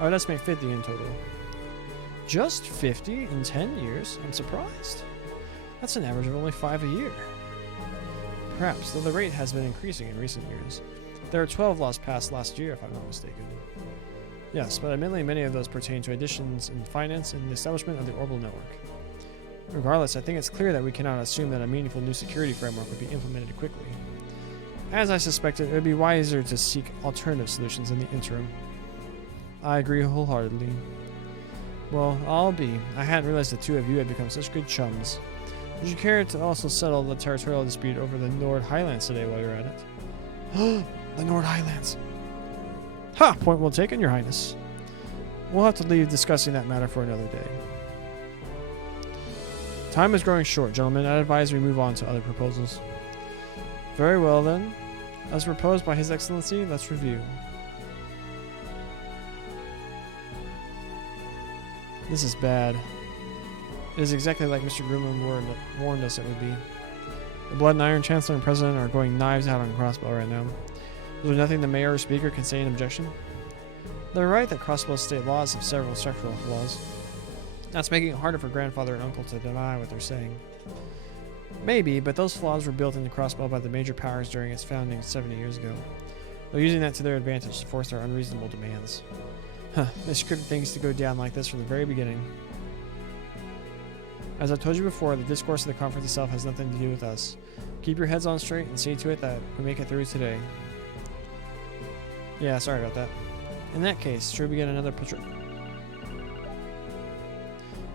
I would estimate 50 in total. Just 50 in 10 years? I'm surprised. That's an average of only 5 a year. Perhaps, though the rate has been increasing in recent years. There are 12 laws passed last year, if I'm not mistaken. Yes, but admittedly many of those pertain to additions in finance and the establishment of the orbital network. Regardless, I think it's clear that we cannot assume that a meaningful new security framework would be implemented quickly. As I suspected, it would be wiser to seek alternative solutions in the interim. I agree wholeheartedly. Well, I hadn't realized the two of you had become such good chums. Would you care to also settle the territorial dispute over the Nord Highlands today while you're at it? The Nord Highlands. Ha! Point well taken, Your Highness. We'll have to leave discussing that matter for another day. Time is growing short, gentlemen. I advise we move on to other proposals. Very well, then. As proposed by His Excellency, let's review. This is bad. It is exactly like Mr. Grimwood warned us it would be. The Blood and Iron Chancellor and President are going knives out on Crossbow right now. Is there nothing the Mayor or Speaker can say in objection? They're right that Crossbow's state laws have several structural flaws. That's making it harder for Grandfather and Uncle to deny what they're saying. Maybe, but those flaws were built into Crossbow by the major powers during its founding 70 years ago. They're using that to their advantage to force their unreasonable demands. Huh, they scripted things to go down like this from the very beginning. As I told you before, the discourse of the conference itself has nothing to do with us. Keep your heads on straight and see to it that we make it through today. Yeah, sorry about that. In that case, should we get another patrol?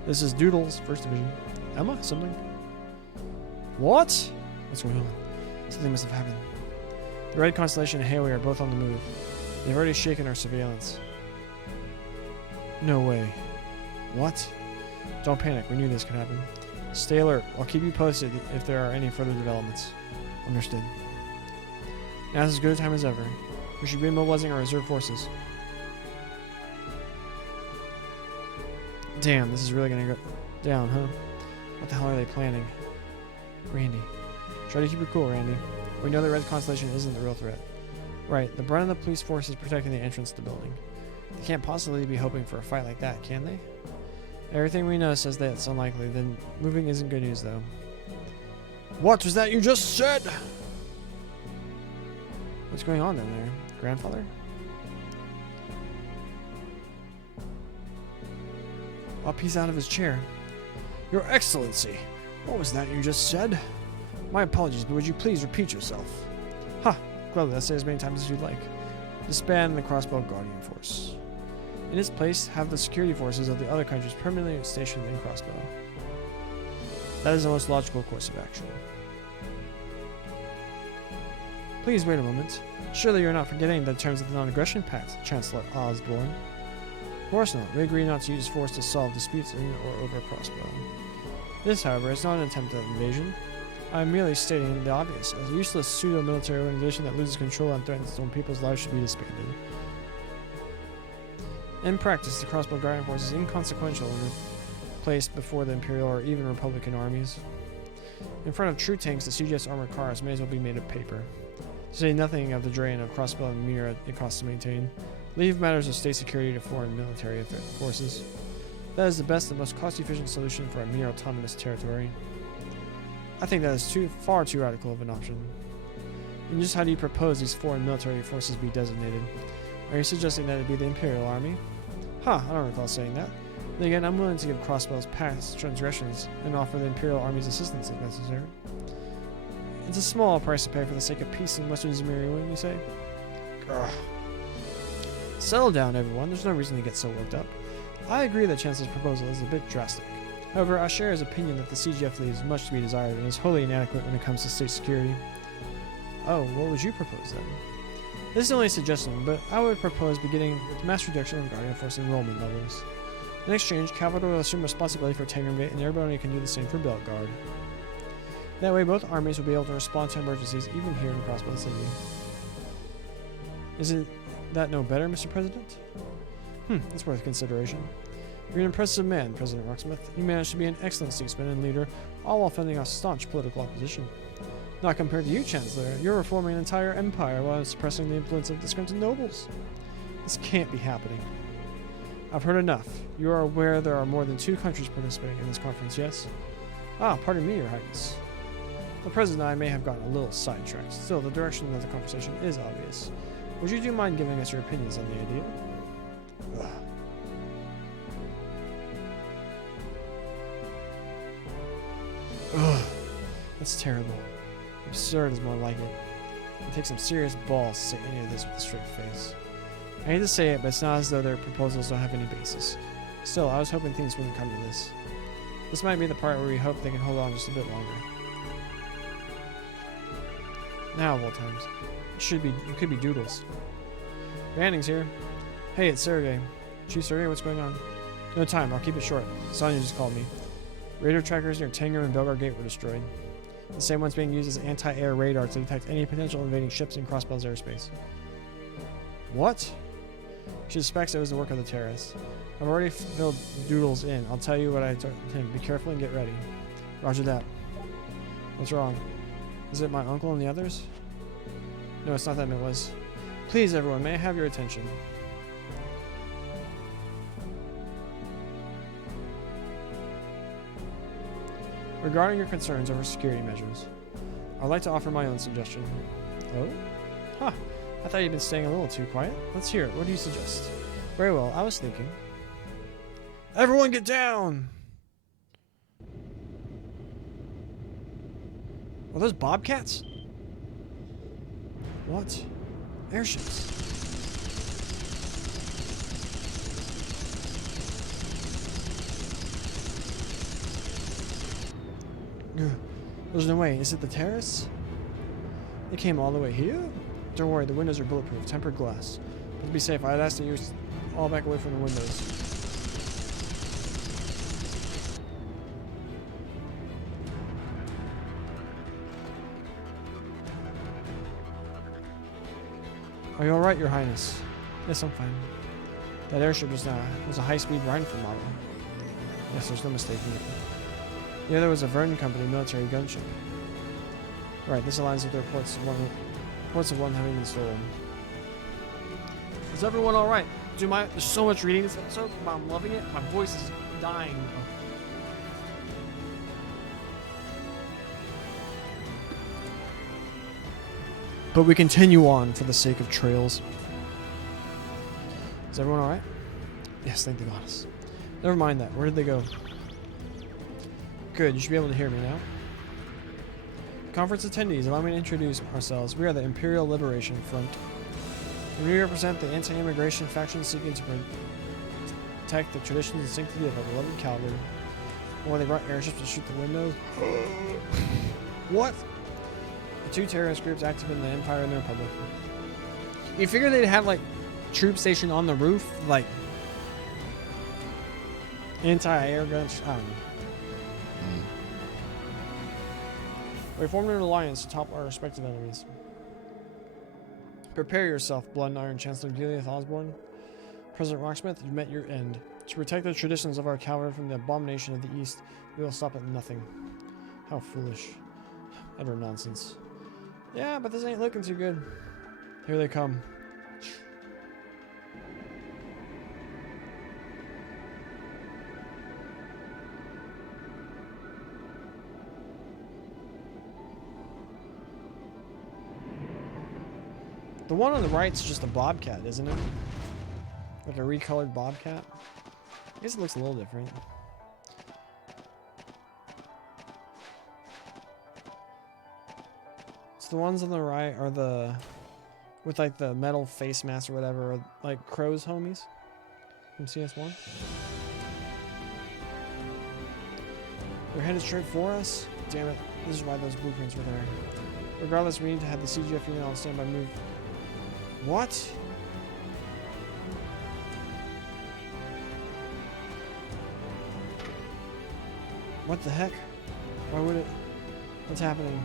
This is Doodle's first division. Emma, something? What? What's going on? Something must have happened. The Red Constellation and Haley are both on the move. They've already shaken our surveillance. No way. What? Don't panic, we knew this could happen. Stay alert, I'll keep you posted if there are any further developments. Understood. Now is as good a time as ever. We should be mobilizing our reserve forces. Damn, this is really gonna go down, huh? What the hell are they planning? Randy. Try to keep it cool, Randy. We know the Red Constellation isn't the real threat. Right, the brunt of the police force is protecting the entrance to the building. They can't possibly be hoping for a fight like that, can they? Everything we know says that it's unlikely, then moving isn't good news, though. What was that you just said? What's going on down there? Grandfather? Up he's out of his chair. Your Excellency, what was that you just said? My apologies, but would you please repeat yourself? Ha! Gladly, I'll say as many times as you'd like. Disband the Crossbow Guardian Force. In its place, have the security forces of the other countries permanently stationed in Crossbow. That is the most logical course of action. Please wait a moment. Surely you're not forgetting the terms of the Non-Aggression Pact, Chancellor Osborne. course not. We agree not to use force to solve disputes in or over a crossbow. This, however, is not an attempt at invasion. I am merely stating the obvious. As a useless pseudo-military organization that loses control and threatens its own people's lives should be disbanded. In practice, the crossbow guardian force is inconsequential and placed before the Imperial or even Republican armies. In front of true tanks, the CGS armored cars may as well be made of paper. To say nothing of the drain of crossbow and mirror it costs to maintain. Leave matters of state security to foreign military forces. That is the best and most cost-efficient solution for a mere autonomous territory. I think that is far too radical of an option. And just how do you propose these foreign military forces be designated? Are you suggesting that it be the Imperial Army? I don't recall saying that. Then again, I'm willing to give crossbows past transgressions and offer the Imperial Army's assistance if necessary. It's a small price to pay for the sake of peace in Western Zemiri, wouldn't you say? Ugh. Settle down, everyone. There's no reason to get so worked up. I agree that Chancellor's proposal is a bit drastic. However, I share his opinion that the CGF leaves much to be desired and is wholly inadequate when it comes to state security. Oh, what would you propose then? This is only a suggestion, but I would propose beginning with mass reduction of Guardian Force enrollment levels. In exchange, Capital will assume responsibility for Tangram Gate, and everybody can do the same for Belt Guard. That way, both armies will be able to respond to emergencies, even here in Crossbow City. Isn't that no better, Mr. President? It's worth consideration. You're an impressive man, President Rocksmith. You managed to be an excellent statesman and leader, all while fending off staunch political opposition. Not compared to you, Chancellor. You're reforming an entire empire while suppressing the influence of disgruntled nobles. This can't be happening. I've heard enough. You are aware there are more than 2 countries participating in this conference, yes? Pardon me, Your Highness. The President and I may have gotten a little sidetracked. Still, the direction of the conversation is obvious. Would you mind giving us your opinions on the idea? Ugh. That's terrible. Absurd is more like it. It takes some serious balls to say any of this with a straight face. I hate to say it, but it's not as though their proposals don't have any basis. Still, I was hoping things wouldn't come to this. This might be the part where we hope they can hold on just a bit longer. Now of all times. It could be Doodles. Banning's here. Hey, it's Sergey. Chief Sergey, what's going on? No time, I'll keep it short. Sonya just called me. Radar trackers near Tangram and Belgar Gate were destroyed. The same ones being used as anti-air radar to detect any potential invading ships in Crossbell's airspace. What? She suspects it was the work of the terrorists. I've already filled Doodles in. I'll tell you what I told him. Be careful and get ready. Roger that. What's wrong? Is it my uncle and the others? No, it's not them, it was. Please, everyone, may I have your attention? Regarding your concerns over security measures, I'd like to offer my own suggestion. Oh? I thought you'd been staying a little too quiet. Let's hear it. What do you suggest? Very well, I was thinking. Everyone get down! Are those bobcats? What? Airships. There's no way. Is it the terrorists? They came all the way here? Don't worry, the windows are bulletproof, tempered glass. But to be safe, I'd ask that you all back away from the windows. Are you alright, Your Highness? Yes, I'm fine. That airship was a high-speed Rheinfeld model. Yes, there's no mistaking it. The other was a Vernon Company military gunship. Right, this aligns with the reports of one having been stolen. Is everyone alright? There's so much reading this episode, but I'm loving it. My voice is dying. But we continue on for the sake of trails. Is everyone alright? Yes, thank the goddess. Never mind that. Where did they go? Good, you should be able to hear me now. Conference attendees, allow me to introduce ourselves. We are the Imperial Liberation Front. And we represent the anti-immigration faction seeking to protect the traditions and sanctity of our beloved Calgary. Or they brought airships to shoot the windows. What? The 2 terrorist groups active in the Empire and the Republic. You figure they'd have, like, troops stationed on the roof? Like, Anti-air guns. I don't know. We formed an alliance to top our respective enemies. Prepare yourself, Blood and Iron Chancellor Gileath Osborne. President Rocksmith, you've met your end. To protect the traditions of our cavalry from the abomination of the East, we will stop at nothing. How foolish. Utter nonsense. Yeah, but this ain't looking too good. Here they come. The one on the right's just a bobcat, isn't it? Like a recolored bobcat. I guess it looks a little different. So the ones on the right are the with like the metal face mask or whatever, are like Crow's homies from CS1. They're headed straight for us. Damn it! This is why those blueprints were there. Regardless, we need to have the CGF unit on standby move. What? What the heck? Why would it? What's happening?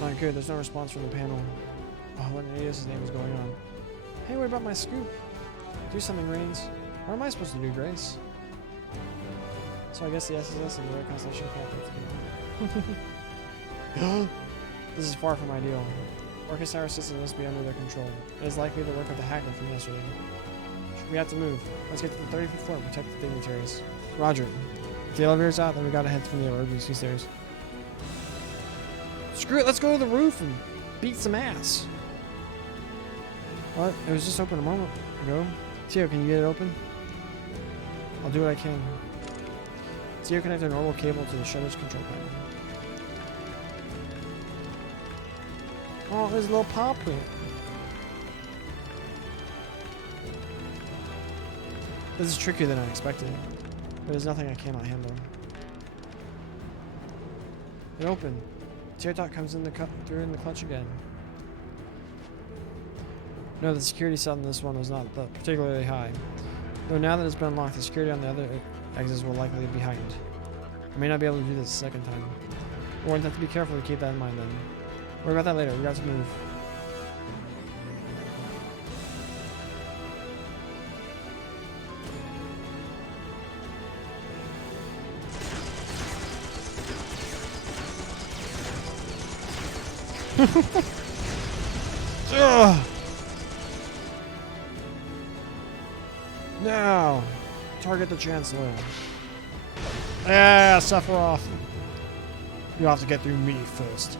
Not good. There's no response from the panel. Oh, what an idiot's name is going on? Hey, what about my scoop? Do something, Reigns. What am I supposed to do, Grace? So I guess the SSS and the Red Constellation can't put together. This is far from ideal. Orchis Tower system must be under their control. It is likely the work of the hacker from yesterday. We have to move. Let's get to the 35th floor and protect the dignitaries. Roger. If the elevator's out, then we gotta head from the emergency stairs. Screw it, let's go to the roof and beat some ass. What? It was just open a moment ago. Tio, can you get it open? I'll do what I can. Tio, connect a normal cable to the shutter's control panel. Oh, there's a little paw print. This is trickier than I expected. There's nothing I cannot handle. It opened. Teartalk comes in through in the clutch again. No, the security cell on this one was not particularly high. Though now that it's been unlocked, the security on the other exits will likely be heightened. I may not be able to do this a second time. We're going to have to be careful to keep that in mind then. Worry about that later. We got to move. Now, target the Chancellor. Yeah, Sephiroth. You'll have to get through me first.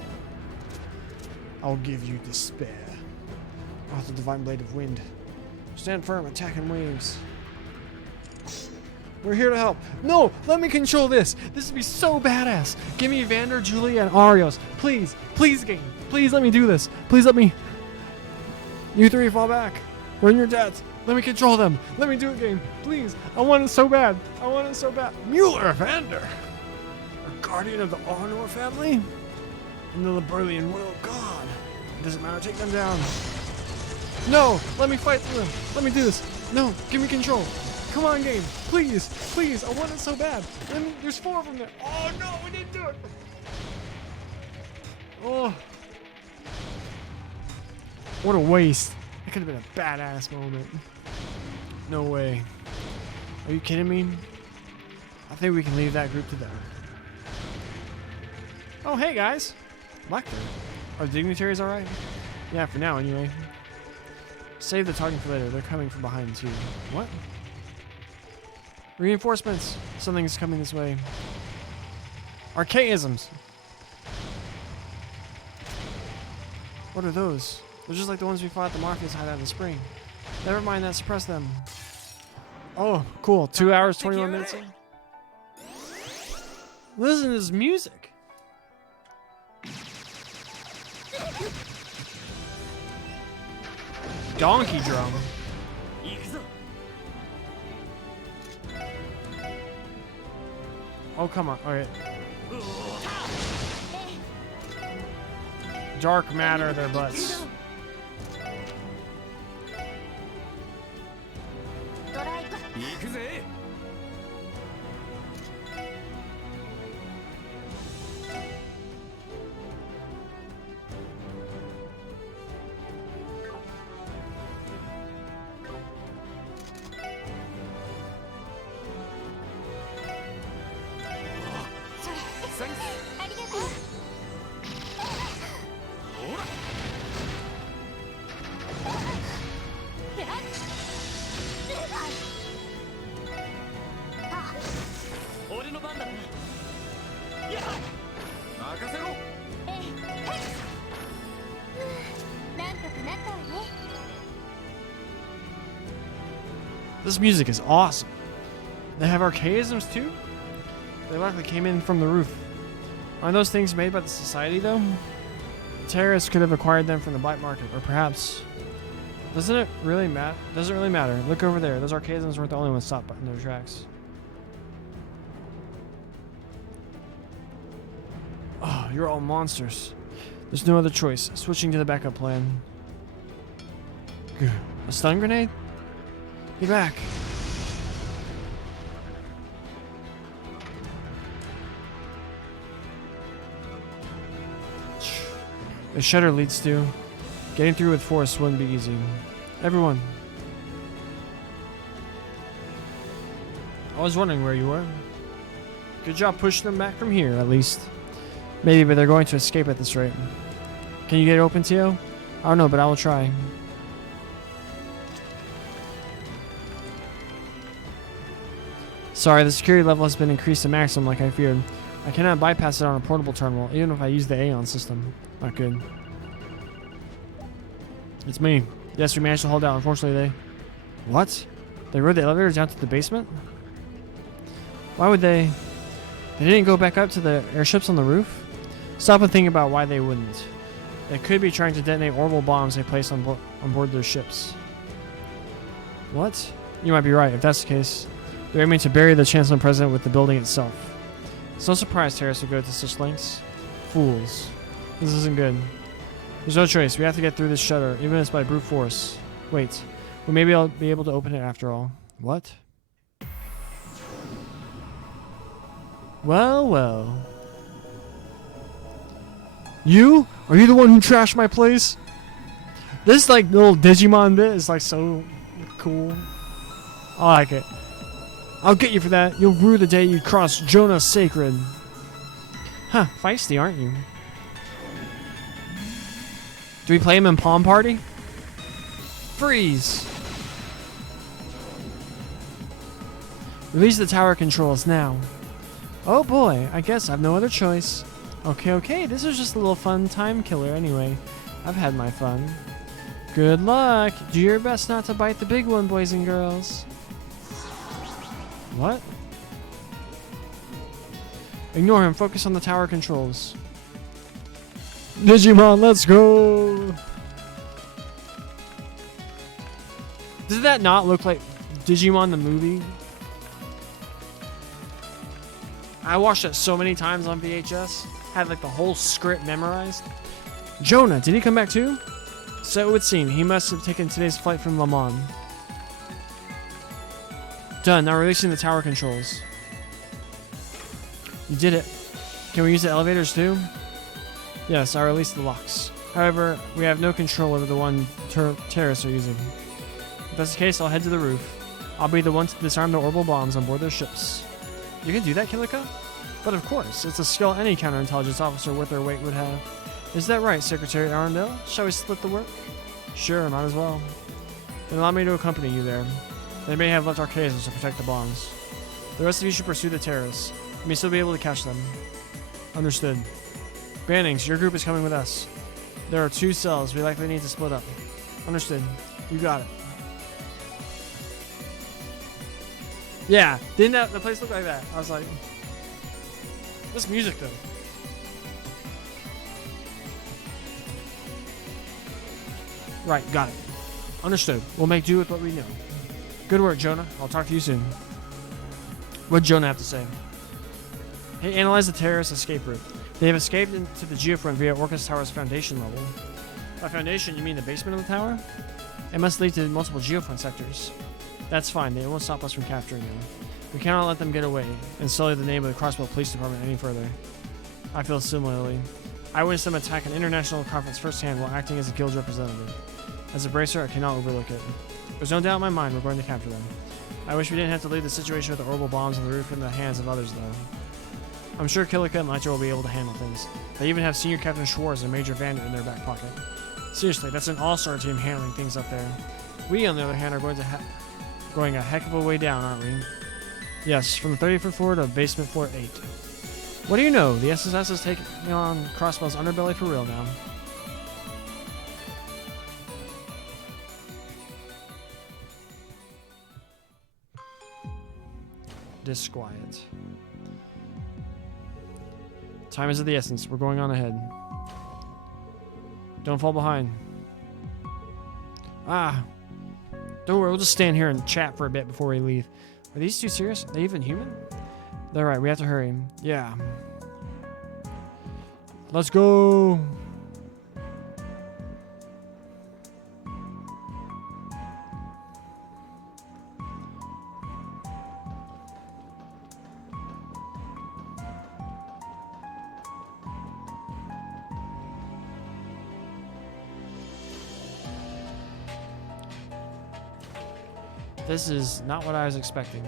I'll give you despair. Oh, the Divine Blade of Wind. Stand firm, attack in waves. We're here to help. No, let me control this. This would be so badass. Give me Vander, Julia, and Arios. Please, please, game. Please let me do this. Please let me. You three fall back. We're in your debts. Let me control them. Let me do it, game. Please. I want it so bad. I want it so bad. Mueller Vander. A guardian of the Arnor family? In the Liberlian will. God. It doesn't matter. Take them down. No. Let me fight through them. Let me do this. No. Give me control. Come on, game. Please. Please. I want it so bad. There's 4 of them there. Oh, no. We didn't do it. Oh. What a waste. That could have been a badass moment. No way. Are you kidding me? I think we can leave that group to them. Oh, hey, guys. Lecter. Are the dignitaries alright? Yeah, for now, anyway. Save the talking for later. They're coming from behind, too. What? Reinforcements. Something's coming this way. Archaisms. What are those? They're just like the ones we fought at the Mafia's hideout in the spring. Never mind that, suppress them. Oh, cool. 2 hours, 21 minutes in. Listen to this music. Donkey drum. Oh, come on. Alright. Dark matter their butts. This music is awesome. They have archaisms too? They likely came in from the roof. Aren't those things made by the society though? Terrorists could have acquired them from the black market, or perhaps... Doesn't it really matter? Doesn't really matter. Look over there. Those archaisms weren't the only ones stopped in their tracks. Oh, you're all monsters. There's no other choice. Switching to the backup plan. A stun grenade? Get back. The shutter leads to... Getting through with force wouldn't be easy. Everyone. I was wondering where you were. Good job pushing them back from here, at least. Maybe, but they're going to escape at this rate. Can you get it open, Tio? I don't know, but I will try. Sorry, the security level has been increased to maximum like I feared. I cannot bypass it on a portable terminal, even if I use the Aeon system. Not good. It's me. Yes, we managed to hold out. Unfortunately, they... What? They rode the elevators down to the basement? Why would they... They didn't go back up to the airships on the roof? Stop and think about why they wouldn't. They could be trying to detonate orbital bombs they placed on board their ships. What? You might be right. If that's the case, they're aiming to bury the Chancellor President with the building itself. It's no surprise terrorists would go to such lengths. Fools. This isn't good. There's no choice. We have to get through this shutter, even if it's by brute force. Wait. Well, maybe I'll be able to open it after all. What? Well, well. You? Are you the one who trashed my place? This, like, little Digimon bit is, like, so cool. I like it. I'll get you for that. You'll rue the day you cross Jonah Sacred. Huh, feisty, aren't you? Do we play him in Palm Party? Freeze! Release the tower controls now. Oh boy, I guess I've no other choice. Okay, this is just a little fun time killer anyway. I've had my fun. Good luck! Do your best not to bite the big one, boys and girls. What? Ignore him, focus on the tower controls. Digimon, let's go! Does that not look like Digimon the movie? I watched it so many times on VHS. Had like the whole script memorized. Jonah, did he come back too? So it would seem. He must have taken today's flight from Le Mans. Done. Now releasing the tower controls. You did it. Can we use the elevators too? Yes, I released the locks. However, we have no control over the one terrorists are using. If that's the case, I'll head to the roof. I'll be the one to disarm the orbital bombs on board their ships. You can do that, Kilika? But of course, it's a skill any counterintelligence officer worth their weight would have. Is that right, Secretary Arundel? Shall we split the work? Sure, might as well. Then allow me to accompany you there. They may have left archaisms to protect the bombs. The rest of you should pursue the terrorists. You may still be able to catch them. Understood. Bannings, your group is coming with us. There are 2 cells. We likely need to split up. Understood. You got it. Yeah, didn't the place look like that? I was like, this music though. Right, got it. Understood. We'll make do with what we know. Good work, Jonah. I'll talk to you soon. What'd Jonah have to say? Hey, analyze the terrorist escape route. They have escaped into the geofront via Orcus Tower's foundation level. By foundation, you mean the basement of the tower? It must lead to multiple geofront sectors. That's fine. They won't stop us from capturing them. We cannot let them get away and sully the name of the Crossbow Police Department any further. I feel similarly. I witnessed them attack an international conference firsthand while acting as a guild representative. As a bracer, I cannot overlook it. There's no doubt in my mind we're going to capture them. I wish we didn't have to leave the situation with the orbital bombs on the roof in the hands of others, though. I'm sure Kilika and Nitro will be able to handle things. They even have Senior Captain Schwartz and Major Vandit in their back pocket. Seriously, that's an all-star team handling things up there. We, on the other hand, are going a heck of a way down, aren't we? Yes, from the 30th floor to basement floor 8. What do you know? The SSS is taking on Crossbow's underbelly for real now. Disquiet. Time is of the essence. We're going on ahead. Don't fall behind. Ah. Don't worry, we'll just stand here and chat for a bit before we leave. Are these two serious? Are they even human? They're right, we have to hurry. Yeah. Let's go. This is not what I was expecting.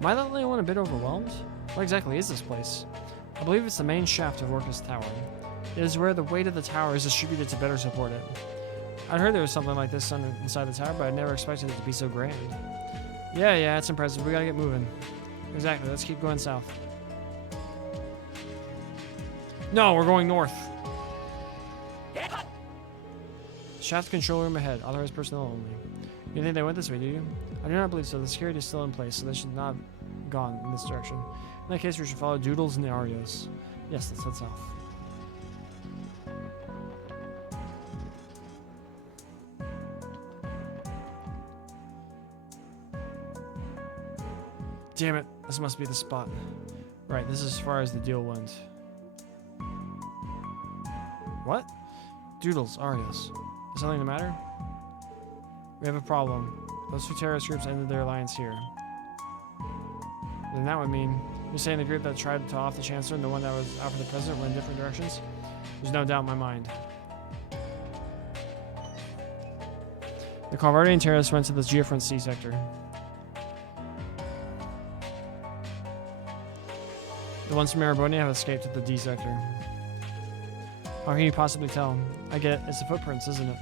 Am I the only one a bit overwhelmed? What exactly is this place? I believe it's the main shaft of Orcus Tower. It is where the weight of the tower is distributed to better support it. I'd heard there was something like this inside the tower, but I never expected it to be so grand. Yeah, it's impressive. We gotta get moving. Exactly, let's keep going south. No, we're going north. Shaft control room ahead. Authorized personnel only. You think they went this way, do you? I do not believe so. The security is still in place, so they should not have gone in this direction. In that case, we should follow Doodles and the Arios. Yes, let's head south. Damn it, this must be the spot. Right, this is as far as the deal went. What? Doodles, Arios. Is something the matter? We have a problem. Those two terrorist groups ended their alliance here. Then that would mean you're saying the group that tried to off the Chancellor and the one that was out for the President went in different directions? There's no doubt in my mind. The Calvardian terrorists went to the geofront C sector. The ones from Erebony have escaped to the D sector. How can you possibly tell? I get it. It's the footprints, isn't it?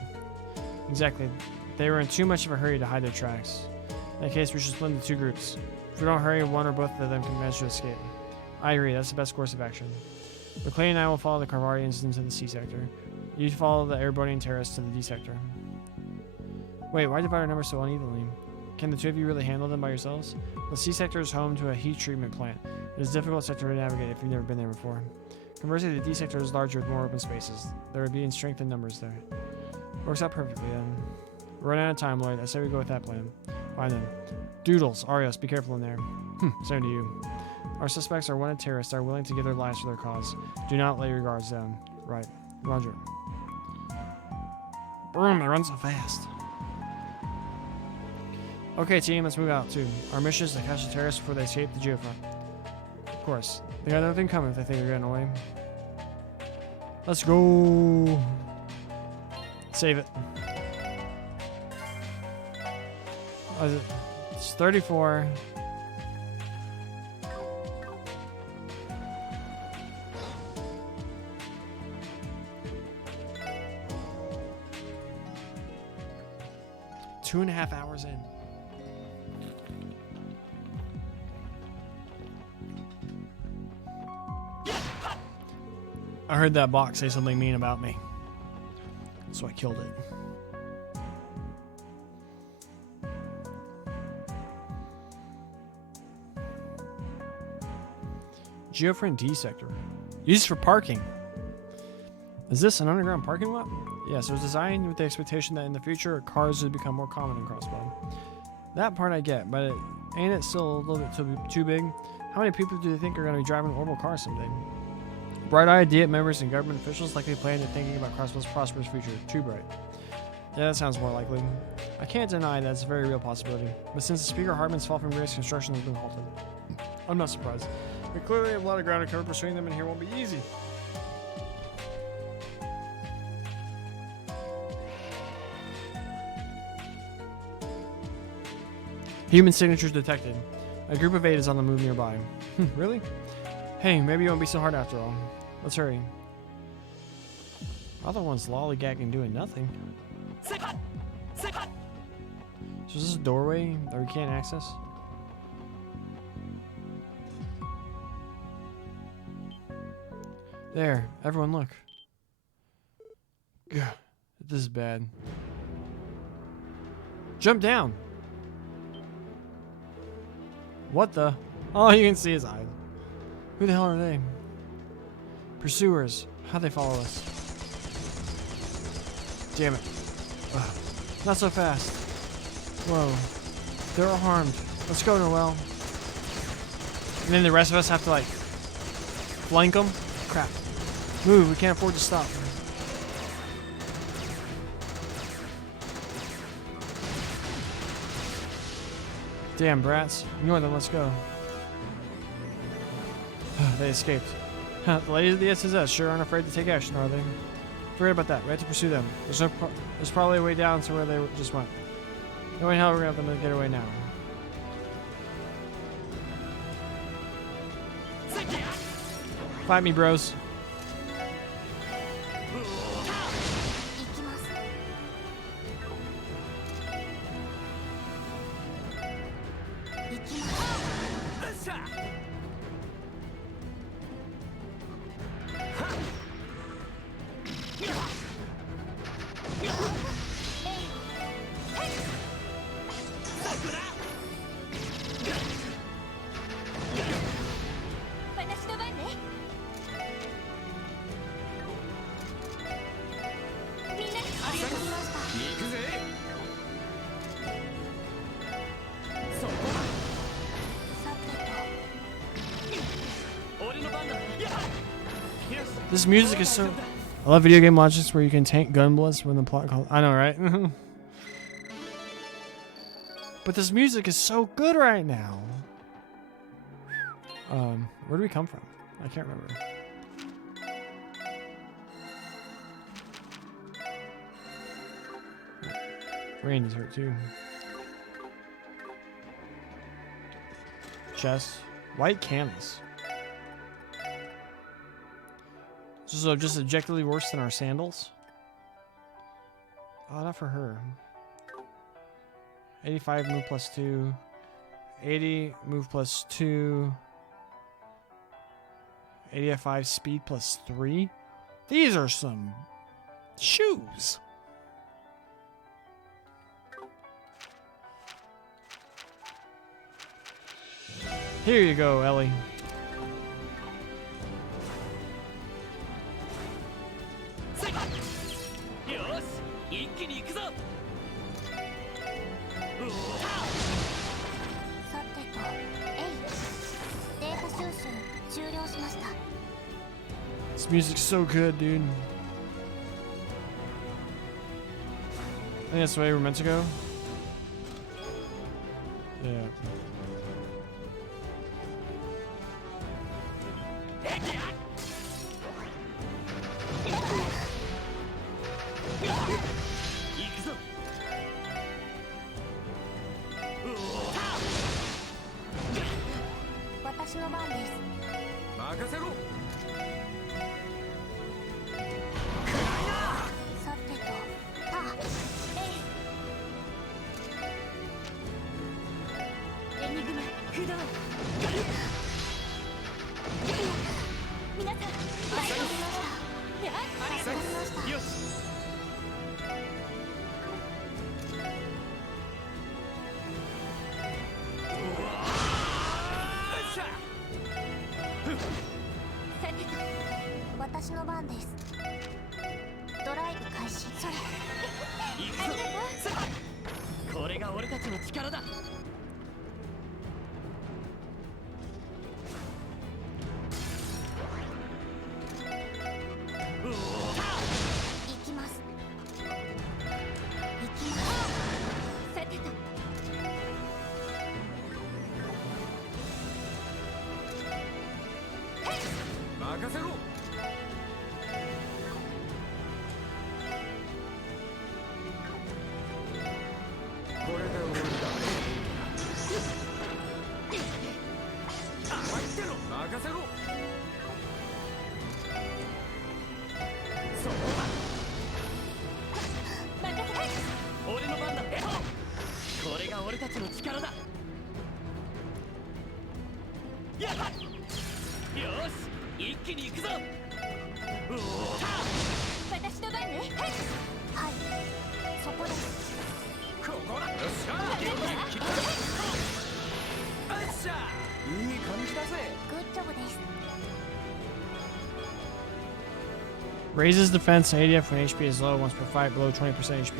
Exactly. They were in too much of a hurry to hide their tracks. In that case, we should split into two groups. If we don't hurry, one or both of them can manage to escape. I agree, that's the best course of action. McLean and I will follow the Carvardians into the C sector. You follow the Erebonian terrorists to the D sector. Wait, why divide our numbers so unevenly? Can the two of you really handle them by yourselves? The C sector is home to a heat treatment plant. It is a difficult sector to navigate if you've never been there before. Conversely, the D sector is larger with more open spaces. There would be in strength in numbers there. Works out perfectly then. We're running out of time, Lloyd. I say we go with that plan. Fine then. Doodles, Arios, be careful in there. Same to you. Our suspects are wanted terrorists that are willing to give their lives for their cause. Do not lay your guards down. Right. Roger. Boom, they run so fast. Okay, team, let's move out, too. Our mission is to catch the terrorists before they escape the geofront. Of course. They got nothing coming if they think they're getting away. Let's go. Save it. It's 34. Two and a half hours in. I heard that box say something mean about me, so I killed it. Geofront D sector. Used for parking. Is this an underground parking lot? Yes, it was designed with the expectation that in the future cars would become more common in Crossbow. That part I get, but ain't it still a little bit too big? How many people do they think are going to be driving orbital cars someday? Bright-eyed DIET members and government officials likely plan to thinking about Crossbow's prosperous future. Too bright. Yeah, that sounds more likely. I can't deny that it's a very real possibility, but since the Speaker Hartman's fall from grace, construction has been halted. I'm not surprised. We clearly have a lot of ground to cover. Pursuing them in here won't be easy. Human signatures detected. A group of 8 is on the move nearby. Really? Hey, maybe it won't be so hard after all. Let's hurry. Other one's lollygagging doing nothing. So is this a doorway that we can't access? There, everyone look. Gah, this is bad. Jump down. What the? Oh, you can see his eyes. Who the hell are they? Pursuers. How'd they follow us? Damn it. Ugh. Not so fast. Whoa. They're all harmed. Let's go, Noel. And then the rest of us have to, like, flank them? Crap. Move, we can't afford to stop. Damn, brats. Ignore them, let's go. They escaped. The ladies of the SSS sure aren't afraid to take action, are they? Forget about that. We have to pursue them. There's probably a way down to where they just went. No way in hell we're gonna have them to get away now. Fight me, bros. This music is so... I love video game logics where you can tank gun bullets when the plot calls... I know, right? But this music is so good right now. Where do we come from? I can't remember. Rain is hurt too. Chest. White canvas. So just objectively worse than our sandals? Oh, not for her. 85 move plus 2. 80 move plus 2. 85 speed plus 3. These are some shoes. Here you go, Ellie. This music's so good, dude. I think that's the way we're meant to go. Yeah. Raises defense and ADF when HP is low once per fight below 20% HP.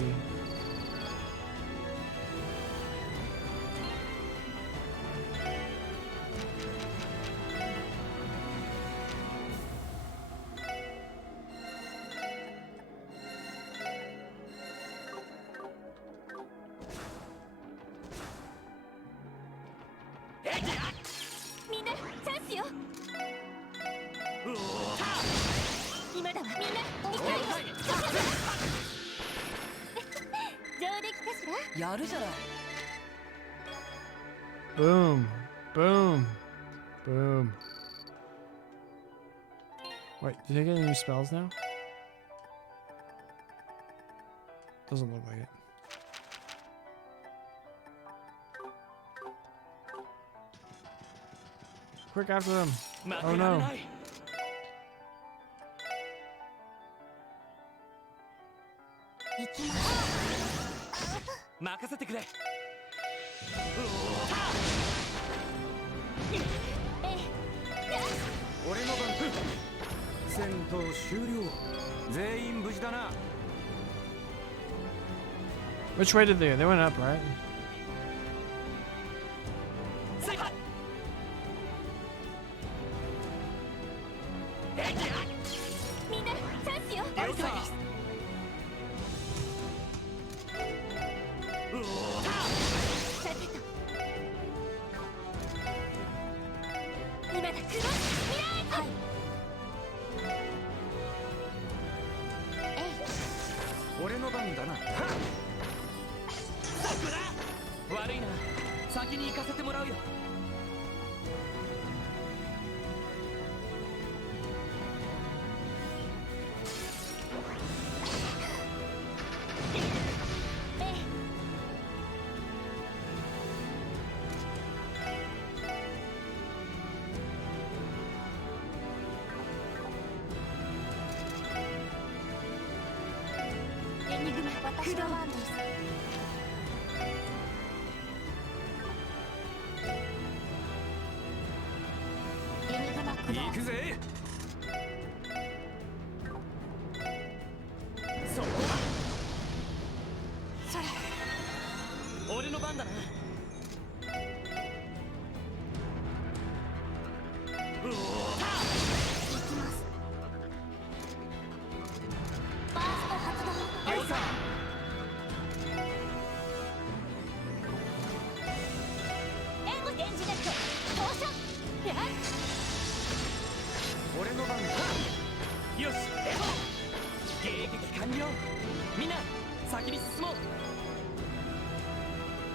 Boom. Boom. Boom. Wait, did they get any new spells now? Doesn't look like it. Quick after them. Oh no. 任せてくれ。俺の番。戦闘終了。全員無事だな。Which way did they go? They went up, right?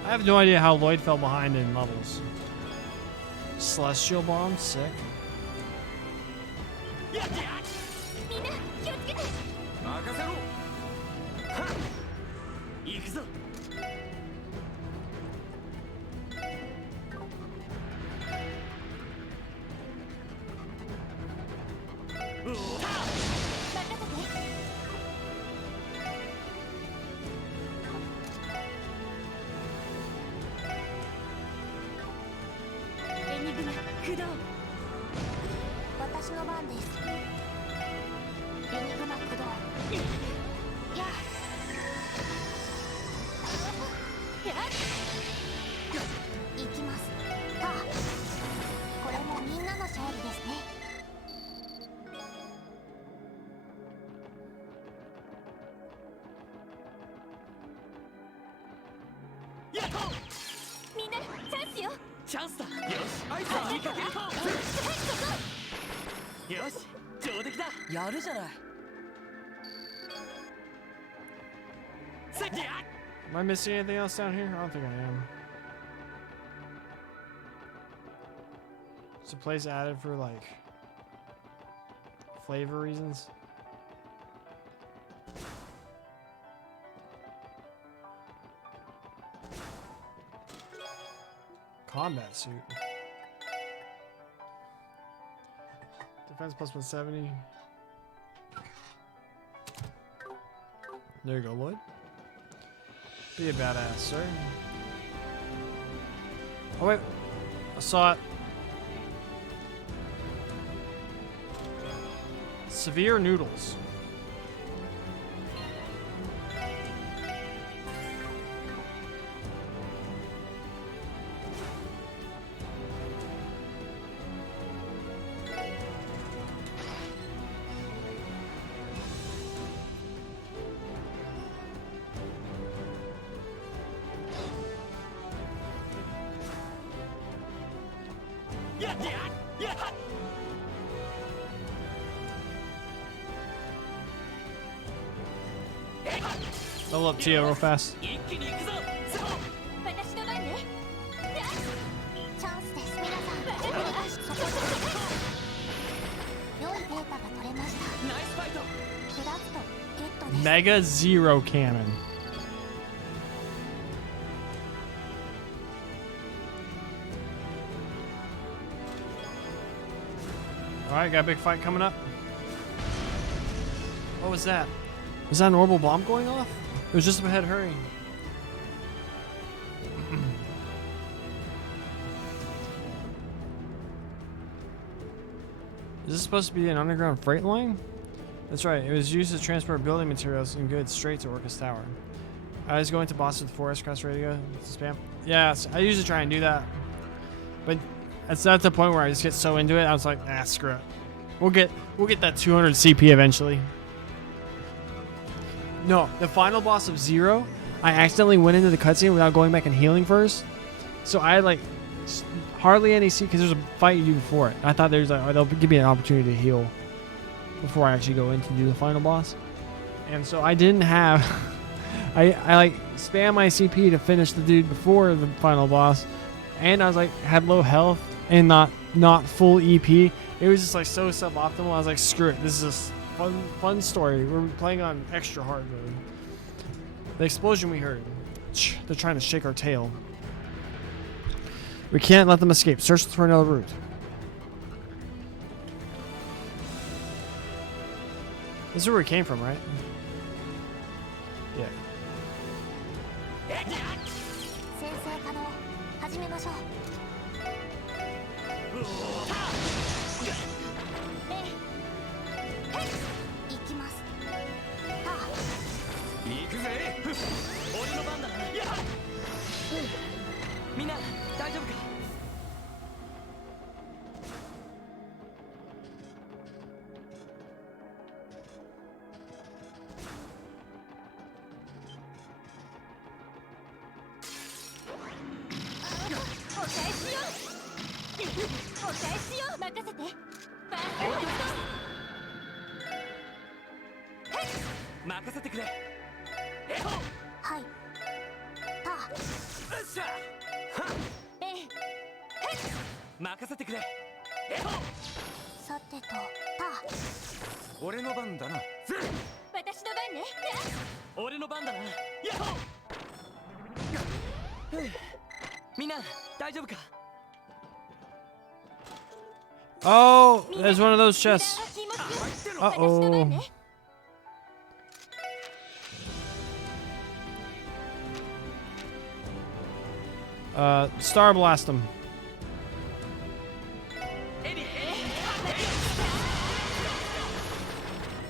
I have no idea how Lloyd fell behind in levels. Celestial Bomb, sick. Am I missing anything else down here? I don't think I am. It's a place added for like flavor reasons. Combat suit. Defense plus 170. There you go, Lloyd. Be a badass, sir. Oh wait, I saw it. Severe noodles. Level up Tia real fast. 一気に行くぞ。私の番ね。チャンスです皆さん。そこで良いデータが取れました。ナイスファイト。クラフトゲットです。 Mega Zero Cannon. Alright, got a big fight coming up. What was that? Was that an orbital bomb going off? It was just up ahead hurrying. Is this supposed to be an underground freight line? That's right, it was used to transport building materials and goods straight to Orcus Tower. I was going to Boston with Forest Cross Radio to spam. Yeah, I usually try and do that. But it's at the point where I just get so into it, I was like, ah, screw it. We'll get that 200 CP eventually. No, the final boss of Zero, I accidentally went into the cutscene without going back and healing first. So I had like hardly any CP because there's a fight you do before it. I thought there's like, oh, they'll give me an opportunity to heal before I actually go in to do the final boss. And so I didn't have I like spam my CP to finish the dude before the final boss, and I was like had low health and not full EP. It was just like so suboptimal. I was like, screw it, this is a fun story. We're playing on extra hard mode. The explosion we heard, they're trying to shake our tail. We can't let them escape. Search for another route. This is where we came from, right? Yeah. 先生可能始めましょう。行きます。行くぜ。俺の番だな。みんな大丈夫か。お返しよ。お返しよ。任せて。バー任せてくれ。はい。た。よっしゃ。任せてくれ。さてと、た。俺の番だな。私の番ね。俺の番だな。みんな大丈夫か。 Oh, there's one of those chests. 私の番 Uh-oh. ね。Star Blast them.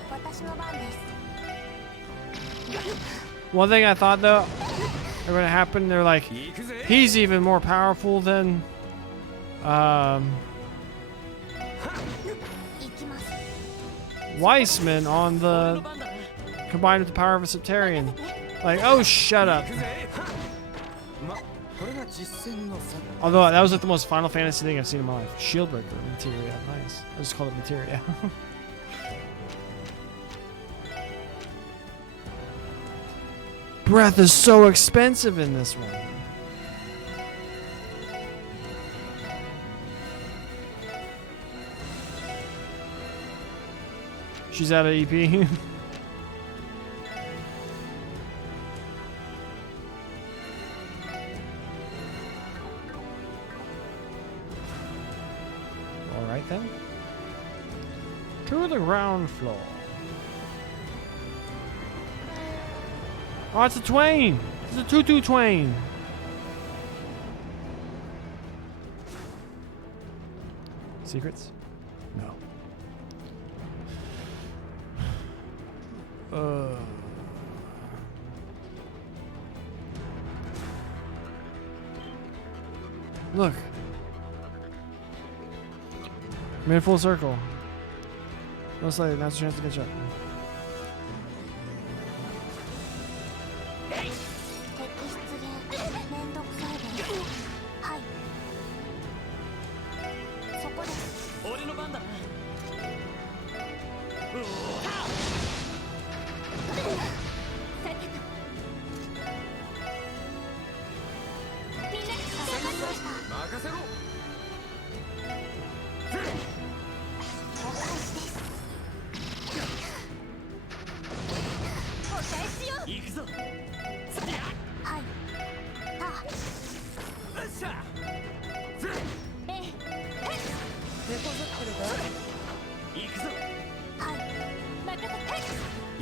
私の番です。 One thing I thought though, they're gonna happen. They're like, he's even more powerful than, 行きます。 Weissman on 俺の the 番だな。 combined with the power of a Septarian. Like, oh, shut up. ま、これが実践の差。 Although that was like the most Final Fantasy thing I've seen in my life. Shieldbreaker materia, nice. I just called it materia. Breath is so expensive in this one. She's out of EP. All right then. To the ground floor. Oh, it's a Twain. It's a Tutu Twain. Secrets? No. Look. Made a full circle. Most likely, now's a chance to catch up. 敵出現めんどくさいです。はい。そこです。俺の番だな。さてと行くぞはいはあよっしゃええ手こずってるか行くぞはい任せて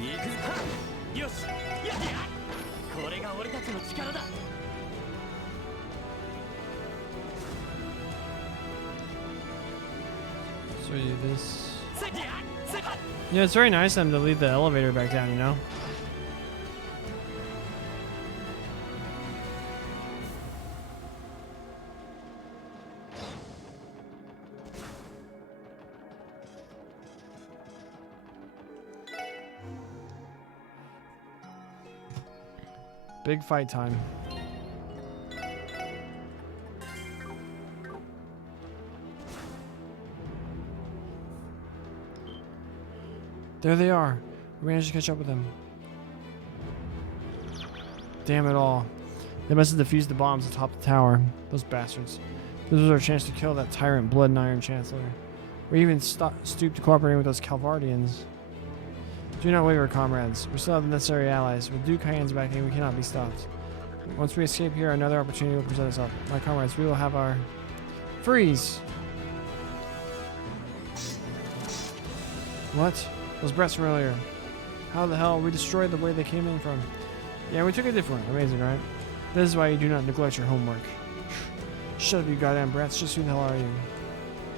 行くぞよしやっこれが俺たちの力だ So we do this. せっせっ Yeah, it's very nice of them to leave the elevator back down, you know? Big fight time. There they are. We managed to catch up with them. Damn it all. They must have defused the bombs atop the tower. Those bastards. This was our chance to kill that tyrant Blood and Iron Chancellor. We even stooped to cooperating with those Calvardians. Do not waver, comrades. We still have the necessary allies. With Duke Hyan's backing, we cannot be stopped. Once we escape here, another opportunity will present itself. My comrades, we will have our... Freeze! What? Those breaths from earlier. How the hell? We destroyed the way they came in from. Yeah, we took a different one. Amazing, right? This is why you do not neglect your homework. Shut up, you goddamn brats. Just who the hell are you?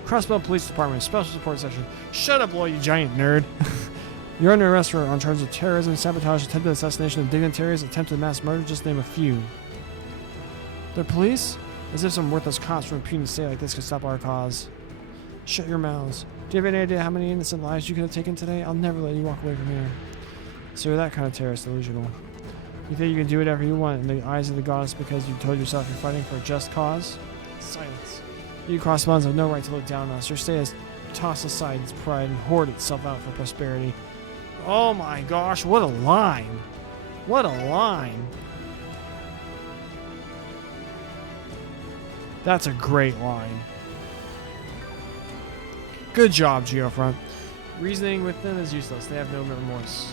Crossbell Police Department, Special Support Section. Shut up, Lloyd, you giant nerd. You're under arrest for on charges of terrorism, sabotage, attempted assassination of dignitaries, attempted mass murder, just name a few. They're police? As if some worthless cops from a puny state like this could stop our cause. Shut your mouths. Do you have any idea how many innocent lives you could have taken today? I'll never let you walk away from here. So you're that kind of terrorist delusional. You think you can do whatever you want in the eyes of the goddess because you told yourself you're fighting for a just cause? Silence. You crossbones have no right to look down on us. Your state has tossed aside its pride and hoard itself out for prosperity. Oh my gosh, what a line. What a line. That's a great line. Good job, Geofront. Reasoning with them is useless. They have no remorse.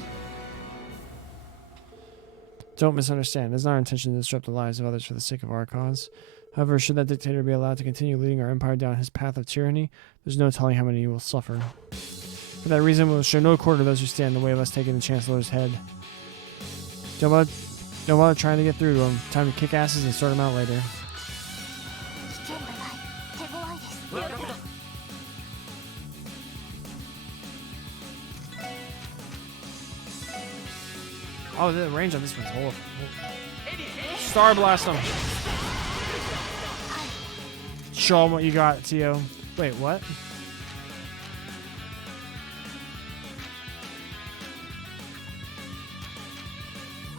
Don't misunderstand. It is not our intention to disrupt the lives of others for the sake of our cause. However, should that dictator be allowed to continue leading our empire down his path of tyranny, there's no telling how many will suffer. For that reason, we will show no quarter to those who stand in the way of us taking the Chancellor's head. Don't bother trying to get through to him. Time to kick asses and sort him out later. 危険がない手強いです 分かった Oh, the range on this one's whole. Star Blast him. Show him what you got, Tio. Wait, what?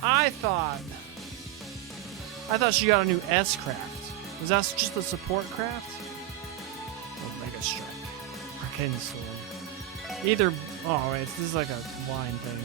I thought she got a new S craft. Was that just a support craft? Oh, Mega Strike. Arcane Sword. Either. Oh, wait, this is like a line thing.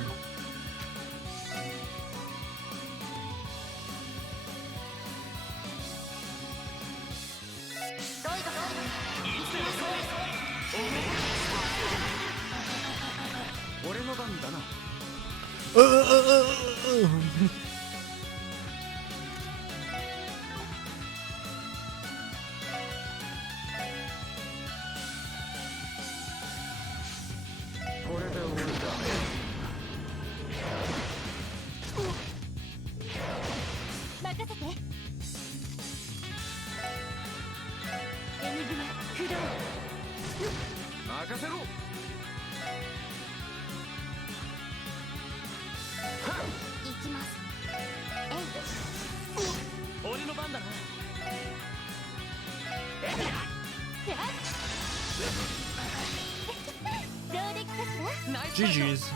GG's.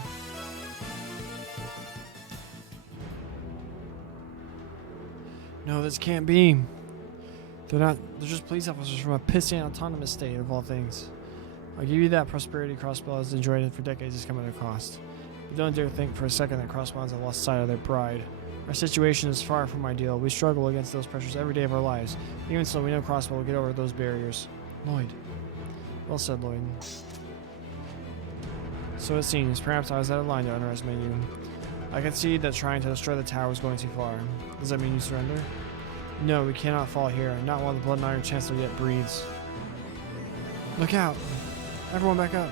No, this can't be. They're just police officers from a pissant autonomous state of all things. I'll give you that. Prosperity Crossbow has enjoyed it for decades has come at a cost. But don't dare think for a second that Crossbows have lost sight of their pride. Our situation is far from ideal. We struggle against those pressures every day of our lives. Even so, we know Crossbow will get over those barriers. Lloyd. Well said, Lloyd. So it seems. Perhaps I was out of line to underestimate you. I concede that trying to destroy the tower was going too far. Does that mean you surrender? No, we cannot fall here. Not while the Blood Iron Chancellor yet breathes. Look out! Everyone back up.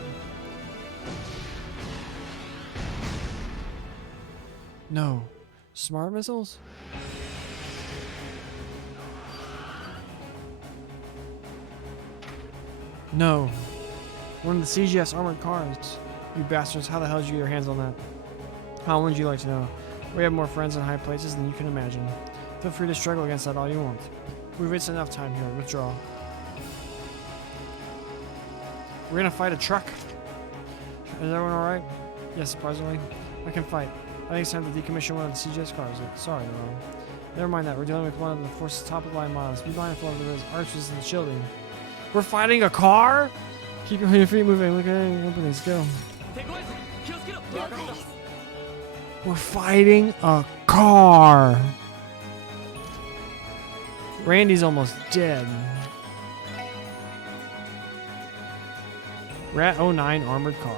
No. Smart missiles? No. One of the CGS armored cars. You bastards, how the hell did you get your hands on that? How would you like to know? We have more friends in high places than you can imagine. Feel free to struggle against that all you want. We've wasted enough time here. Withdraw. We're gonna fight a truck. Is everyone alright? Yes, surprisingly. I can fight. I think it's time to decommission one of the CGS cars. Sorry, Ron. Never mind that. We're dealing with one of the force's top-of-line models. Be mindful of those archers and shielding. We're fighting a car? Keep your feet moving. Look at any openings. Go. We're fighting a car. Randy's almost dead. Rat 09 armored car.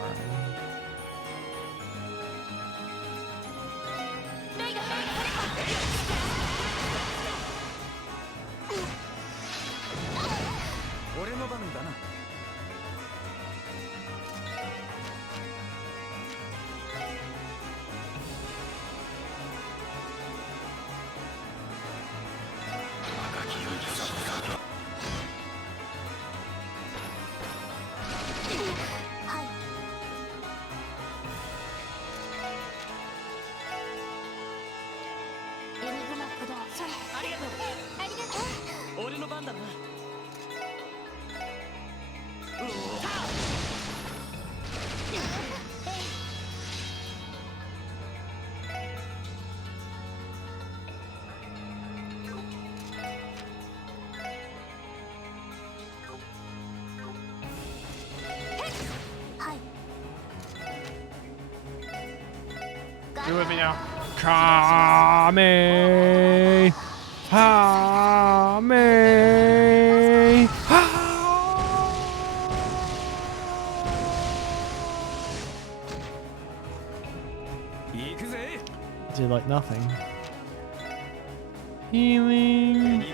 Do it with me now. Kame! Kame! Did like nothing. Healing.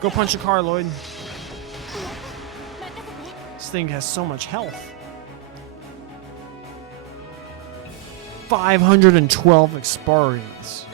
Go punch a car, Lloyd. This thing has so much health. 512 experience.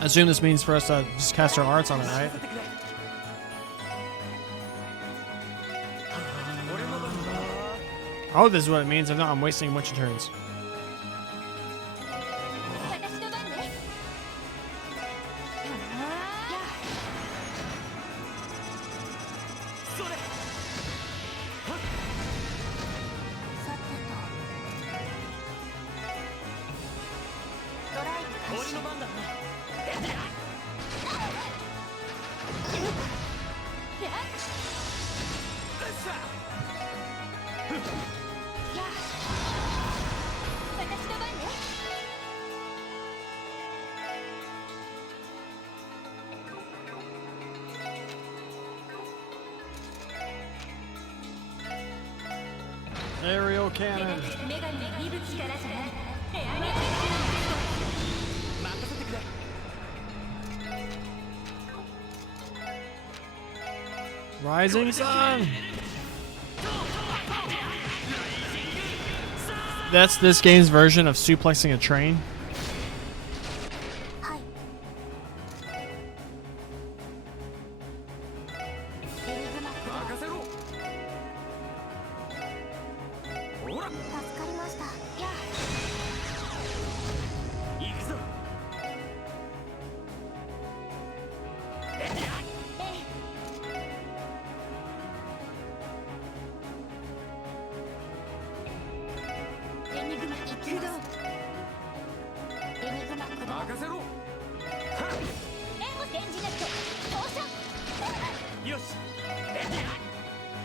I assume this means for us to just cast our arts on it, right? 俺の番だ。 Oh, this is what it means. If not, I'm wasting a bunch of turns. 私の番ね。それ。さてとドライブ開始。俺の番だな。私の番ね。 Aerial cannon. 女神の息吹からじゃない。エアリアル任せてくれ。 Rising sun. That's this game's version of suplexing a train. はい。エリグマ任せろ。ほら。助かりました。や行くぞ。エニグマ起動。エニグマ駆動。任せろ。エモスエンジネット投射。よし。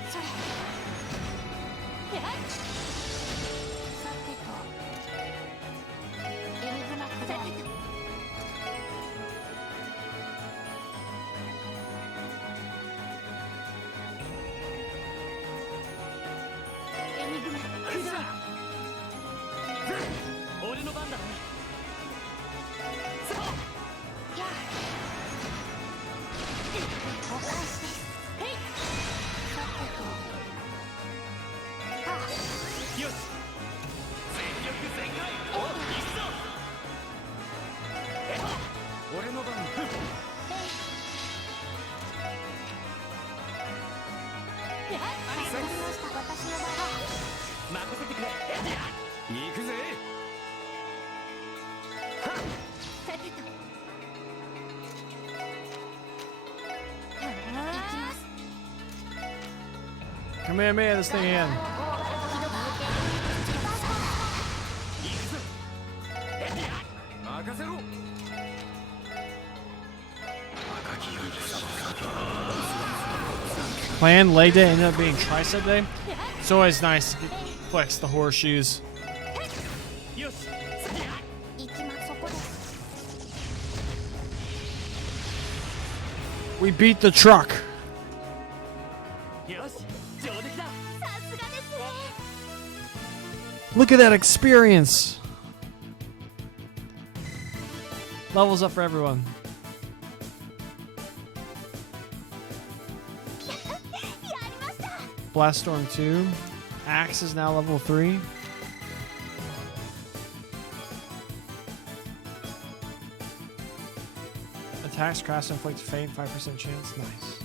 それ。さてとエニグマ駆動。エニグマ駆動。俺の番だな。やお返しです。へい。さてとよし。全力全開。お、行くぞ。俺の番。助かりました。私の番。任せてくれ。行くぜ。さてと行きます。 Kamehameha this thing again. 任せろ。 Planned leg day ended up being tricep day. It's always nice to flex the horseshoes. よし。行きます。そこです。 We beat the truck. よし。上出来だ。さすがですね。 Look at that experience. Levels up for everyone. やりました。 Blast Storm 2. Axe is now level 3. Attacks crash inflict fade 5% chance. Nice.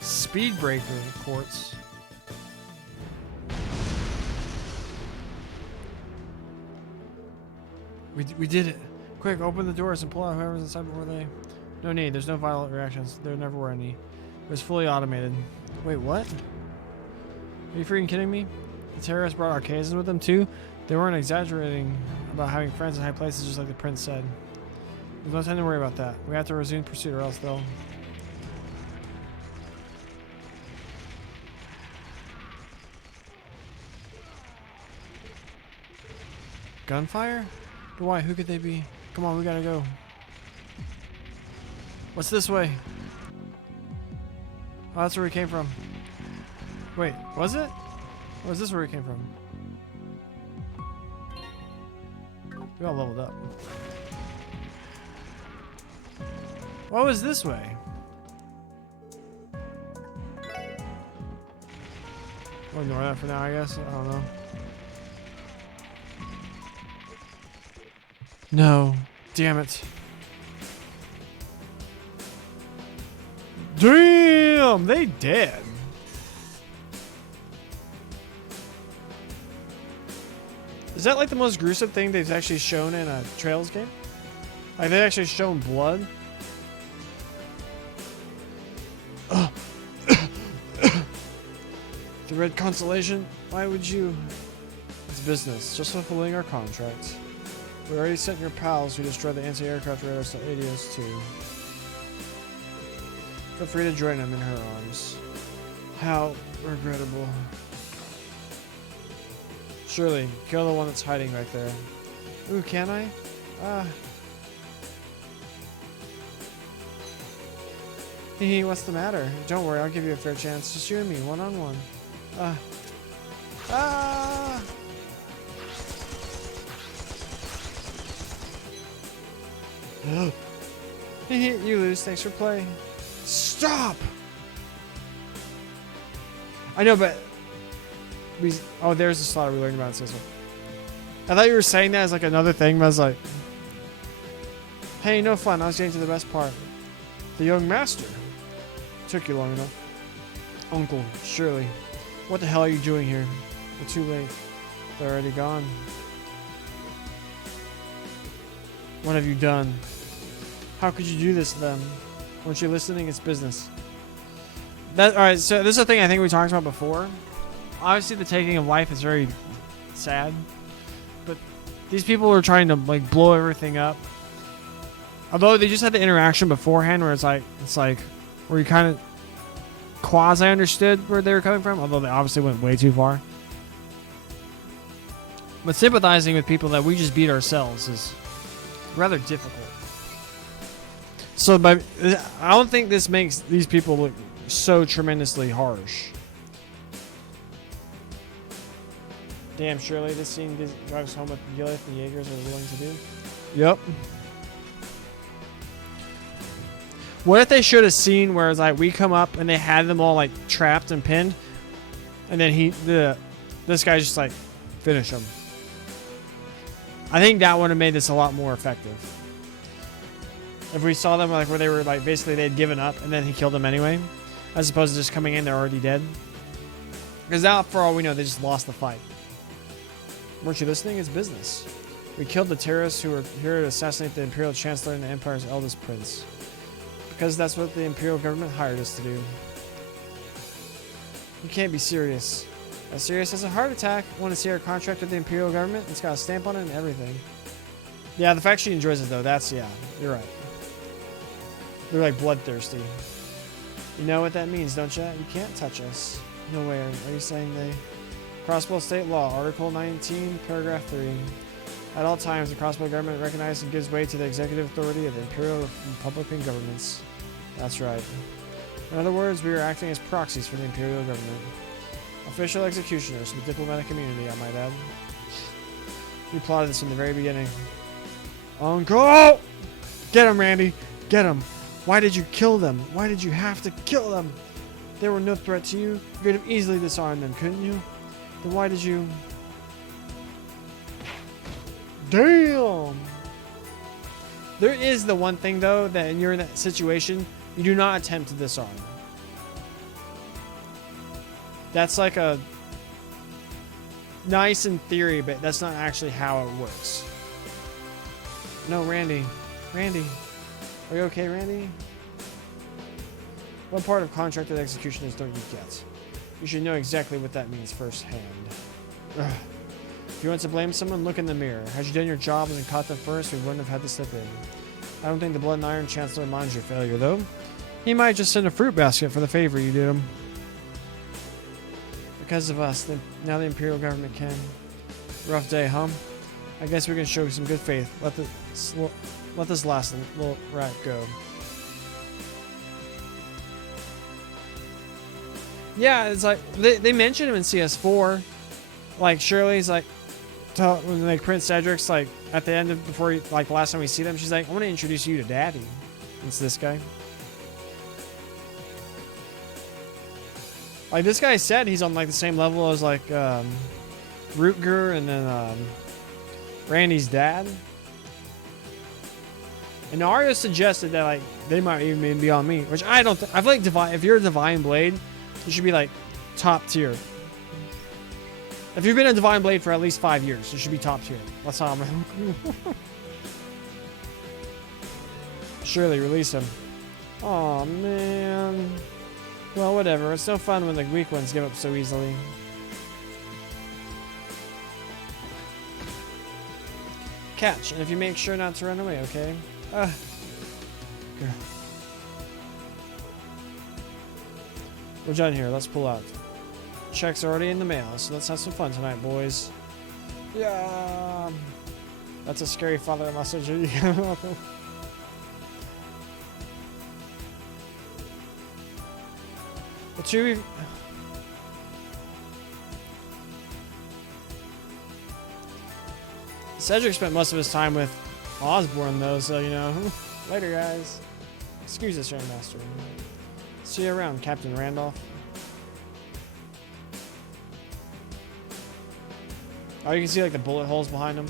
Speed Breaker quartz. We did it. Quick, open the doors and pull out whoever's inside before they... No need, there's no violent reactions. There never were any. It was fully automated. Wait, what? Are you freaking kidding me? The terrorists brought Arcasians with them too? They weren't exaggerating about having friends in high places just like the prince said. There's no time to worry about that. We have to resume pursuit or else they'll... Gunfire? But why? Who could they be? Come on, we gotta go. What's this way? Oh, that's where we came from. Wait, was it? Or is this where we came from? We all leveled up. What was this way? We'll ignore that for now, I guess. I don't know. No. Damn it. Damn! They dead. Is that like the most gruesome thing they've actually shown in a Trails game? Like they actually shown blood? The Red Constellation? Why would you? It's business. Just fulfilling our contract. We already sent your pals who destroyed the anti-aircraft radars to ADS 2. Feel free to join them in her arms. How regrettable. Surely, kill the one that's hiding right there. Ooh, can I? Hehe, what's the matter? Don't worry, I'll give you a fair chance. Just you and me, one-on-one. Hehe, you lose. Thanks for playing. Stop! I know, but... Oh, there's the slaughter we learned about in this one. I thought you were saying that as like another thing, but I was like... Hey, no fun. I was getting to the best part. The young master. Took you long enough. Uncle, surely. What the hell are you doing here? We're too late. They're already gone. What have you done? How could you do this to them? Weren't you listening? It's business. Alright, so this is a thing I think we talked about before. Obviously the taking of life is very sad. But these people are trying to like blow everything up. Although they just had the interaction beforehand where it's like where you kind of quasi understood where they were coming from, although they obviously went way too far. But sympathizing with people that we just beat ourselves is rather difficult. So I don't think this makes these people look so tremendously harsh. Damn, surely this scene drives home what Gillith and Jaegers are willing to do. Yep. What if they should have seen where it's like we come up and they had them all like trapped and pinned, and then this guy just like finish them. I think that would have made this a lot more effective. If we saw them like where they were like basically they'd given up and then he killed them anyway, as opposed to just coming in they're already dead. Because now, for all we know, they just lost the fight. Weren't you listening? It's business. We killed the terrorists who were here to assassinate the Imperial Chancellor and the Empire's eldest prince. Because that's what the Imperial government hired us to do. You can't be serious. As serious as a heart attack. Want to see our contract with the Imperial government? It's got a stamp on it and everything. Yeah, the fact she enjoys it though, that's, yeah, you're right. They're like bloodthirsty. You know what that means, don't you? You can't touch us. No way. Are you saying they... Crossbow State Law, Article 19, Paragraph 3. At all times, the Crossbow government recognizes and gives way to the executive authority of the Imperial Republican governments. That's right. In other words, we are acting as proxies for the Imperial government. Official executioners from the diplomatic community, I might add. We plotted this from the very beginning. Uncle! Get him, Randy! Get him! Why did you kill them? Why did you have to kill them? They were no threat to you. You could have easily disarmed them, couldn't you? Then why did you... Damn! There is the one thing, though, that when you're in that situation, you do not attempt to disarm. That's like a... nice in theory, but that's not actually how it works. No, Randy. Randy. Are you okay, Randy? What part of contracted executioners don't you get? You should know exactly what that means firsthand. Ugh. If you want to blame someone, look in the mirror. Had you done your job and caught them first, we wouldn't have had to step in. I don't think the Blood and Iron Chancellor minds your failure, though. He might just send a fruit basket for the favor you did him. Because of us, now the Imperial government can. Rough day, huh? I guess we can show some good faith. Let this last little rat go. Yeah, it's like they mentioned him in CS4. Like Shirley's like, when like Prince Cedric's like at the end of before he, like last time we see them, she's like, I want to introduce you to Daddy. It's this guy. Like this guy said he's on like the same level as like Rutger and then Randy's dad. And Ario suggested that like they might even be on me, which I don't. I feel like divine. If you're a Divine Blade, you should be like top tier. If you've been a Divine Blade for at least 5 years, you should be top tier. That's how I'm. Surely release him. Oh man. Well, whatever. It's no fun when the weak ones give up so easily. Catch, and if you make sure not to run away, okay? We're done here. Let's pull out. Check's already in the mail, so let's have some fun tonight, boys. Yeah. That's a scary father-in-law situation. The two. Cedric spent most of his time with Osborne, though, so you know. Later, guys. Excuse us, Master. See you around, Captain Randolph. Oh, you can see like the bullet holes behind him.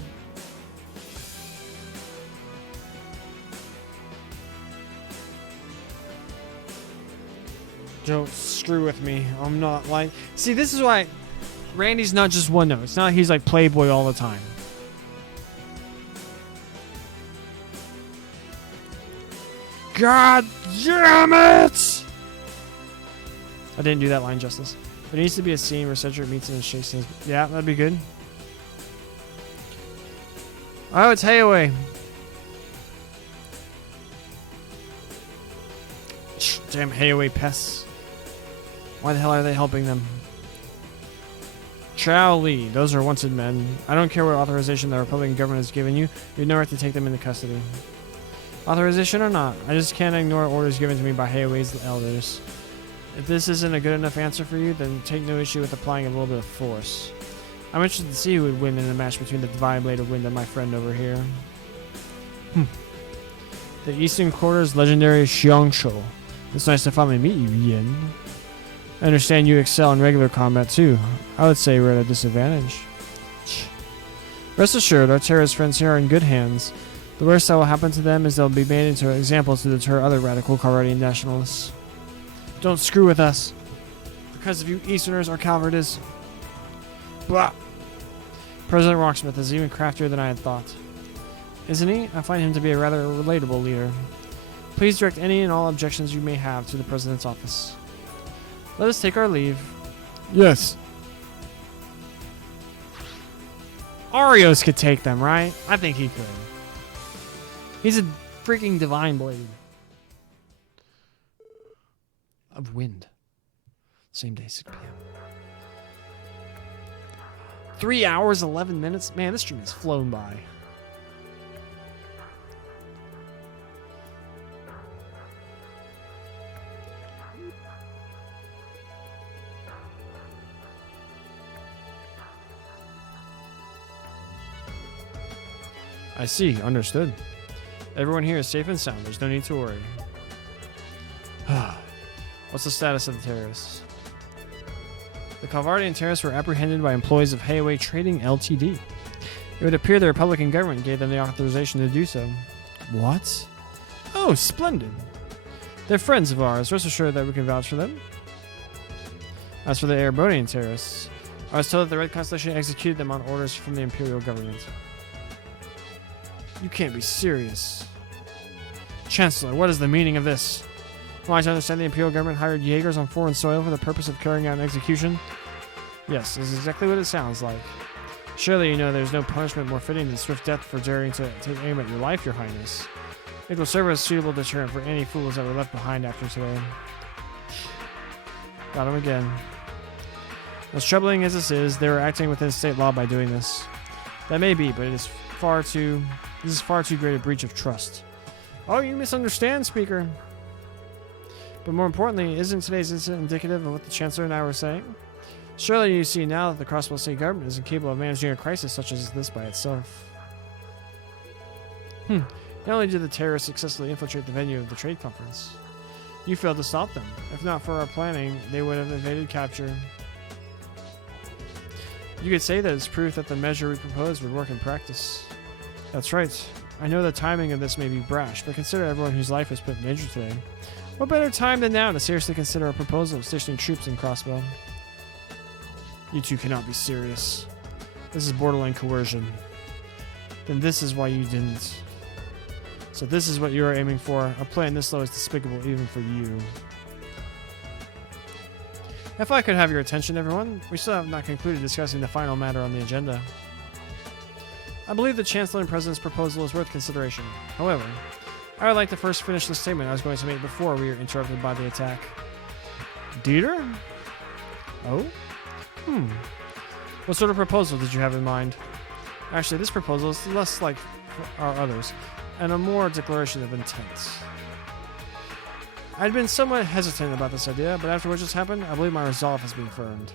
Don't screw with me. I'm not like. See, this is why Randy's not just one note. It's not he's like Playboy all the time. God damn it! I didn't do that line justice. There needs to be a scene where Cedric meets him and shakes hands. Yeah, that'd be good. Oh, it's Hayaway. Damn Hayaway pests. Why the hell are they helping them? Chow Lee, those are wanted men. I don't care what authorization the Republican government has given you. You have no right to take them into custody. Authorization or not, I just can't ignore orders given to me by Hayaway's elders. If this isn't a good enough answer for you, then take no issue with applying a little bit of force. I'm interested to see who would win in a match between the Divine Blade of Wind and my friend over here. The Eastern Quarter's legendary Xiangshu. It's nice to finally meet you, Yin. I understand you excel in regular combat too. I would say we're at a disadvantage. Rest assured, our terrorist friends here are in good hands. The worst that will happen to them is they'll be made into examples to deter other radical Kharadian nationalists. Don't screw with us. Because of you Easterners, our cowardice. Blah. President Rocksmith is even craftier than I had thought. Isn't he? I find him to be a rather relatable leader. Please direct any and all objections you may have to the President's office. Let us take our leave. Yes. Arios could take them, right? I think he could. He's a freaking Divine Blade. Of Wind. Same day, 6 p.m. 3 hours, 11 minutes? Man, this stream has flown by. I see. Understood. Everyone here is safe and sound. There's no need to worry. What's the status of the terrorists? The Calvardian terrorists were apprehended by employees of Hayaway Trading Ltd. It would appear the Republican government gave them the authorization to do so. What? Oh, splendid. They're friends of ours. Rest assured that we can vouch for them. As for the Erebonian terrorists, I was told that the Red Constellation executed them on orders from the Imperial government. You can't be serious. Chancellor, what is the meaning of this? Am I to understand the Imperial government hired Jaegers on foreign soil for the purpose of carrying out an execution? Yes, this is exactly what it sounds like. Surely you know there's no punishment more fitting than swift death for daring to take aim at your life, Your Highness. It will serve as a suitable deterrent for any fools that were left behind after today. Got him again. As troubling as this is, they were acting within state law by doing this. That may be, but it is far too great a breach of trust. Oh, you misunderstand, Speaker. But more importantly, isn't today's incident indicative of what the Chancellor and I were saying? Surely you see now that the Crosswell State government is incapable of managing a crisis such as this by itself. Not only did the terrorists successfully infiltrate the venue of the trade conference, you failed to stop them. If not for our planning, they would have evaded capture. You could say that it's proof that the measure we proposed would work in practice. That's right. I know the timing of this may be brash, but consider everyone whose life was put in danger today. What better time than now to seriously consider a proposal of stationing troops in Crossbow? You two cannot be serious. This is borderline coercion. Then this is why you didn't. So this is what you are aiming for. A plan this low is despicable even for you. If I could have your attention, everyone, we still have not concluded discussing the final matter on the agenda. I believe the Chancellor and President's proposal is worth consideration. However, I would like to first finish the statement I was going to make before we were interrupted by the attack. Dieter? Oh? What sort of proposal did you have in mind? Actually, this proposal is less like our others, and a more declaration of intent. I'd been somewhat hesitant about this idea, but after what just happened, I believe my resolve has been firmed.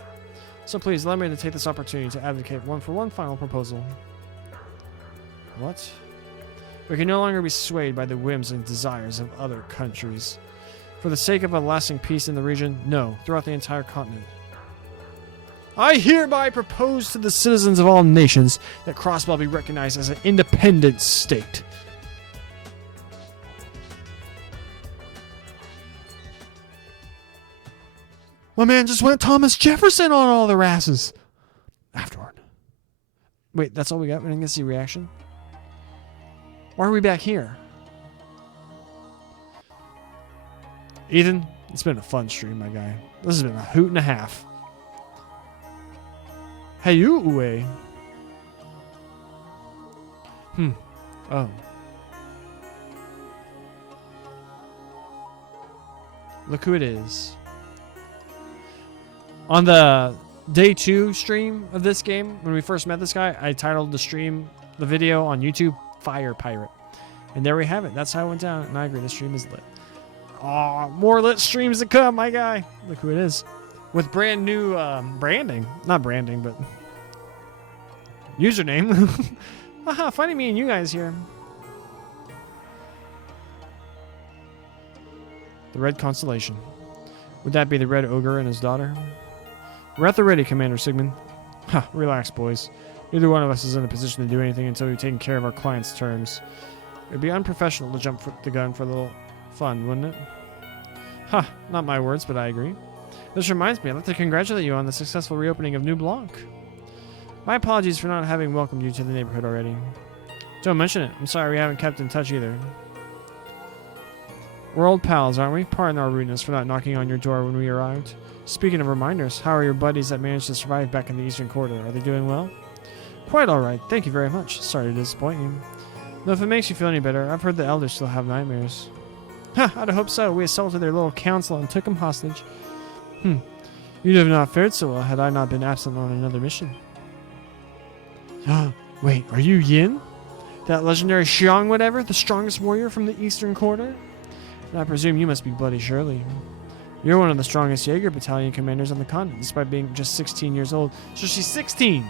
So please, allow me to take this opportunity to advocate one final proposal. What? We can no longer be swayed by the whims and desires of other countries. For the sake of a lasting peace in the region, no, throughout the entire continent. I hereby propose to the citizens of all nations that Crossbell be recognized as an independent state. My man just went Thomas Jefferson on all their asses. Afterward. Wait, that's all we got? We didn't get to see reaction? Why are we back here? Ethan, it's been a fun stream, my guy. This has been a hoot and a half. Hey, you, Uwe. Oh. Look who it is. On the day 2 stream of this game, when we first met this guy, I titled the video on YouTube, Fire Pirate. And there we have it. That's how it went down. And I agree, the stream is lit. Aw, more lit streams to come, my guy. Look who it is. With brand new branding. Not branding, but username. Haha, funny me and you guys here. The Red Constellation. Would that be the Red Ogre and his daughter? We're at the ready, Commander Sigmund. Ha, relax, boys. Neither one of us is in a position to do anything until we've taken care of our client's terms. It'd be unprofessional to jump the gun for a little fun, wouldn't it? Ha, not my words, but I agree. This reminds me, I'd like to congratulate you on the successful reopening of New Blanc. My apologies for not having welcomed you to the neighborhood already. Don't mention it. I'm sorry we haven't kept in touch either. We're old pals, aren't we? Pardon our rudeness for not knocking on your door when we arrived. Speaking of reminders, how are your buddies that managed to survive back in the Eastern Quarter? Are they doing well? Quite alright, thank you very much. Sorry to disappoint you. Though if it makes you feel any better, I've heard the elders still have nightmares. Ha, I'd hope so. We assaulted their little council and took them hostage. You'd have not fared so well had I not been absent on another mission. Wait, are you Yin? That legendary Xiong whatever? The strongest warrior from the Eastern Quarter? And I presume you must be Bloody Shirley. You're one of the strongest Jaeger battalion commanders on the continent, despite being just 16 years old. So she's 16!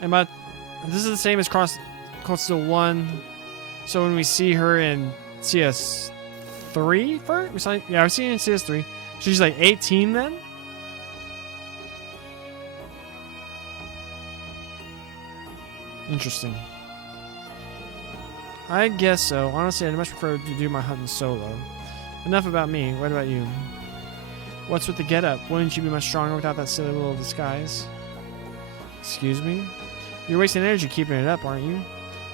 And this is the same as Coastal 1. So when we see her in CS3 first? Yeah, I've seen her in CS3. She's like 18 then? Interesting. I guess so. Honestly, I'd much prefer to do my hunting solo. Enough about me. What about you? What's with the getup? Wouldn't you be much stronger without that silly little disguise? Excuse me? You're wasting energy keeping it up, aren't you?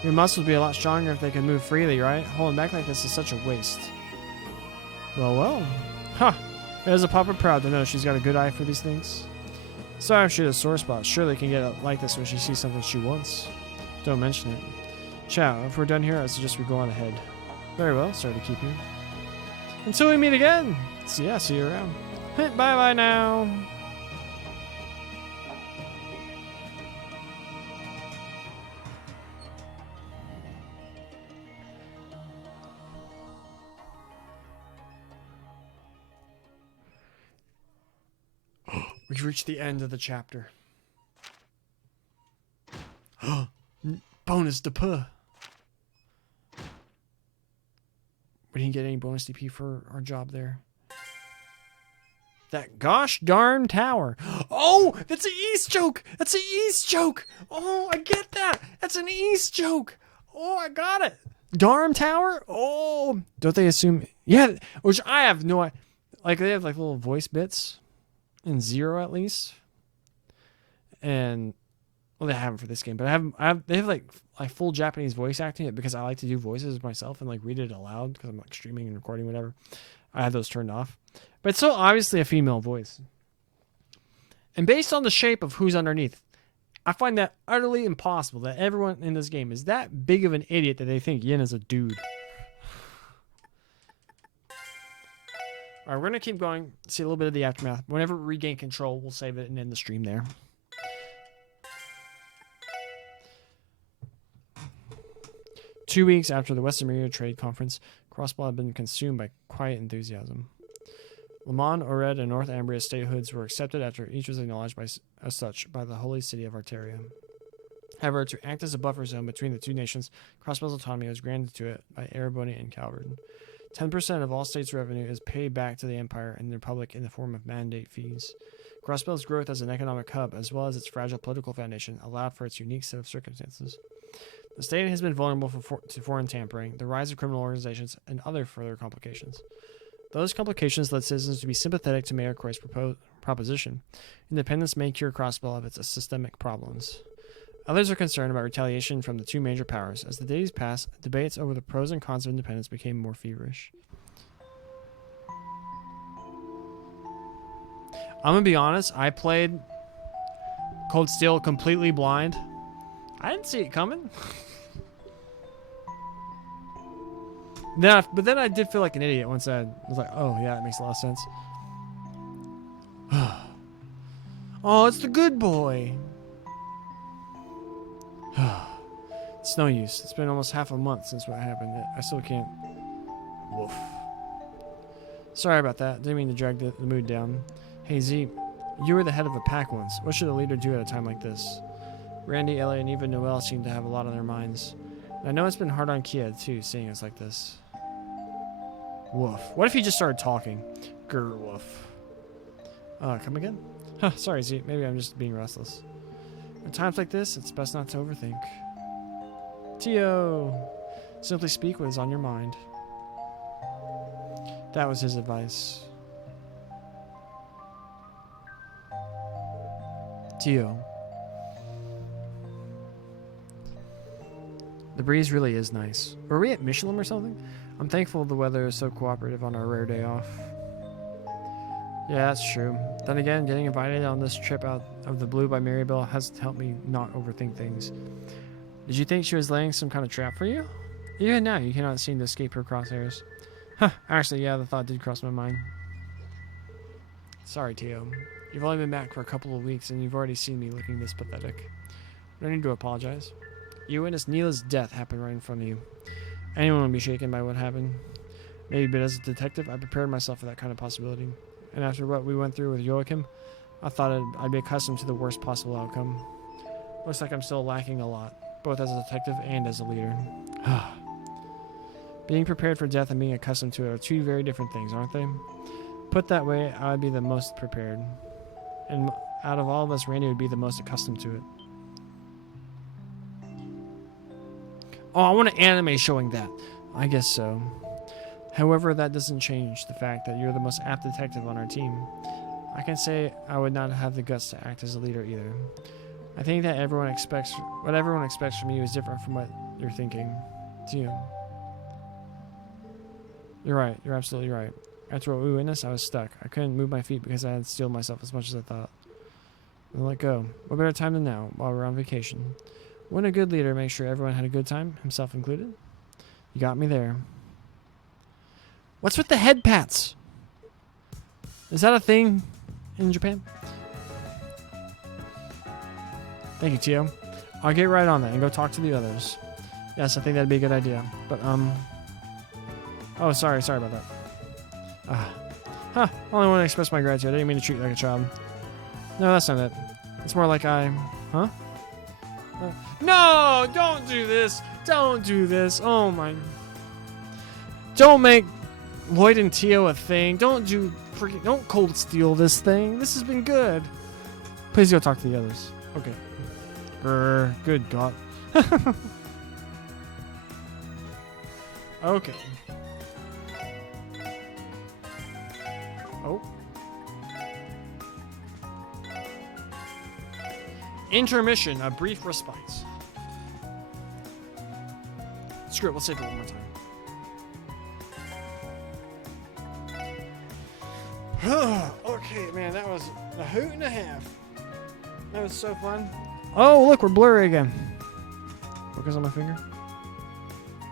Your muscles would be a lot stronger if they could move freely, right? Holding back like this is such a waste. Well. Ha! It is a papa proud to know she's got a good eye for these things. Sorry if she has a sore spot. Surely can get like this when she sees something she wants. Don't mention it. Ciao. If we're done here, I suggest we go on ahead. Very well. Sorry to keep you. Until we meet again. See you around. Bye-bye now. We've reached the end of the chapter. Bonus DP. We didn't get any bonus DP for our job there. That gosh darn tower. Oh! Oh, that's an East joke. That's an East joke. Oh, I get that. That's an East joke. Oh, I got it. Garm Tower? Oh, don't they assume? Yeah, which I have no idea. Like, they have like little voice bits in Zero at least. And, well, they haven't for this game, but they have like full Japanese voice acting it because I like to do voices myself and like read it aloud because I'm like streaming and recording, whatever. I have those turned off. But it's so obviously a female voice. And based on the shape of who's underneath, I find that utterly impossible that everyone in this game is that big of an idiot that they think Yin is a dude. Alright, we're going to keep going, see a little bit of the aftermath. Whenever we regain control, we'll save it and end the stream there. Two weeks after the Western Media Trade Conference, Crossball had been consumed by quiet enthusiasm. Lamon, Ored, and North Ambria statehoods were accepted after each was acknowledged as such by the holy city of Arteria. However, to act as a buffer zone between the two nations, Crossbell's autonomy was granted to it by Erebony and Calvard. 10% of all states' revenue is paid back to the Empire and the Republic in the form of mandate fees. Crossbell's growth as an economic hub, as well as its fragile political foundation, allowed for its unique set of circumstances. The state has been vulnerable to foreign tampering, the rise of criminal organizations, and other further complications. Those complications led citizens to be sympathetic to Mayor Croy's proposition. Independence may cure Crossbell of its systemic problems. Others are concerned about retaliation from the two major powers. As the days passed, debates over the pros and cons of independence became more feverish. I'm gonna be honest, I played Cold Steel completely blind. I didn't see it coming. But then I did feel like an idiot once I was like, oh yeah, it makes a lot of sense. Oh, it's the good boy. It's no use. It's been almost half a month since what happened. I still can't. Woof. Sorry about that. Didn't mean to drag the mood down. Hey Z, you were the head of a pack once. What should a leader do at a time like this? Randy, Ellie, and even Noelle seem to have a lot on their minds. And I know it's been hard on Kia too, seeing us like this. Woof. What if he just started talking? Grr, woof. Come again? Huh, sorry Z, maybe I'm just being restless. At times like this, it's best not to overthink. Tio! Simply speak what is on your mind. That was his advice. Tio. The breeze really is nice. Were we at Michelin or something? I'm thankful the weather is so cooperative on our rare day off. Yeah, that's true. Then again, getting invited on this trip out of the blue by Maribel has helped me not overthink things. Did you think she was laying some kind of trap for you? Even now, you cannot seem to escape her crosshairs. Huh, actually, yeah, the thought did cross my mind. Sorry, Tio. You've only been back for a couple of weeks, and you've already seen me looking this pathetic. No need to apologize. You witnessed Neela's death happen right in front of you. Anyone would be shaken by what happened. Maybe, but as a detective, I prepared myself for that kind of possibility. And after what we went through with Joachim, I thought I'd be accustomed to the worst possible outcome. Looks like I'm still lacking a lot, both as a detective and as a leader. Being prepared for death and being accustomed to it are two very different things, aren't they? Put that way, I would be the most prepared. And out of all of us, Randy would be the most accustomed to it. Oh, I want an anime showing that. I guess so. However, that doesn't change the fact that you're the most apt detective on our team. I can say I would not have the guts to act as a leader either. I think that what everyone expects from you is different from what you're thinking. To you. You're right. You're absolutely right. After what we witnessed, I was stuck. I couldn't move my feet because I had steeled myself as much as I thought. Then let go. What better time than now, while we're on vacation? Wouldn't a good leader make sure everyone had a good time, himself included? You got me there. What's with the head pats? Is that a thing in Japan? Thank you, Tio. I'll get right on that and go talk to the others. Yes, I think that'd be a good idea. But, oh, sorry about that. I only want to express my gratitude. I didn't mean to treat you like a child. No, that's not it. It's more like huh? No, don't do this. Don't do this. Oh my. Don't make Lloyd and Tio a thing. Don't cold steal this thing. This has been good. Please go talk to the others. Okay. Good God. Okay. Oh. Intermission, a brief respite. Screw it, let's save it one more time. Okay, man, that was a hoot and a half. That was so fun. Oh, look, we're blurry again. Focus on my finger.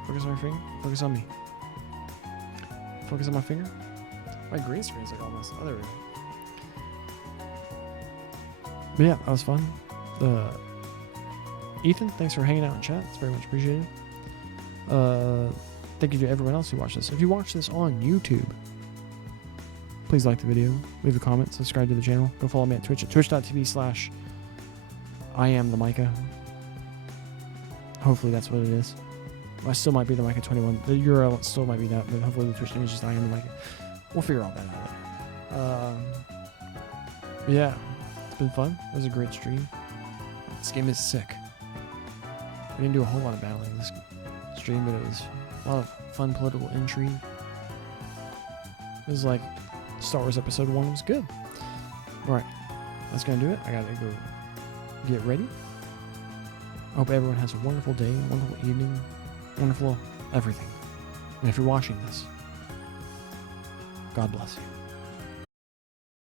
Focus on my finger. Focus on me. Focus on my finger. My green screen's like almost. Oh, there we go. But yeah, that was fun. Ethan, thanks for hanging out in chat. It's very much appreciated. Thank you to everyone else who watched this. If you watch this on YouTube, please like the video, leave a comment, subscribe to the channel. Go follow me at Twitch at twitch.tv/IamTheMicah. Hopefully that's what it is. I still might be the Micah 21. The URL still might be that, but hopefully the Twitch name is just I am the Micah. We'll figure all that out later. But yeah, it's been fun. It was a great stream. This game is sick. We didn't do a whole lot of battling in this stream, but it was a lot of fun political intrigue. It was like Star Wars Episode 1 was good. Alright, that's gonna do it. I gotta go get ready. I hope everyone has a wonderful day, wonderful evening, wonderful everything. And if you're watching this, God bless you.